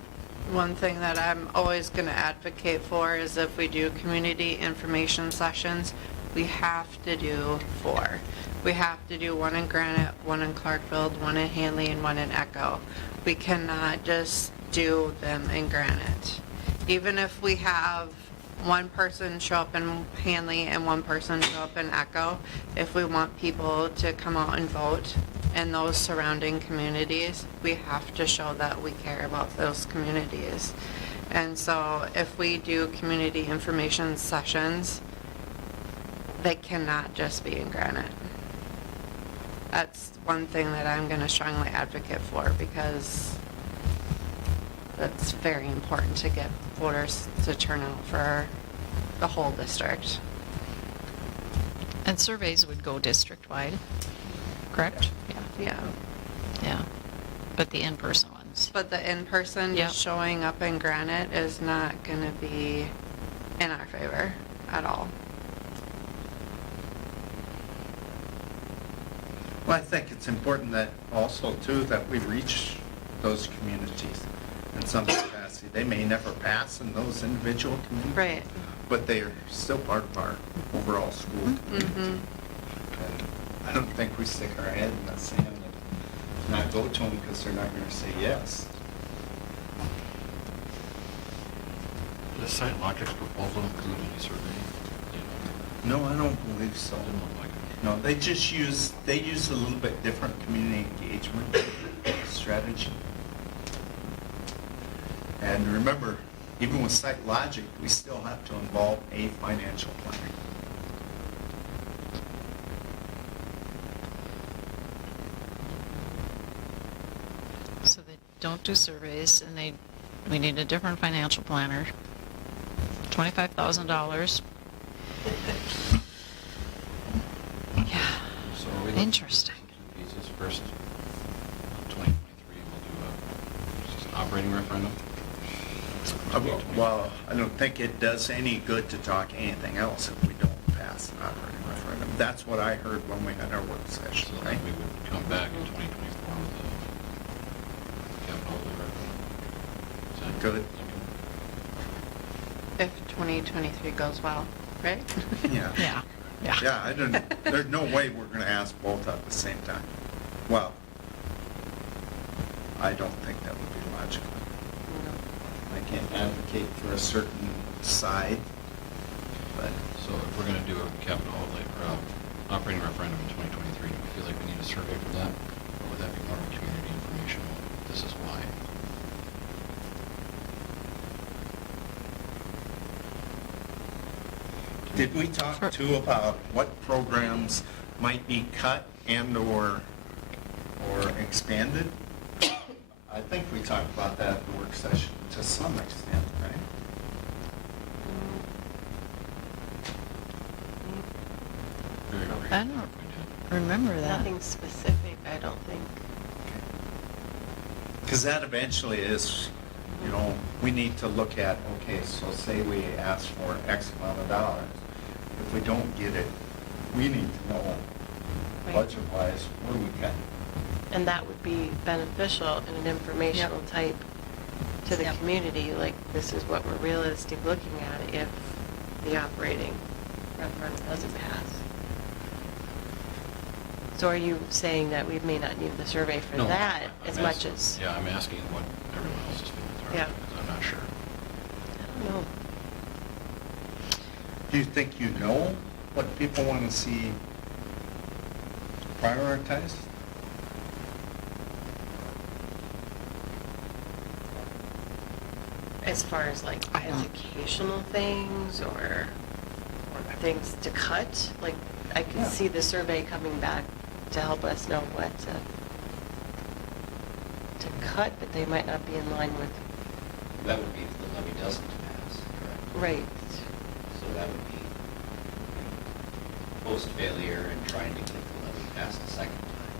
one thing that I'm always going to advocate for is if we do community information sessions, we have to do 4. We have to do 1 in Granite, 1 in Clarkville, 1 in Hanley, and 1 in Echo. We cannot just do them in Granite. Even if we have one person show up in Hanley and one person show up in Echo, if we want people to come out and vote in those surrounding communities, we have to show that we care about those communities. And so if we do community information sessions, they cannot just be in Granite. That's one thing that I'm going to strongly advocate for, because that's very important to get voters to turn out for the whole district. And surveys would go district-wide, correct? Yeah. Yeah. But the in-person ones. But the in-person Yep. just showing up in Granite is not going to be in our favor at all. Well, I think it's important that also, too, that we reach those communities in some capacity. They may never pass in those individual communities. Right. But they are still part of our overall school community. And I don't think we stick our head in the sand and not go to them because they're not going to say yes. Does Sitelogix Proposal include any survey? No, I don't believe so. Didn't look like it. No, they use a little bit different community engagement strategy. And remember, even with Sitelogix, we still have to involve a financial planner. So they don't do surveys, and we need a different financial planner. $25,000. Yeah. So are we looking at Interesting. two pieces? First, 2023, we'll do just an operating referendum. Well, I don't think it does any good to talk anything else if we don't pass an operating referendum. That's what I heard when we had our work session, So right? then we would come back in 2024 with a capital outlay referendum. Is that Good. If 2023 goes well, right? Yeah. Yeah. Yeah. Yeah, there's no way we're gonna ask both at the same time. Well, I don't think that would be logical. I can't advocate for a certain side, but So if we're gonna do a capital outlay, or operating referendum in 2023, do we feel like we need a survey for that? Or would that be more of a community informational, this is why? Did we talk too about what programs might be cut and/or expanded? I think we talked about that at the work session to some extent, right? Very I brief. don't We did. remember that. Nothing specific, I don't think. Because that eventually is, you know, we need to look at, okay, so say we ask for X amount of dollars. If we don't get it, we need to know Right. budget-wise, what do we got? And that would be beneficial in an informational type to the Yep. community, like, this is what we're realistic looking at if the operating referendum doesn't pass. So are you saying that we may not need the survey for No, that I'm as much asking- as? Yeah, I'm asking what everyone else's feelings are, Yeah. because I'm not sure. I don't know. Do you think you know what people want to see prioritized? As far as like educational things or things to cut, like, I could Yeah. see the survey coming back to help us know what to cut, but they might not be in line with, That would be if the levy doesn't pass, correct? right. So that would be post-failure and trying to get the levy passed a second time,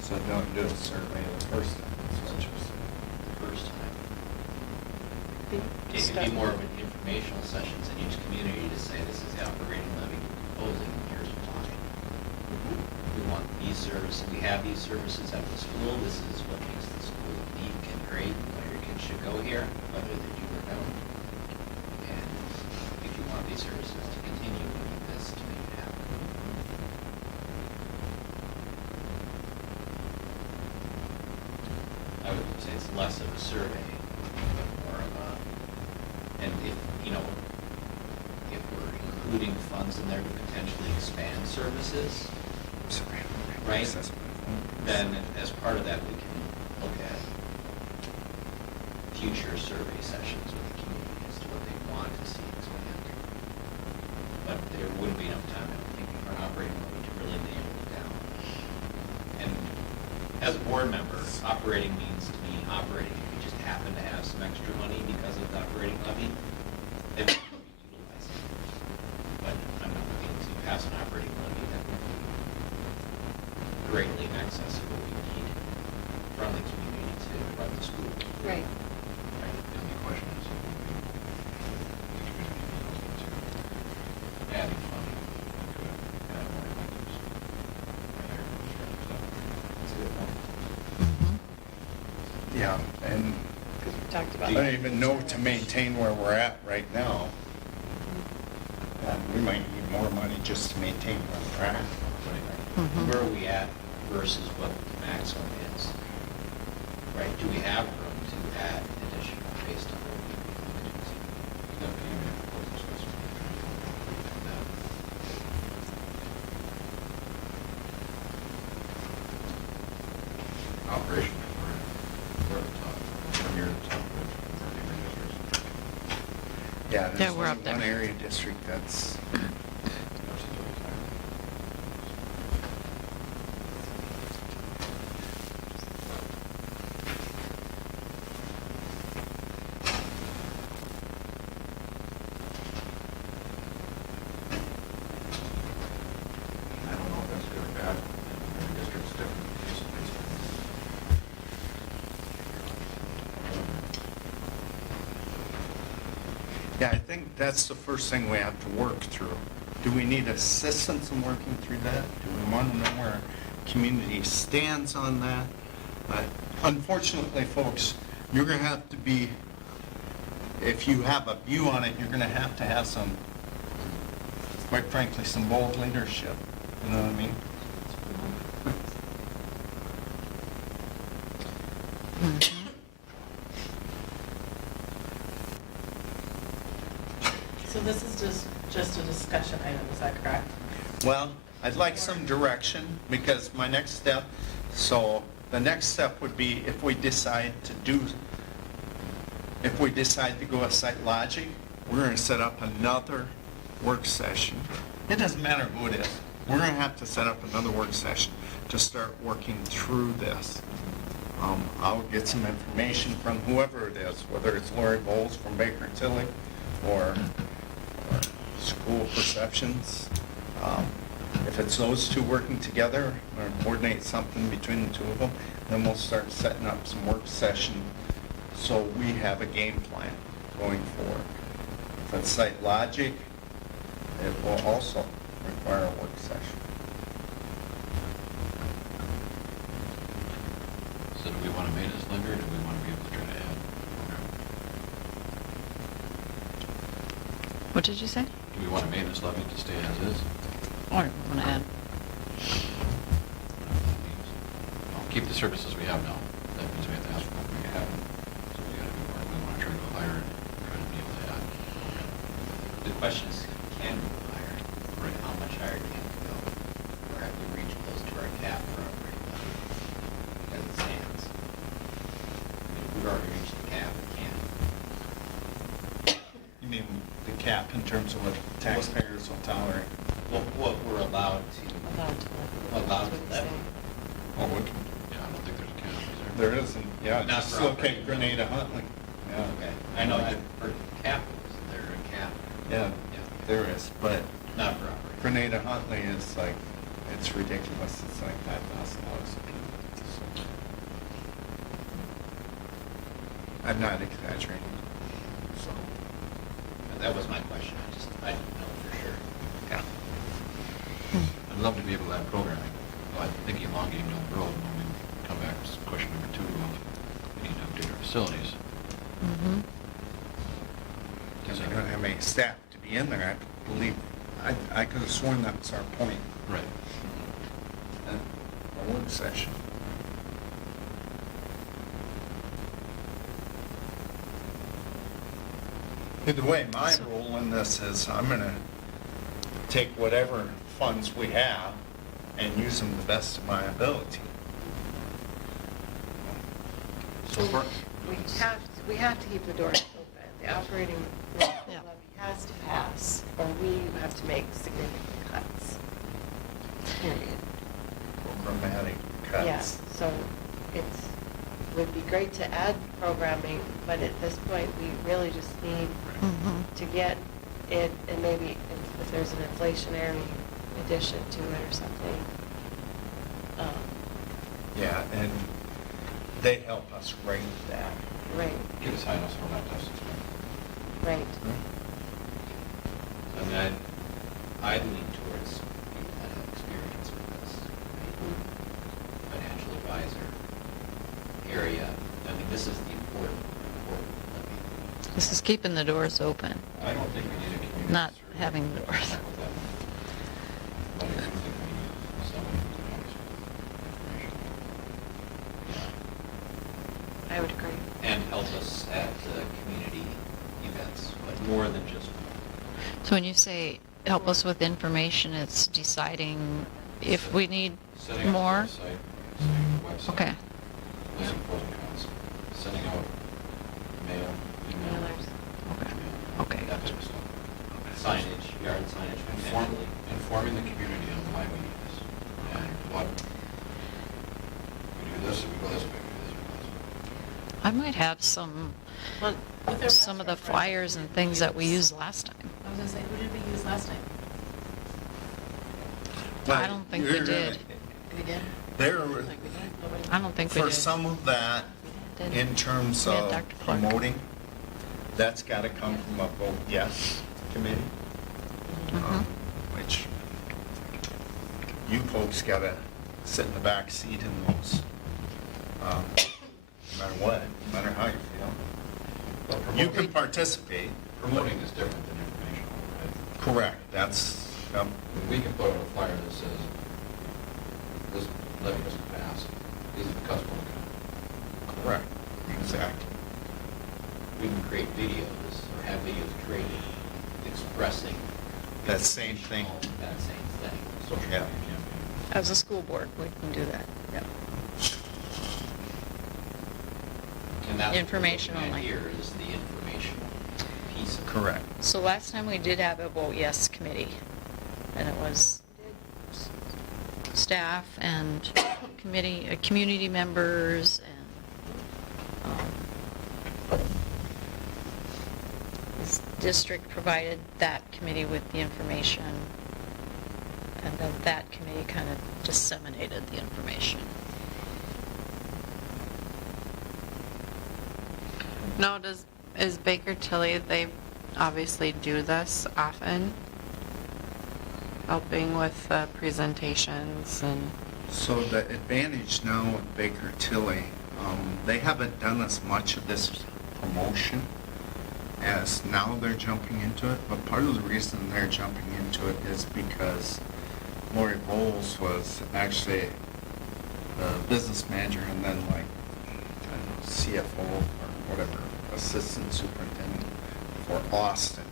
So don't do a survey the first time, is what you're saying. the first time. Be- It could start- be more of an informational sessions in each community to say, this is the operating levy we're proposing, and here's why. We want these services, we have these services at the school, this is what makes the school unique and great, why your kids should go here, whether they do or don't. And if you want these services to continue, we need this to make it happen. I would say it's less of a survey, but more of a, and if, you know, if we're including funds in there to potentially expand services, right? Then as part of that, we can look at future survey sessions with the community as to what they want to see expand. But there wouldn't be enough time, I don't think, for an operating levy to really nail it down. And as a board member, operating means to me operating. If we just happen to have some extra money because of the operating levy, then we will be utilizing it. But I'm not looking to pass an operating levy that would be greatly in excess of what we need from the community to run the school. Right. And the question is, if we think the community feels into adding funding, we could add more electives. Right here, That's a good point. Yeah, and Because we talked I about. don't even know to maintain where we're at right now. We might need more money just to maintain where we're at. Mhm. Where are we at versus what the maximum is? Right, do we have room to add additional based on what we need to? That may be a proposal specification. Operation, we're at the top, we're near the top of emerging districts. Yeah, Yeah, there's we're only up there. one area district that's, I don't know if that's good or bad, every district's different. yeah, I think that's the first thing we have to work through. Do we need assistance in working through that? Do we want to know where our community stands on that? But unfortunately, folks, you're going to have to be, if you have a view on it, you're going to have some, quite frankly, some bold leadership. You know what I mean? Mhm. So this is just a discussion item, is that correct? Well, I'd like some direction, because my next step, so the next step would be if we decide to go with Sitelogix, we're gonna set up another work session. It doesn't matter who it is. We're gonna have to set up another work session to start working through this. I'll get some information from whoever it is, whether it's Lori Bowles from Baker and Tilly or School Perceptions. If it's those two working together, or coordinate something between the two of them, then we'll start setting up some work session so we have a game plan going forward. If it's Sitelogix, it will also require a work session. So do we want to maintenance levy, or do we want to be able to try to add? What did you say? Do we want a maintenance levy to stay as is? Or you want to add? Well, keep the services we have now. That means we have to ask for what we have. So we got to do more. We want to try to go higher and try to be able to add. The question is, can we go higher? Right. How much higher can we go? Or have we reached close to our cap for operating levy as it stands? I mean, if we've already reached the cap, we can't. You mean the cap in terms of what taxpayers will tolerate? What we're allowed to. Allowed to levy. Oh, we can. Yeah, I don't think there's a cap, is there? There isn't, yeah, Not just for look at operating. Grenada Huntley. Yeah. Okay, I know that for capital, is there a cap? Yeah, there is, but Not for operating. Grenada Huntley is like, it's ridiculous, it's like $5,000 a piece. So, I'm not exaggerating, so. That was my question, I didn't know for sure. Yeah. I'd love to be able to add programming. But I think elongating down the road, when we come back to question number 2 of we need to update our facilities. Mm-hmm. Because we don't have any staff to be in there, I believe, I could have sworn that was our point Right. at our work session. Either way, my role in this is I'm gonna take whatever funds we have and use them the best of my ability. So far, We have to keep the doors open. The operating levy Yeah. has to pass, or we have to make significant cuts. Period. Programmatic cuts. Yes, so would be great to add programming, but at this point, we really just need Mm-hmm. to get it, and maybe if there's an inflationary addition to it or something. Yeah, and they help us rate that. Right, get us high enough so we're not testing. right. I mean, I lean towards people that have experience with this, right? Financial advisor area. I mean, this is the important levy. This is keeping the doors open. I don't think we need a community. Not service. having the doors. But I do think we need somebody who can help us with information. I would agree. And help us at community events, but more than just. So when you say help us with information, it's deciding if we need Setting up more? the website, setting up the website. Okay. Listing pros and cons, sending out mail, email. Mailers. Okay. Yeah, Okay. That type of stuff. Signage, yard signage, potentially. Informing the community on why we need this. And what, we do this, we go this way, we do this, we go this way. I might have some of the flyers and things that we used last time. I was gonna say, who did we use last time? I don't think we did. We did? There, Like, we didn't, nobody? I don't think we for did. some of that, Did. in terms We had of Dr. Clark. promoting, that's gotta come from a vote yes committee. Mhm. Which you folks gotta sit in the back seat in those, no matter what, no matter how you feel. But You promoting- can participate. Promoting is different than informational, right? Correct, that's, We can put out a flyer that says, this levy doesn't pass, these are the cuts we're looking at. correct, exactly. We can create videos or have videos created expressing. That same thing. That same thing. social Yeah. media campaign. As a school board, we can do that, yeah. And that's what we're Information looking at only. here is the informational piece of it. Correct. So last time we did have a vote yes committee, and it was staff and community members and, this district provided that committee with the information, and then that committee kind of disseminated the information. No, is Baker Tilly, they obviously do this often, helping with presentations and, So the advantage now with Baker Tilly, they haven't done as much of this promotion as now they're jumping into it, but part of the reason they're jumping into it is because Lori Bowles was actually the business manager and then like, I don't know, CFO or whatever, assistant superintendent for Austin.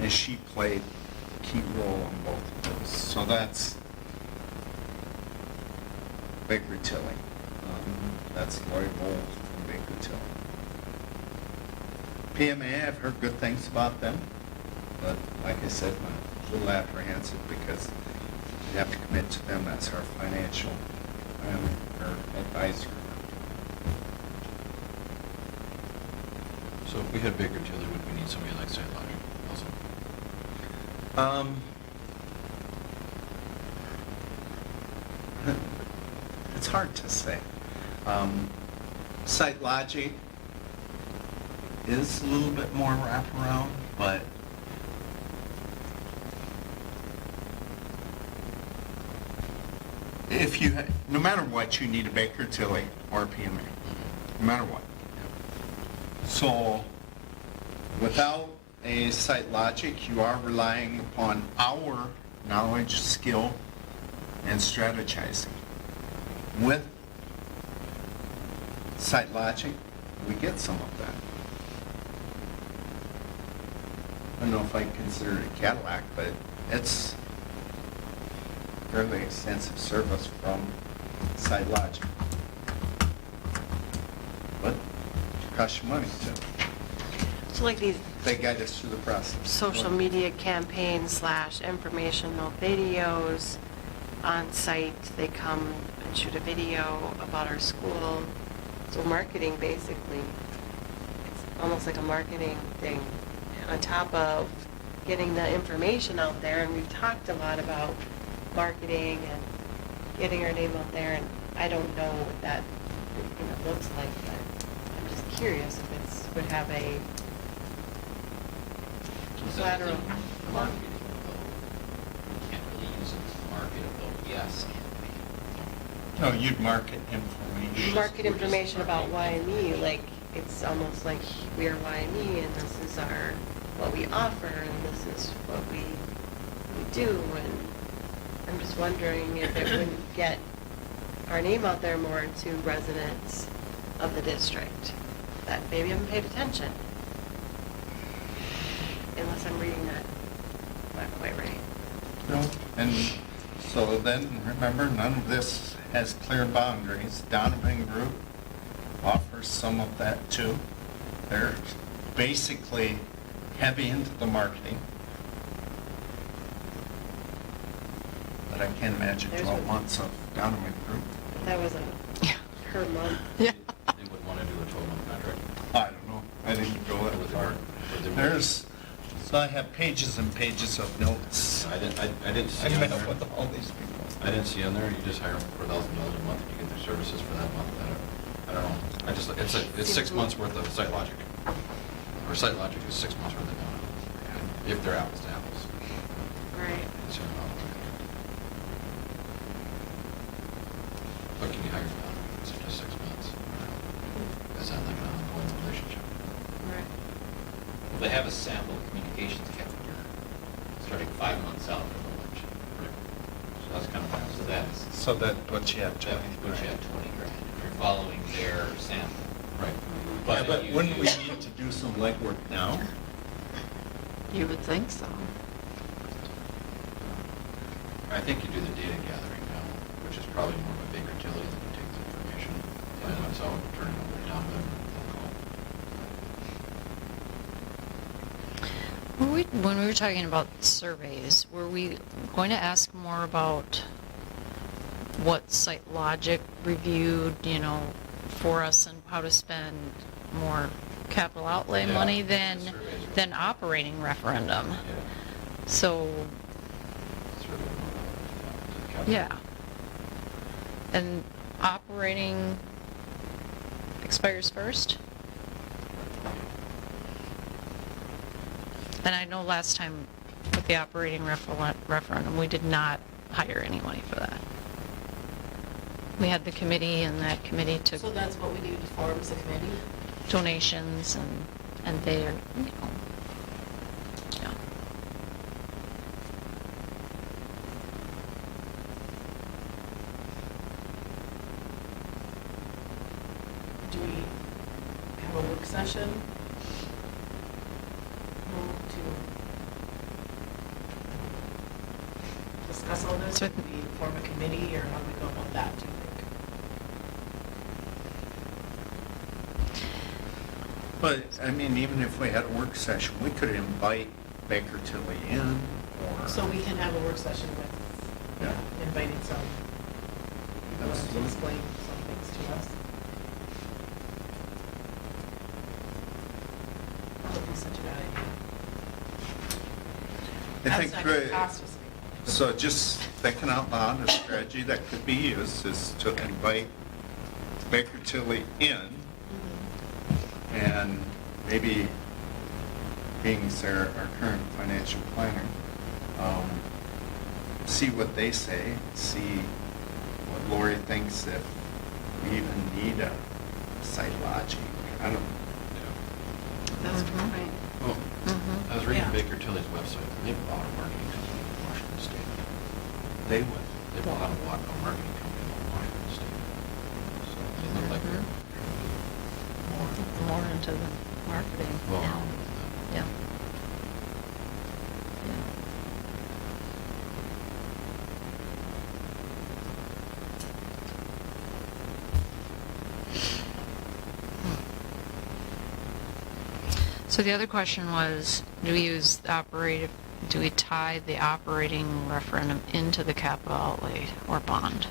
And she played a key role in both of those. So that's Baker Tilly. That's Lori Bowles from Baker Tilly. PMA, I've heard good things about them, but like I said, I'm a little apprehensive because you have to commit to them as our financial or advisor. So if we had Baker Tilly, would we need somebody like Sitelogix also? It's hard to say. Sitelogix is a little bit more wraparound, but if you, no matter what, you need a Baker Tilly or a PMA, no matter what. So without a Sitelogix, you are relying upon our knowledge, skill, and strategizing. With Sitelogix, we get some of that. I don't know if I consider it a Cadillac, but it's fairly extensive service from Sitelogix. But it costs you money too. So like these They guide us through the process. social media campaigns / informational videos on site, they come and shoot a video about our school. So marketing, basically, it's almost like a marketing thing on top of getting the information out there. And we've talked a lot about marketing and getting our name out there, and I don't know what that looks like, but I'm just curious if it's would have a collateral. Marketing, though, we can't really use it to market a vote yes campaign. No, you'd market information. Market information about YME, like, it's almost like we are YME and this is what we offer and this is what we do, and I'm just wondering if it wouldn't get our name out there more to residents of the district that maybe haven't paid attention. Unless I'm reading that not quite right. No, and so then, remember, none of this has clear boundaries. Donovan Group offers some of that too. They're basically heavy into the marketing. But I can't imagine There's 12 one. months of Donovan Group. That was per month. Yeah. They would want to do a 12-month contract. I don't know. I didn't go that far. So I have pages and pages of notes. I didn't see I on met there. with all these people. I didn't see on there, you just hire them for $1,000 a month and you get their services for that month. I don't know. It's 6 months worth of Sitelogix. Or Sitelogix is 6 months worth of Donovan, if they're apples to apples. Right. So, but can you hire them out? Is it just 6 months? Is that like an ongoing relationship? Right. Well, they have a sample communications calendar starting 5 months out from election. So that's kind of why I was. So that's, So that puts you at that 20 puts you at 20 grand if you're following their sample. Right. Yeah, if but you wouldn't we use- need to do some legwork now? you would think so. I think you do the data gathering now, which is probably more of a Baker Tilly than you take the information, find what's out, turn it over down to them, they'll call. When we were talking about surveys, were we going to ask more about what Sitelogix reviewed, for us and how to spend more capital outlay Yeah, money the than surveys are- operating referendum? Yeah. So, Survey more, yeah. And operating expires first? And I know last time with the operating referendum, we did not hire anybody for that. We had the committee, and that committee took So that's what we need to form as a committee? donations, and they're, yeah. Do we have a work session? To discuss all this? So- Do we form a committee, or how do we go about that, do you think? But, I mean, even if we had a work session, we could invite Baker Tilly in, or... So we can have a work session with, Yeah. inviting some people to explain some things to us. That would be such a bad idea. I think, That's not gonna cost us anything. so just thinking out loud, a strategy that could be used is to invite Baker Tilly in, and maybe being our current financial planner, see what they say, see what Lori thinks, if we even need a Sitelogix. I don't, That's Mhm. right. Well, Mhm. I was reading Yeah. Baker Tilly's website, and they bought a marketing company in Washington State. They bought a marketing company in Washington State. So they look like they're More into the marketing. well Yeah. known. Yeah. Yeah. So the other question was, do we tie the operating referendum into the capital outlay or bond?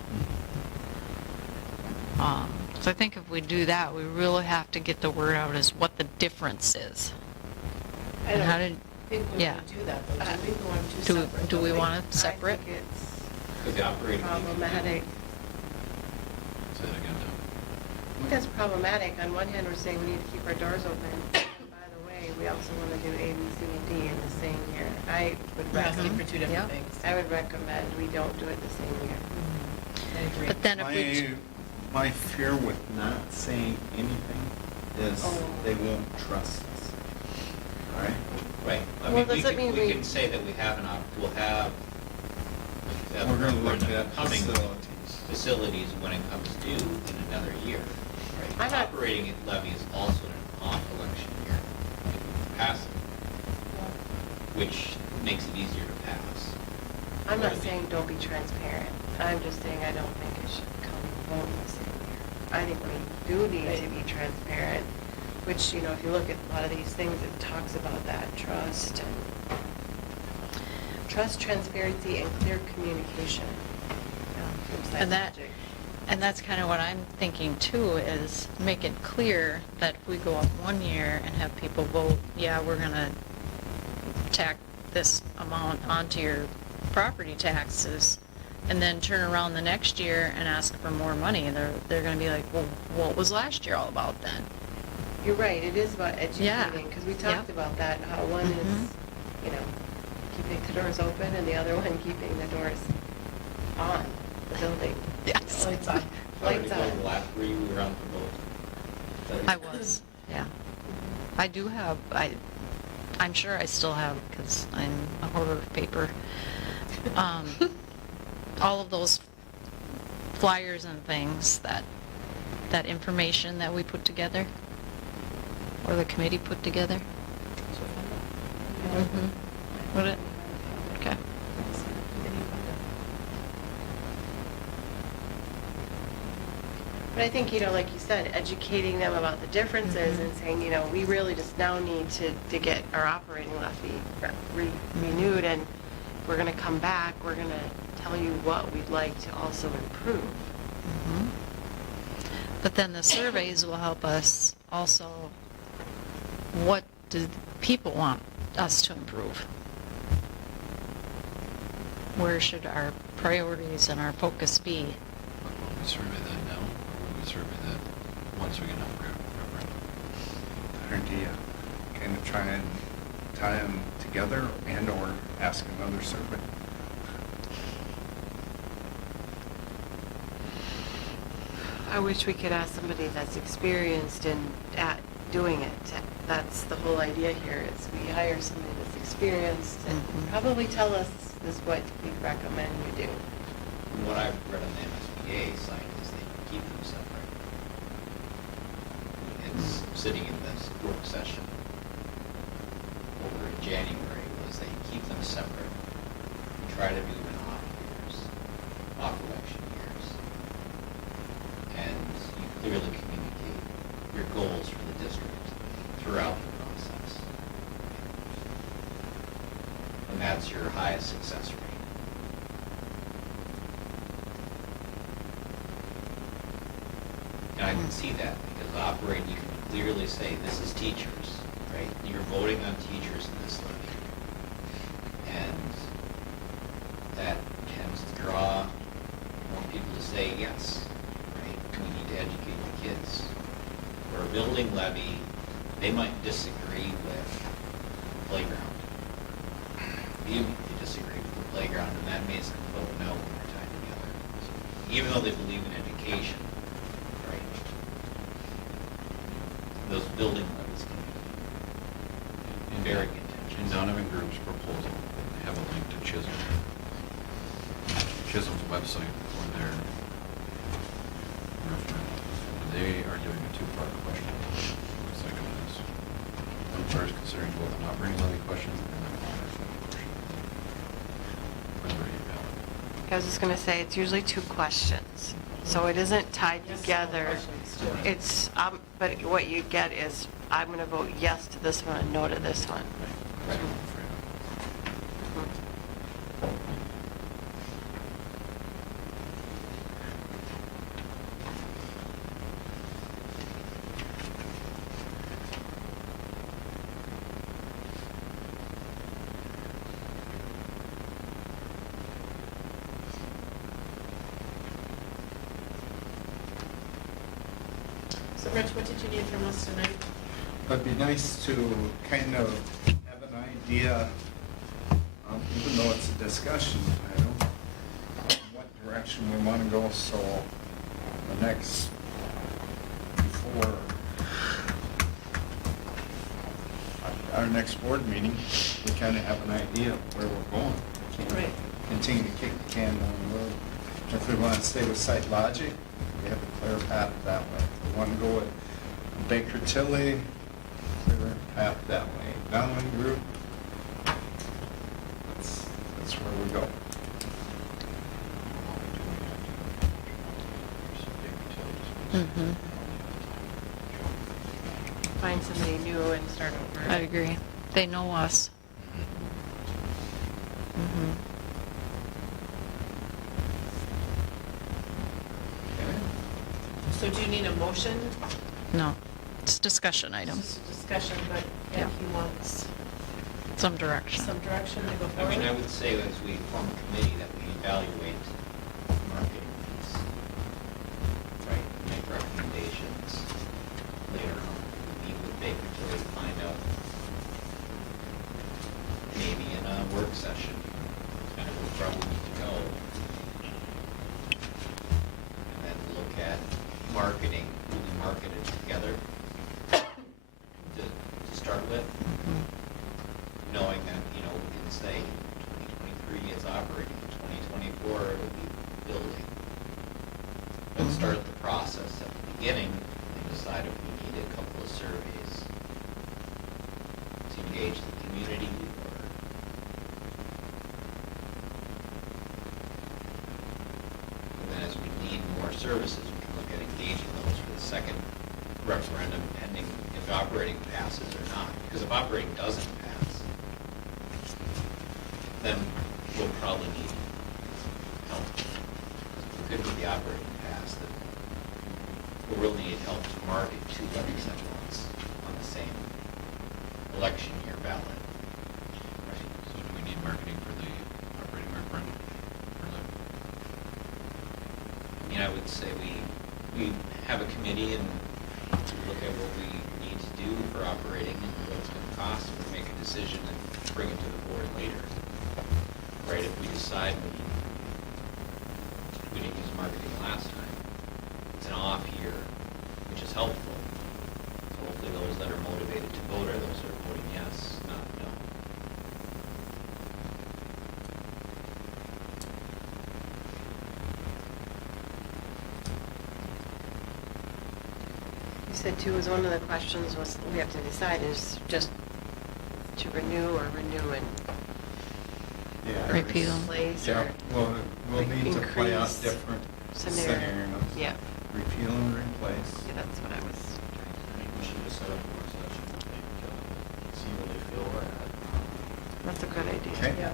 So I think if we do that, we really have to get the word out as what the difference is. I And how don't did, think we yeah. want to do that, though, do we? We want to do, separate, do don't we want it I separate? think it's Because the operating. problematic. Say that again, Tom. I think that's problematic. On one hand, we're saying we need to keep our doors open. And by the way, we also want to do A, B, C, and D in the same year. I would We're asking recommend, for two different Yeah. things. I would recommend we don't do it the same year. I agree. But then if we, my fear with not saying anything is Oh. they won't trust us. All right? Right. I Well, mean, does it mean we we- can say that we have We're gonna look at coming facilities. facilities when it comes due in another year. I'm Right. not- Operating levy is also an off-election year, if you pass it, which makes it easier to pass. I'm not Or the- saying don't be transparent. I'm just saying I don't think it should come and vote in the same year. I think we do need to be transparent, which, if you look at a lot of these things, it talks about that trust, transparency, and clear communication. from And that- Sitelogix. and that's kind of what I'm thinking too, is make it clear that if we go up one year and have people vote, yeah, we're gonna tack this amount onto your property taxes, and then turn around the next year and ask for more money, they're gonna be like, well, what was last year all about then? You're right, it is about Yeah. educating, because we talked Yep. about that, how one Mhm. is, keeping the doors open, and the other one keeping the doors on, the building. Yes. Lights on. Lights How did it go on. the last three we were on for both? I was, yeah. I do have, I'm sure I still have, because I'm a hoarder of paper. All of those flyers and things, that information that we put together, or the committee put together. Mm-hmm. Would it? Okay. But I think, like you said, educating them about the differences and saying, we really just now need to get our operating levy renewed, and we're gonna come back, we're gonna tell you what we'd like to also improve. Mhm. But then the surveys will help us also, what do people want us to improve? Where should our priorities and our focus be? Will we survey that now, or will we survey that once we get enough referendum? Better idea. Kind of try and tie them together and/or ask another survey. I wish we could ask somebody that's experienced at doing it. That's the whole idea here, is we hire somebody that's experienced and Mhm. probably tell us this is what we recommend you do. From what I've read on the MSBA site is they keep them separate. It's sitting in this work session over in January was they keep them separate and try to do them in off years, off election years. And you clearly communicate your goals for the district throughout the process. And that's your highest success rate. And I can see that, because operating, you can clearly say, this is teachers, right? You're voting on teachers in this levy. And that tends to draw more people to say yes, right? We need to educate the kids. For a building levy, they might disagree with the playground. You disagree with the playground, and that makes them vote no when they're tied together. Even though they believe in education, right? Those building levies can be very contentious. In Donovan Group's proposal, they have a link to Chisholm's website for their referendum. They are doing a two-part question. The second is, one first considering both an operating levy question and then an honors levy question. Whether you ballot. I was just gonna say, it's usually two questions, so it isn't tied together. It's, but what you get is, I'm gonna vote yes to this one and no to this one. Right. So Rich, what did you need from us tonight? It'd be nice to kind of have an idea, even though it's a discussion, what direction we want to go, so the next, before our next board meeting, we kind of have an idea of where we're going. We can't Right. continue to kick the can down the road. If we want to stay with Sitelogix, we have a clear path that way. If we want to go with Baker Tilly, clear path that way. Donovan Group, that's where we go. Mm-hmm. Find somebody new and start over. I agree. They know us. Mm-hmm. So do you need a motion? No, it's discussion item, It's just a discussion, but if Yeah. he wants some direction. some direction to go I forward. mean, I would say as we form a committee that we evaluate marketing needs, right? Make recommendations later on. Meet with Baker to find out, maybe in a work session, kind of where we need to go. And then look at marketing, who we marketed together to start with. Mhm. Knowing that, we can say 2023 is operating, 2024 it will be building. But start the process at the beginning and decide if we need a couple of surveys to engage the community or. And then as we need more services, we can look at engaging referendum pending if operating passes or not. Because if operating doesn't pass, then we'll probably need help. If we could get the operating pass, then we'll really need help to market two levies at once on the same election year ballot. Right? So do we need marketing for the operating referendum? For the- I mean, I would say we have a committee and look at what we need to do for operating and what it's going to cost, and we make a decision and bring it to the board later. Right, if we decide we didn't use marketing last time, it's an off year, which is helpful. So hopefully those that are motivated to vote are those that are voting yes, not no. You said too, was one of the questions was, we have to decide is just to renew or renew and Yeah. Repeal. replace Yeah, or we'll like need to play out increase different scenario. scenarios. Yeah. Repeal and replace. Yeah, that's what I was I think we should just set up a work session, I think, see where they feel we're at. That's a good idea. Okay. Yeah.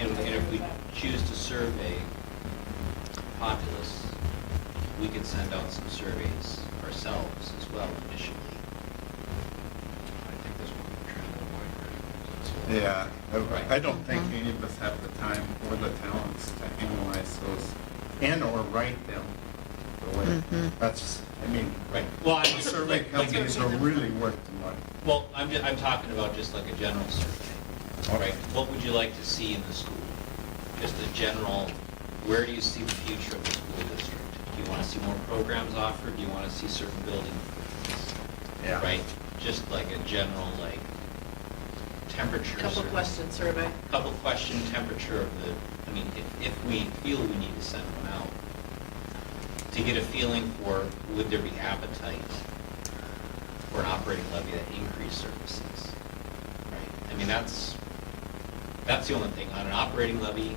And if we choose to survey populace, we could send out some surveys ourselves as well initially. I think this one we're trying to avoid, right? Yeah, Right. I don't think any of us have the time or the talents to analyze those and or write them the way. Mhm. That's, I mean, Right. Well, I'm the survey companies are really worth the money. Well, I'm talking about just like a general survey, all right? What would you like to see in the school? Just a general, where do you see the future of the school district? Do you want to see more programs offered? Do you want to see certain building improvements? Yeah. Right? Just like a general, like, temperature Couple survey. question survey. Couple question temperature of the, I mean, if we feel we need to send one out, to get a feeling for, would there be appetite for an operating levy that increased services, right? I mean, that's the only thing. On an operating levy,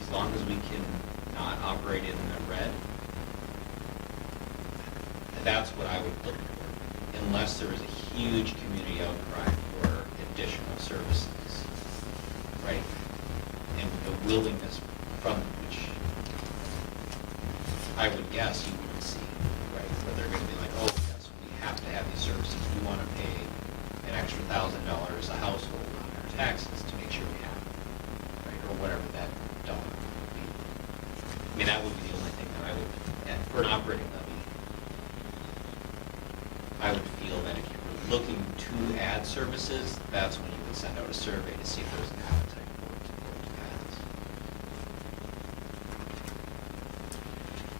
as long as we can not operate in the red, that's what I would look for, unless there is a huge community outcry for additional services, right? And the willingness from which I would guess you would see, right? Where they're going to be like, oh, yes, we have to have these services. We want to pay an extra $1,000 a household on our taxes to make sure we have it, right? Or whatever that dollar would be. I mean, that would be the only thing that I would, and for an operating levy, I would feel that if you were looking to add services, that's when you would send out a survey to see if there's an appetite for it to pass.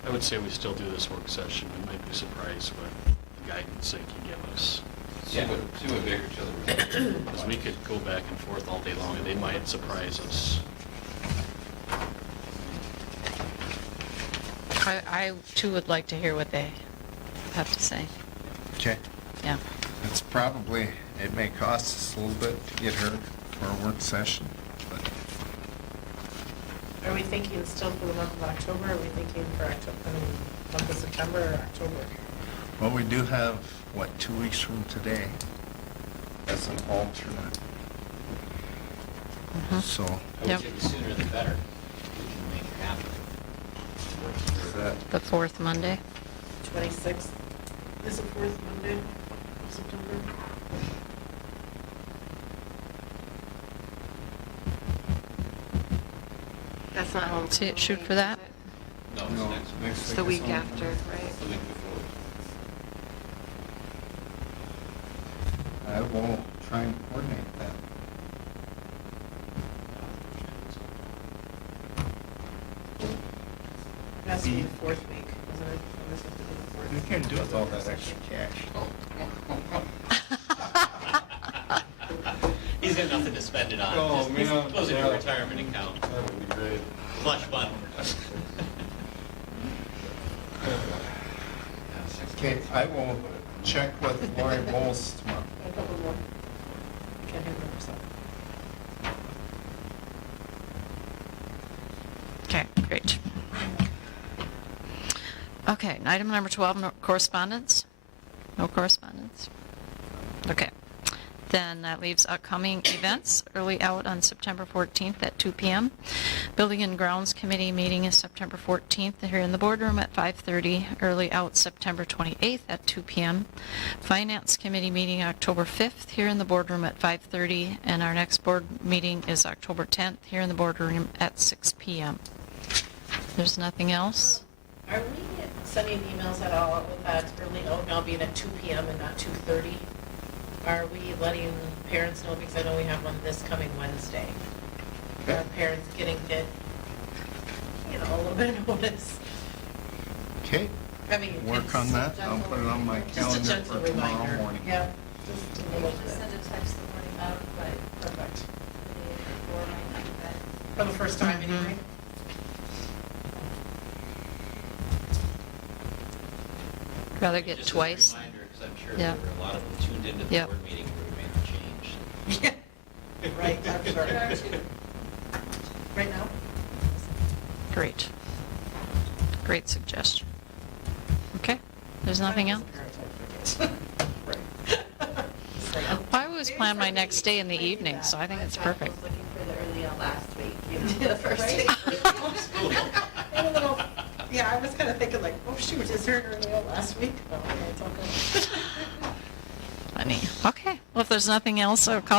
I would say we still do this work session. We might be surprised with the guidance they can give us. See what Baker Tilly. Because we could go back and forth all day long, and they might surprise us. I too would like to hear what they have to say. Okay. Yeah. It's probably, it may cost us a little bit to get her for a work session, but Are we thinking still for the month of October, or are we thinking for October, month of September or October? well, we do have, what, 2 weeks from today as an alternate. Mhm. So, I would Yep. say the sooner the better. We can make it happen. is that, The fourth Monday. 26th is the fourth Monday of September. That's not home. See it, shoot for that? No, it's no, next week. next It's week the is week home. after, right? The week before. I will try and coordinate that. It has to be the fourth week, isn't it? This has to be the fourth. You can do with all that extra cash. He's got nothing to spend it on. Oh, Just- he's man, closing yeah. a retirement account. That would be great. Flush fund. Okay, I will check with Lori Bowles tomorrow. A couple more. Can't hear the percent. Okay, great. Okay, item number 12, correspondence. No correspondence? Okay. Then that leaves upcoming events, early out on September 14th at 2 p.m. Building and Grounds Committee meeting is September 14th here in the boardroom at 5:30. Early out September 28th at 2 p.m. Finance Committee meeting October 5th here in the boardroom at 5:30. And our next board meeting is October 10th here in the boardroom at 6 p.m. There's nothing else? Are we sending emails at all with that early out now being at 2 p.m. and not 2:30? Are we letting parents know, because I know we have one this coming Wednesday? Are parents getting it, a little bit of notice? Okay, I mean, work it's on that. I'll put it on my just a calendar gentle for tomorrow reminder. morning. Yeah, just a little Just bit. send a text the morning of, but Perfect. the day before might not be bad. For the first time Mhm. anyway? Rather get Just as a twice? reminder, because I'm sure Yeah. there were a lot of them tuned into the Yep. board meeting where we made the change. Yeah, right, I'm sure. There are two. Right now? Great. Great suggestion. Okay, there's nothing else? Well, I always plan my next day in the evening, so I think it's perfect. I was looking for the early out last week, the first Right? day. And a little, yeah, I was kind of thinking like, oh shoot, is there an early out last week? Oh, yeah, it's okay. Funny. Okay, well, if there's nothing else, I'll call